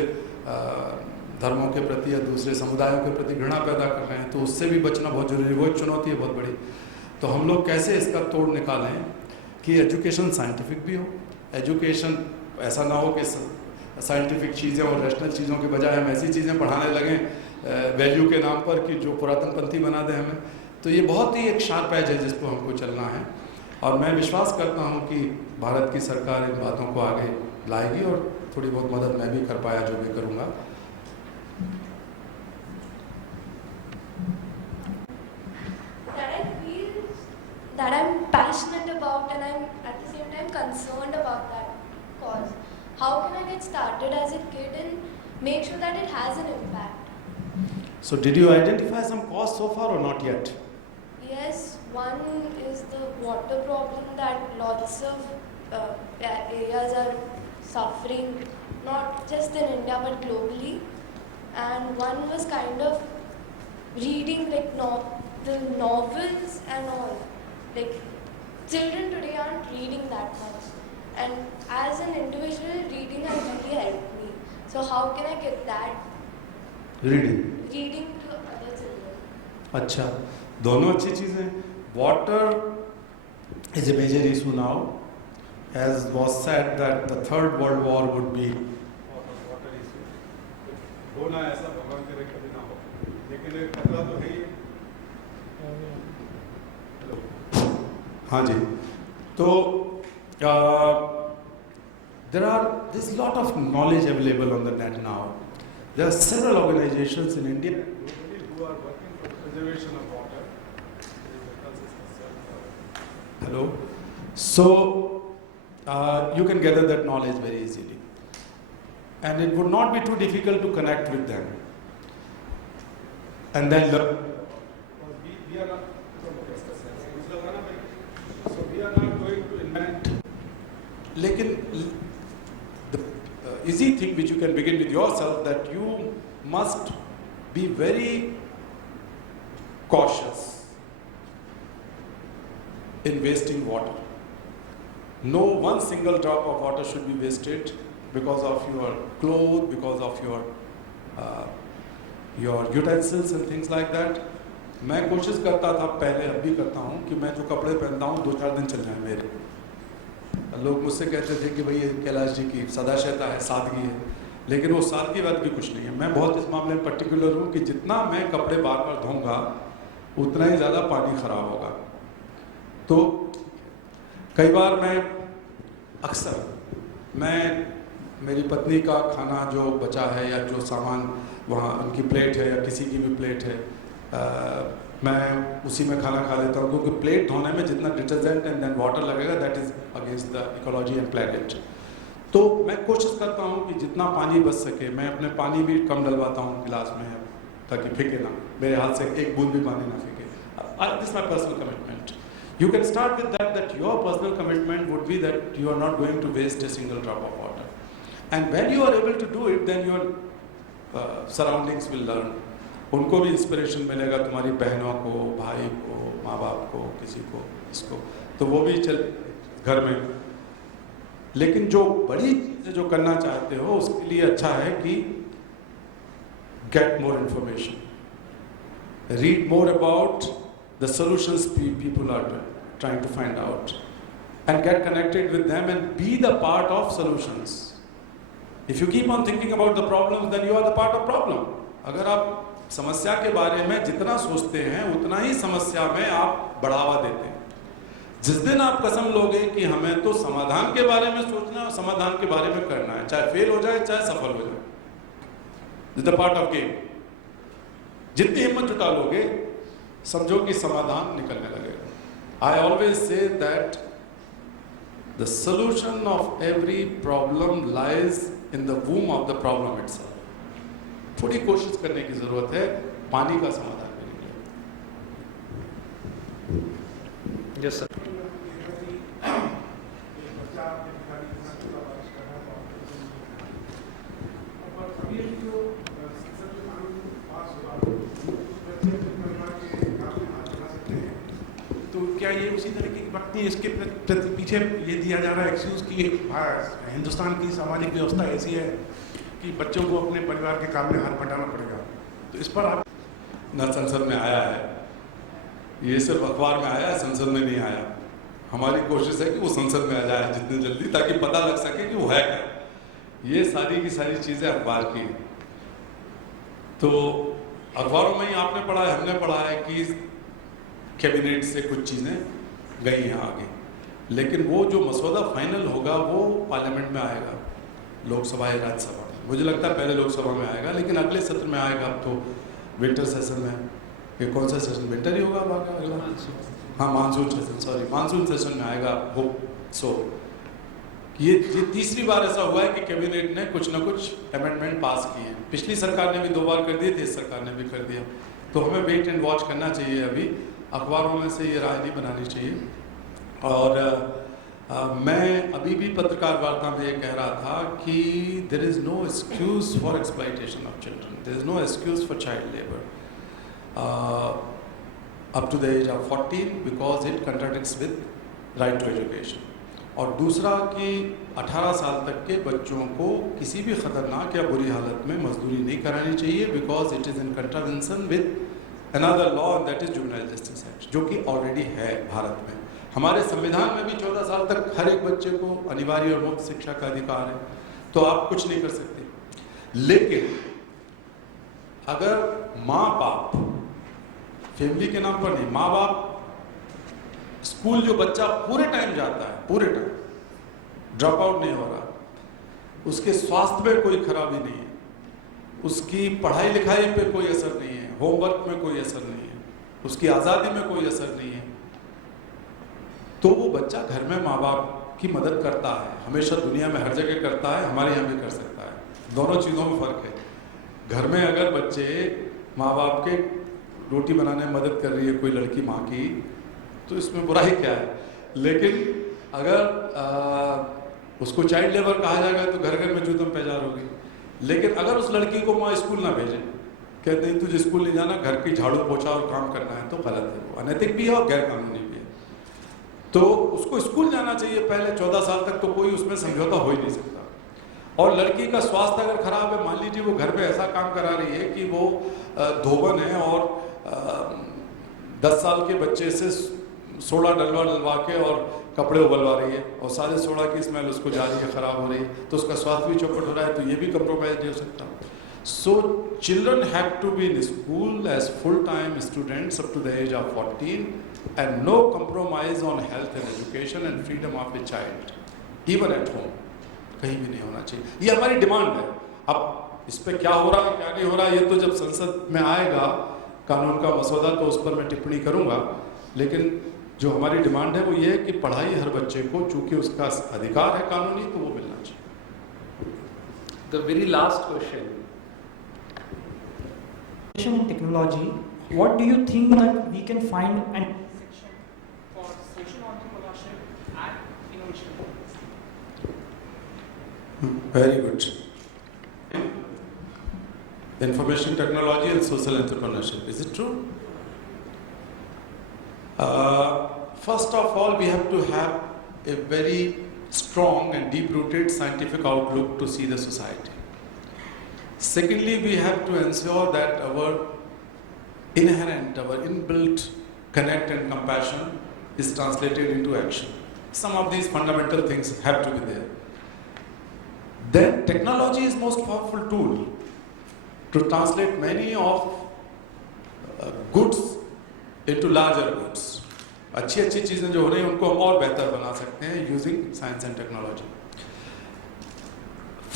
धर्मों के प्रति या दूसरे समुदायों के प्रति घृणा पैदा कर रहे हैं, तो उससे भी बचना बहुत ज़रूरी है। वो एक चुनौती है बहुत बड़ी। तो हम लोग कैसे इसका तोड़ निकालें कि एजुकेशन साइंटिफिक भी हो, एजुकेशन ऐसा ना हो कि साइंटिफिक चीज़ें और रैशनल चीज़ों के बजाय हम ऐसी चीज़ें पढ़ाने लगें वैल्यू के नाम पर कि जो पुरातनपंथी बना दे हमें। तो ये बहुत ही एक शार्प एज है जिस पर हमको चलना है, और मैं विश्वास करता हूँ कि भारत की सरकार इन बातों को आगे लाएगी, और थोड़ी बहुत मदद मैं भी कर पाया जो भी करूँगा। That I'm passionate about, and I'm at the same time concerned about that cause. How can I get started as a kid and make sure that it has an impact? So did you identify some cause so far or not yet? Yes, one is the water problem that lots of areas are suffering, not just in India but globally. And one was kind of reading like the novels and all. Like children today aren't reading that much, and as an individual, reading has really helped me. So how can I get that reading to other children? अच्छा, दोनों अच्छी चीज़ें। Water is a major issue now, as was said that the third world war would be water issue। होना ऐसा भगवान करे कभी ना हो, लेकिन एक खतरा तो है ही। हाँ जी, तो there's a lot of knowledge available on the net now. There are several organizations in India who are working for the preservation of water. Hello. So you can gather that knowledge very easily, and it would not be too difficult to connect with them and then learn. We are not. So we are not going to invent. लेकिन the easy thing which you can begin with yourself, that you must be very cautious in wasting water. No one single drop of water should be wasted because of your clothes, because of your utensils and things like that. मैं कोशिश करता था पहले, अब भी करता हूँ, कि मैं जो कपड़े पहनता हूँ 2-4 दिन चल जाए मेरे। लोग मुझसे कहते थे कि भाई ये कैलाश जी की सदाशयता है, सादगी है। लेकिन वो साल की बात की कुछ नहीं है। मैं बहुत इस मामले में पर्टिकुलर हूँ कि जितना मैं कपड़े बार बार धोऊंगा उतना ही ज़्यादा पानी खराब होगा। तो कई बार मैं मेरी पत्नी का खाना जो बचा है या जो सामान वहाँ उनकी प्लेट है या किसी की भी प्लेट है, मैं उसी में खाना खा लेता हूँ, क्योंकि प्लेट धोने में जितना डिटर्जेंट एंड देन वाटर लगेगा that is against the ecology and planet. तो मैं कोशिश करता हूँ कि जितना पानी बच सके मैं अपने पानी भी कम डलवाता हूँ गिलास में, ताकि फेंके ना, मेरे हाथ से एक बूंद भी पानी ना फेंके। This my personal commitment. You can start with that your personal commitment would be that you are not going to waste a single drop of water. And when you are able to do it, then your surroundings will learn. उनको भी inspiration मिलेगा, तुम्हारी बहनों को, भाई को, माँ बाप को, किसी को, इसको, तो वो भी चल घर में। लेकिन जो बड़ी चीज़ें जो करना चाहते हो उसके लिए अच्छा है कि get more information, read more about the solutions people are trying to find out, and get connected with them and be the part of solutions. If you keep on thinking about the problems, then you are the part of problem. अगर आप समस्या के बारे में जितना सोचते हैं उतना ही समस्या में आप बढ़ावा देते हैं। जिस दिन आप कसम लोगे कि हमें तो समाधान के बारे में सोचना और समाधान के बारे में करना है, चाहे फेल हो जाए चाहे सफल हो जाए, it's the part of game, जितनी हिम्मत जुटा लोगे समझो कि समाधान निकलने लगेगा। I always say that the solution of every problem lies in the वूम of the problem itself. थोड़ी कोशिश करने की जरूरत है पानी का समाधान करने के लिए। Yes sir. तो क्या ये उसी तरीके की बात नहीं, इसके पीछे ये दिया जा रहा है एक्सक्यूज कि हिंदुस्तान की सामाजिक व्यवस्था ऐसी है कि बच्चों को अपने परिवार के काम में हाथ बटाना पड़ेगा, तो इस पर आप न संसद में आया है, ये सिर्फ अखबार में आया है, संसद में नहीं आया। हमारी कोशिश है कि वो संसद में आ जाए जितनी जल्दी, ताकि पता लग सके कि वो है क्या। ये सारी की सारी चीज़ें अखबार की हैं। तो अखबारों में ही आपने पढ़ा है, हमने पढ़ा है कि कैबिनेट से कुछ चीज़ें गई हैं आगे, लेकिन वो जो मसौदा फाइनल होगा वो पार्लियामेंट में आएगा, लोकसभा या राज्यसभा में। मुझे लगता है पहले लोकसभा में आएगा, लेकिन अगले सत्र में आएगा। अब तो विंटर सेशन में, ये कौन सा सेशन, विंटर ही होगा अगला? हाँ, monsoon session, sorry, monsoon session में आएगा वो। सो ये तीसरी बार ऐसा हुआ है कि कैबिनेट ने कुछ ना कुछ अमेंडमेंट पास किए हैं। पिछली सरकार ने भी 2 बार कर दिए थे, इस सरकार ने भी कर दिया। तो हमें वेट एंड वॉच करना चाहिए, अभी अखबारों में से ये राय नहीं बनानी चाहिए। और मैं अभी भी पत्रकार वार्ता में ये कह रहा था कि there is no excuse for exploitation of children, there is no excuse for child labour up to the age of 14 because it contradicts with right to education. और दूसरा कि 18 साल तक के बच्चों को किसी भी खतरनाक या बुरी हालत में मजदूरी नहीं करानी चाहिए, because it is in contravention with another law that is juvenile justice act, जो कि ऑलरेडी है भारत में। हमारे संविधान में भी 14 साल तक हर एक बच्चे को अनिवार्य और मुफ्त शिक्षा का अधिकार है, तो आप कुछ नहीं कर सकते। लेकिन अगर माँ बाप, फैमिली के नाम पर नहीं, माँ बाप स्कूल जो बच्चा पूरे टाइम जाता है, पूरे टाइम ड्रॉप आउट नहीं हो रहा, उसके स्वास्थ्य में कोई खराबी नहीं है, उसकी पढ़ाई लिखाई पे कोई असर नहीं है, होमवर्क में कोई असर नहीं है, उसकी आज़ादी में कोई असर नहीं है, तो वो बच्चा घर में माँ बाप की मदद करता है। हमेशा दुनिया में हर जगह करता है, हमारे यहाँ भी कर सकता है। दोनों चीज़ों में फ़र्क है। घर में अगर बच्चे माँ बाप के रोटी बनाने में मदद कर रही है कोई लड़की माँ की, तो इसमें बुराई क्या है। लेकिन अगर उसको चाइल्ड लेबर कहा जाएगा तो घर घर में जूतम पैजार होगी। लेकिन अगर उस लड़की को माँ स्कूल ना भेजे, कहते हैं तुझे स्कूल नहीं जाना, घर की झाड़ू पोछा और काम करना है, तो गलत है, वो अनैतिक भी है और गैर कानूनी भी है। तो उसको स्कूल जाना चाहिए पहले, 14 साल तक तो कोई उसमें समझौता हो ही नहीं सकता। और लड़की का स्वास्थ्य अगर खराब है, मान लीजिए वो घर में ऐसा काम करा रही है कि वो धोबन है और 10 साल के बच्चे से सोडा डलवा के और कपड़े उबलवा रही है और सारे सोडा की स्मेल उसको जा रही है, ख़राब हो रही है, तो उसका स्वास्थ्य भी चौपट हो रहा है, तो ये भी कंप्रोमाइज नहीं हो सकता. So children have to be in school as full-time students up to the age of 14 and no compromise on health and education and freedom of a child, even at home. कहीं भी नहीं होना चाहिए. ये हमारी डिमांड है. अब इस पे क्या हो रहा है क्या नहीं हो रहा है, ये तो जब संसद में आएगा कानून का मसौदा तो उस पर मैं टिप्पणी करूंगा, लेकिन जो हमारी डिमांड है वो ये है कि पढ़ाई हर बच्चे को, चूंकि उसका अधिकार है कानूनी, तो वो मिलना चाहिए. The very last question. In technology, what do you think that we can find an intersection for social entrepreneurship and innovation? Very good. Information technology and social entrepreneurship. Is it true? First of all, we have to have a very strong and deep-rooted scientific outlook to see the society. Secondly, we have to ensure that our inherent, our inbuilt connect and compassion is translated into action. Some of these fundamental things have to be there. Then technology is most powerful tool to translate many of goods into larger goods. अच्छी अच्छी चीज़ें जो हो रही हैं उनको हम और बेहतर बना सकते हैं using science and technology.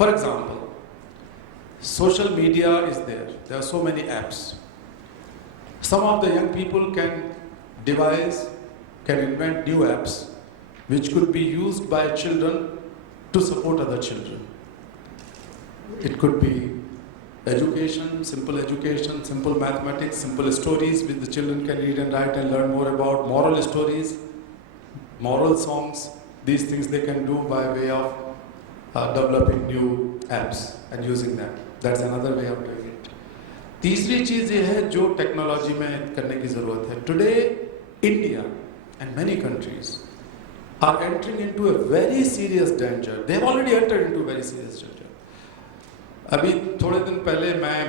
For example, social media is there. There are so many apps. Some of the young people can devise, can invent new apps which could be used by children to support other children. It could be education, simple mathematics, simple stories which the children can read and write and learn more about, moral stories, moral songs. These things they can do by way of developing new apps and using them. That's another way of doing it. तीसरी चीज़ ये है जो technology में करने की ज़रूरत है. Today, India and many countries are entering into a very serious danger. They have already entered into a very serious danger. अभी थोड़े दिन पहले मैं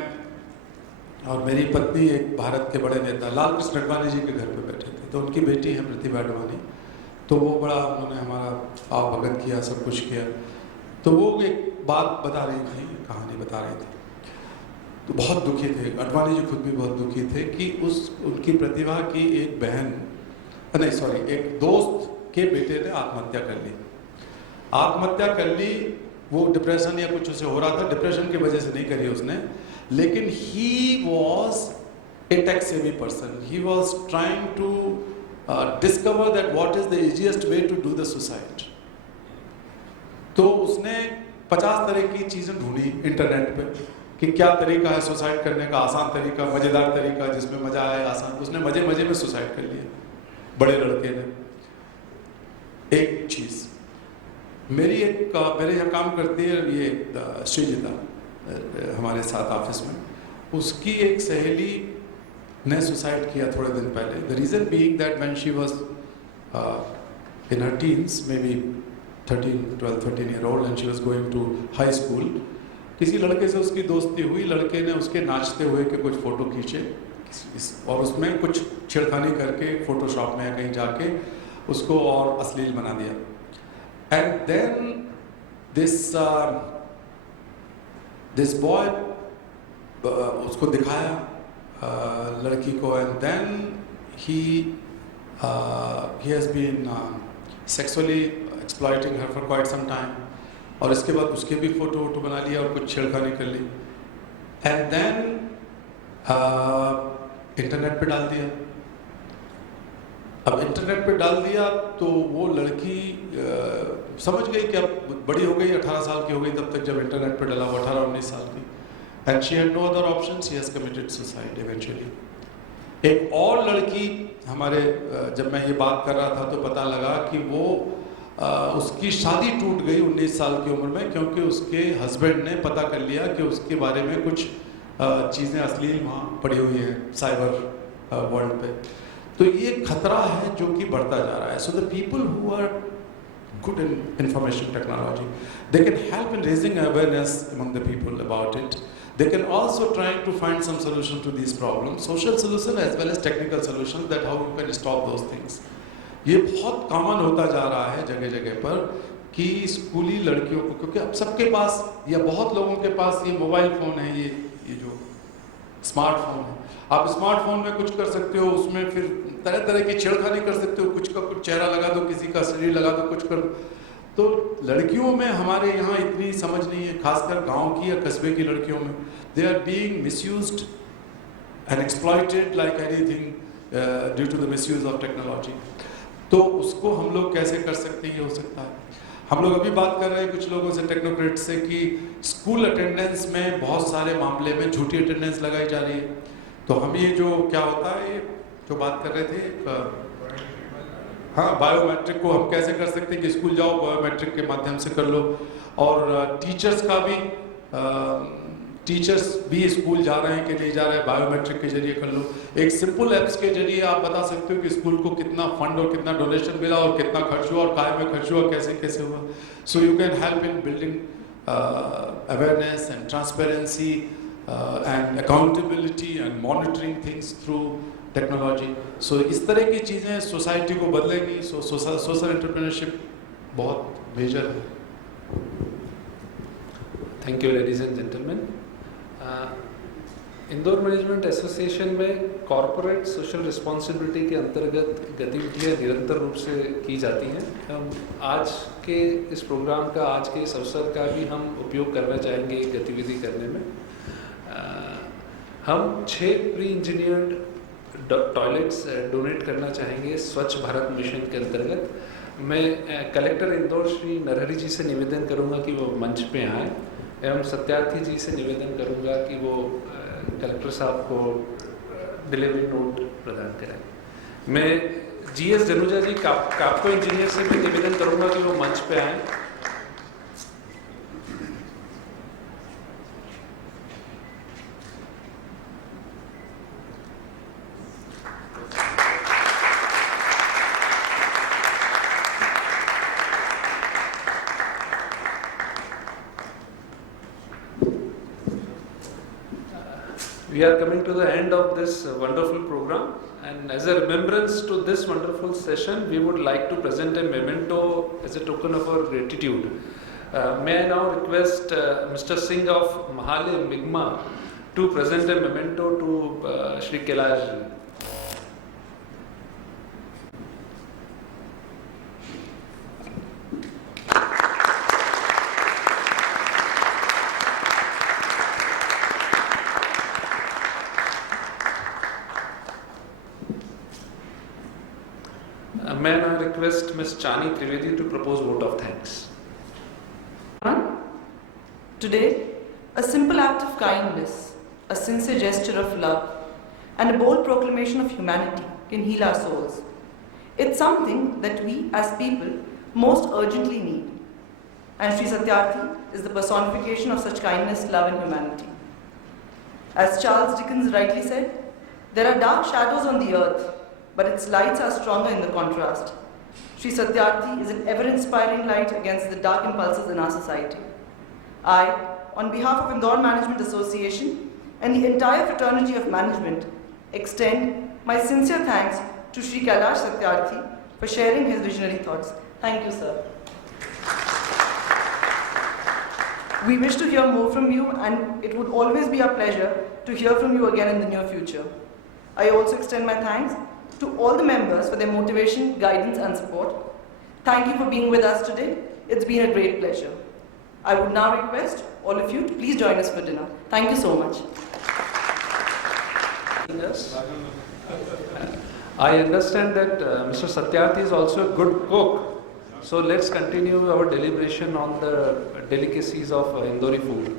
और मेरी पत्नी एक भारत के बड़े नेता लाल कृष्ण अडवाणी जी के घर पे बैठे थे. तो उनकी बेटी है प्रतिभा अडवाणी, तो वो बड़ा उन्होंने हमारा आवभगत किया, सब कुछ किया. तो वो एक बात बता रही थी, कहानी बता रही थी, तो बहुत दुखी थे. अडवाणी जी खुद भी बहुत दुखी थे कि उनकी प्रतिभा की एक बहन, नहीं सॉरी, एक दोस्त के बेटे ने आत्महत्या कर ली. आत्महत्या कर ली, वो डिप्रेशन या कुछ उसे हो रहा था, डिप्रेशन की वजह से नहीं करी उसने, लेकिन he was a tech savvy person. He was trying to discover that what is the easiest way to do the suicide. तो उसने 50 तरह की चीज़ें ढूंढी इंटरनेट पे कि क्या तरीका है सुसाइड करने का, आसान तरीका, मज़ेदार तरीका, जिसमें मज़ा आए, आसान. उसने मज़े में सुसाइड कर लिया, बड़े लड़के ने. एक चीज़ मेरे यहाँ काम करती है ये श्रीजिता, हमारे साथ ऑफिस में, उसकी एक सहेली ने सुसाइड किया थोड़े दिन पहले. The reason being that when she was in her teens, may be 13 year old, and she was going to high school, किसी लड़के से उसकी दोस्ती हुई. लड़के ने उसके नाचते हुए के कुछ फ़ोटो खींचे और उसमें कुछ छेड़खानी करके फोटोशॉप में कहीं जाके उसको और अश्लील बना दिया. एंड देन दिस बॉय उसको दिखाया लड़की को, and then he has been sexually exploiting her for quite some time. और इसके बाद उसके भी फोटो बना लिया और कुछ छेड़खानी कर ली. एंड देन इंटरनेट पे डाल दिया. अब इंटरनेट पे डाल दिया तो वो लड़की समझ गई कि अब बड़ी हो गई, 18 साल की हो गई तब तक जब इंटरनेट पे डाला, वो 18-19 साल की. And she had no other option, she has committed suicide eventually. एक और लड़की हमारे, जब मैं ये बात कर रहा था तो पता लगा कि वो उसकी शादी टूट गई 19 साल की उम्र में, क्योंकि उसके हस्बैंड ने पता कर लिया कि उसके बारे में कुछ चीज़ें अश्लील वहाँ पड़ी हुई हैं साइबर वर्ल्ड पे. तो ये खतरा है जो कि बढ़ता जा रहा है. So the people who are good in information technology, they can help in raising awareness among the people about it. They can also try to find some solution to these problems, social solution as well as technical solutions, that how you can stop those things. ये बहुत common होता जा रहा है जगह जगह पर कि स्कूली लड़कियों को, क्योंकि अब सबके पास या बहुत लोगों के पास ये मोबाइल फ़ोन है, ये जो स्मार्टफोन है, आप स्मार्टफोन में कुछ कर सकते हो, उसमें फिर तरह तरह की छेड़खानी कर सकते हो, कुछ का कुछ चेहरा लगा दो, किसी का शरीर लगा दो, कुछ कर दो। तो लड़कियों में हमारे यहाँ इतनी समझ नहीं है, खासकर गांव की या कस्बे की लड़कियों में। They are being misused and exploited like anything due to the misuse of technology. तो उसको हम लोग कैसे कर सकते हैं, ये हो सकता है। हम लोग अभी बात कर रहे हैं कुछ लोगों से, टेक्नोक्रेट से, कि स्कूल अटेंडेंस में बहुत सारे मामले में झूठी अटेंडेंस लगाई जा रही है। तो हम ये जो क्या होता है, ये जो बात कर रहे थे, हाँ, बायोमेट्रिक को हम कैसे कर सकते हैं कि स्कूल जाओ बायोमेट्रिक के माध्यम से कर लो। और टीचर्स का भी, टीचर्स भी स्कूल जा रहे हैं कि नहीं जा रहे हैं, बायोमेट्रिक के जरिए कर लो। एक सिंपल ऐप्स के जरिए आप बता सकते हो कि स्कूल को कितना फंड और कितना डोनेशन मिला और कितना खर्च हुआ और काय में खर्च हुआ, कैसे कैसे हुआ। So you can help in building awareness and transparency and accountability and monitoring things through technology. So इस तरह की चीज़ें सोसाइटी को बदलेंगी। सो सोशल एंटरप्रेन्योरशिप बहुत मेजर है। Thank you ladies and gentleman. Indore management association में कॉरपोरेट सोशल रिस्पॉन्सिबिलिटी के अंतर्गत गतिविधियाँ निरंतर रूप से की जाती हैं। हम आज के इस प्रोग्राम का, आज के इस अवसर का भी हम उपयोग करना चाहेंगे गतिविधि करने में। हम 6 प्री इंजीनियर्ड टॉयलेट्स डोनेट करना चाहेंगे स्वच्छ भारत मिशन के अंतर्गत। मैं कलेक्टर इंदौर श्री नरहरी जी से निवेदन करूंगा कि वो मंच पे आएँ, एवं सत्यार्थी जी से निवेदन करूंगा कि वो कलेक्टर साहब को डिलीवरी नोट प्रदान कराएं। मैं GS जनुजा जी कापको इंजीनियर से भी निवेदन करूंगा कि वो मंच पे आएँ। We are coming to the end of this wonderful program, and as a remembrance to this wonderful session, we would like to present a memento as a token of our gratitude. May I now request Mr. Singh of Mahale Migma to present a memento to Shri Kailash ji. May I now request Ms. Chani Trivedi to propose vote of thanks. Today, a simple act of kindness, a sincere gesture of love, and a bold proclamation of humanity can heal our souls. It's something that we as people most urgently need. And Sri Satyarthi is the personification of such kindness, love, and humanity. As Charles Dickens rightly said, there are dark shadows on the earth, but its lights are stronger in the contrast. Sri Satyarthi is an ever-inspiring light against the dark impulses in our society. I, on behalf of Indore Management Association and the entire fraternity of management, extend my sincere thanks to Sri Kailash Satyarthi for sharing his visionary thoughts. Thank you, sir. We wish to hear more from you, and it would always be our pleasure to hear from you again in the near future. I also extend my thanks to all the members for their motivation, guidance, and support. Thank you for being with us today. It's been a great pleasure. I would now request all of you to please join us for dinner. Thank you so much. I understand that Mr. Satyarthi is also a good cook. So let's continue our deliberation on the delicacies of Indori food.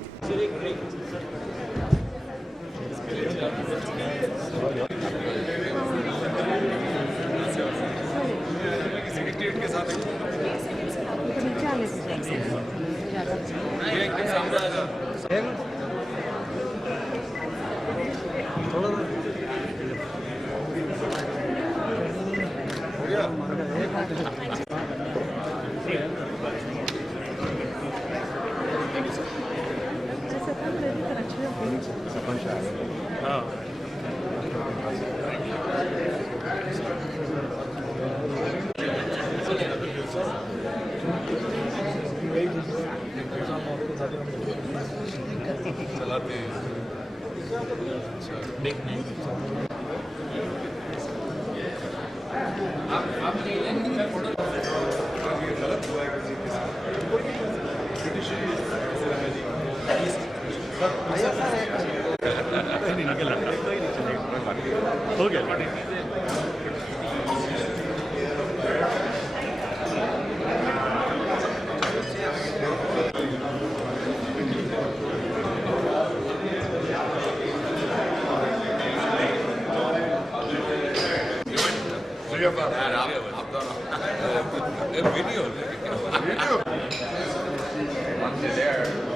बुलाते हैं ये गलत हुआ है किसी के साथ judiciary हो गया video. Once you're there.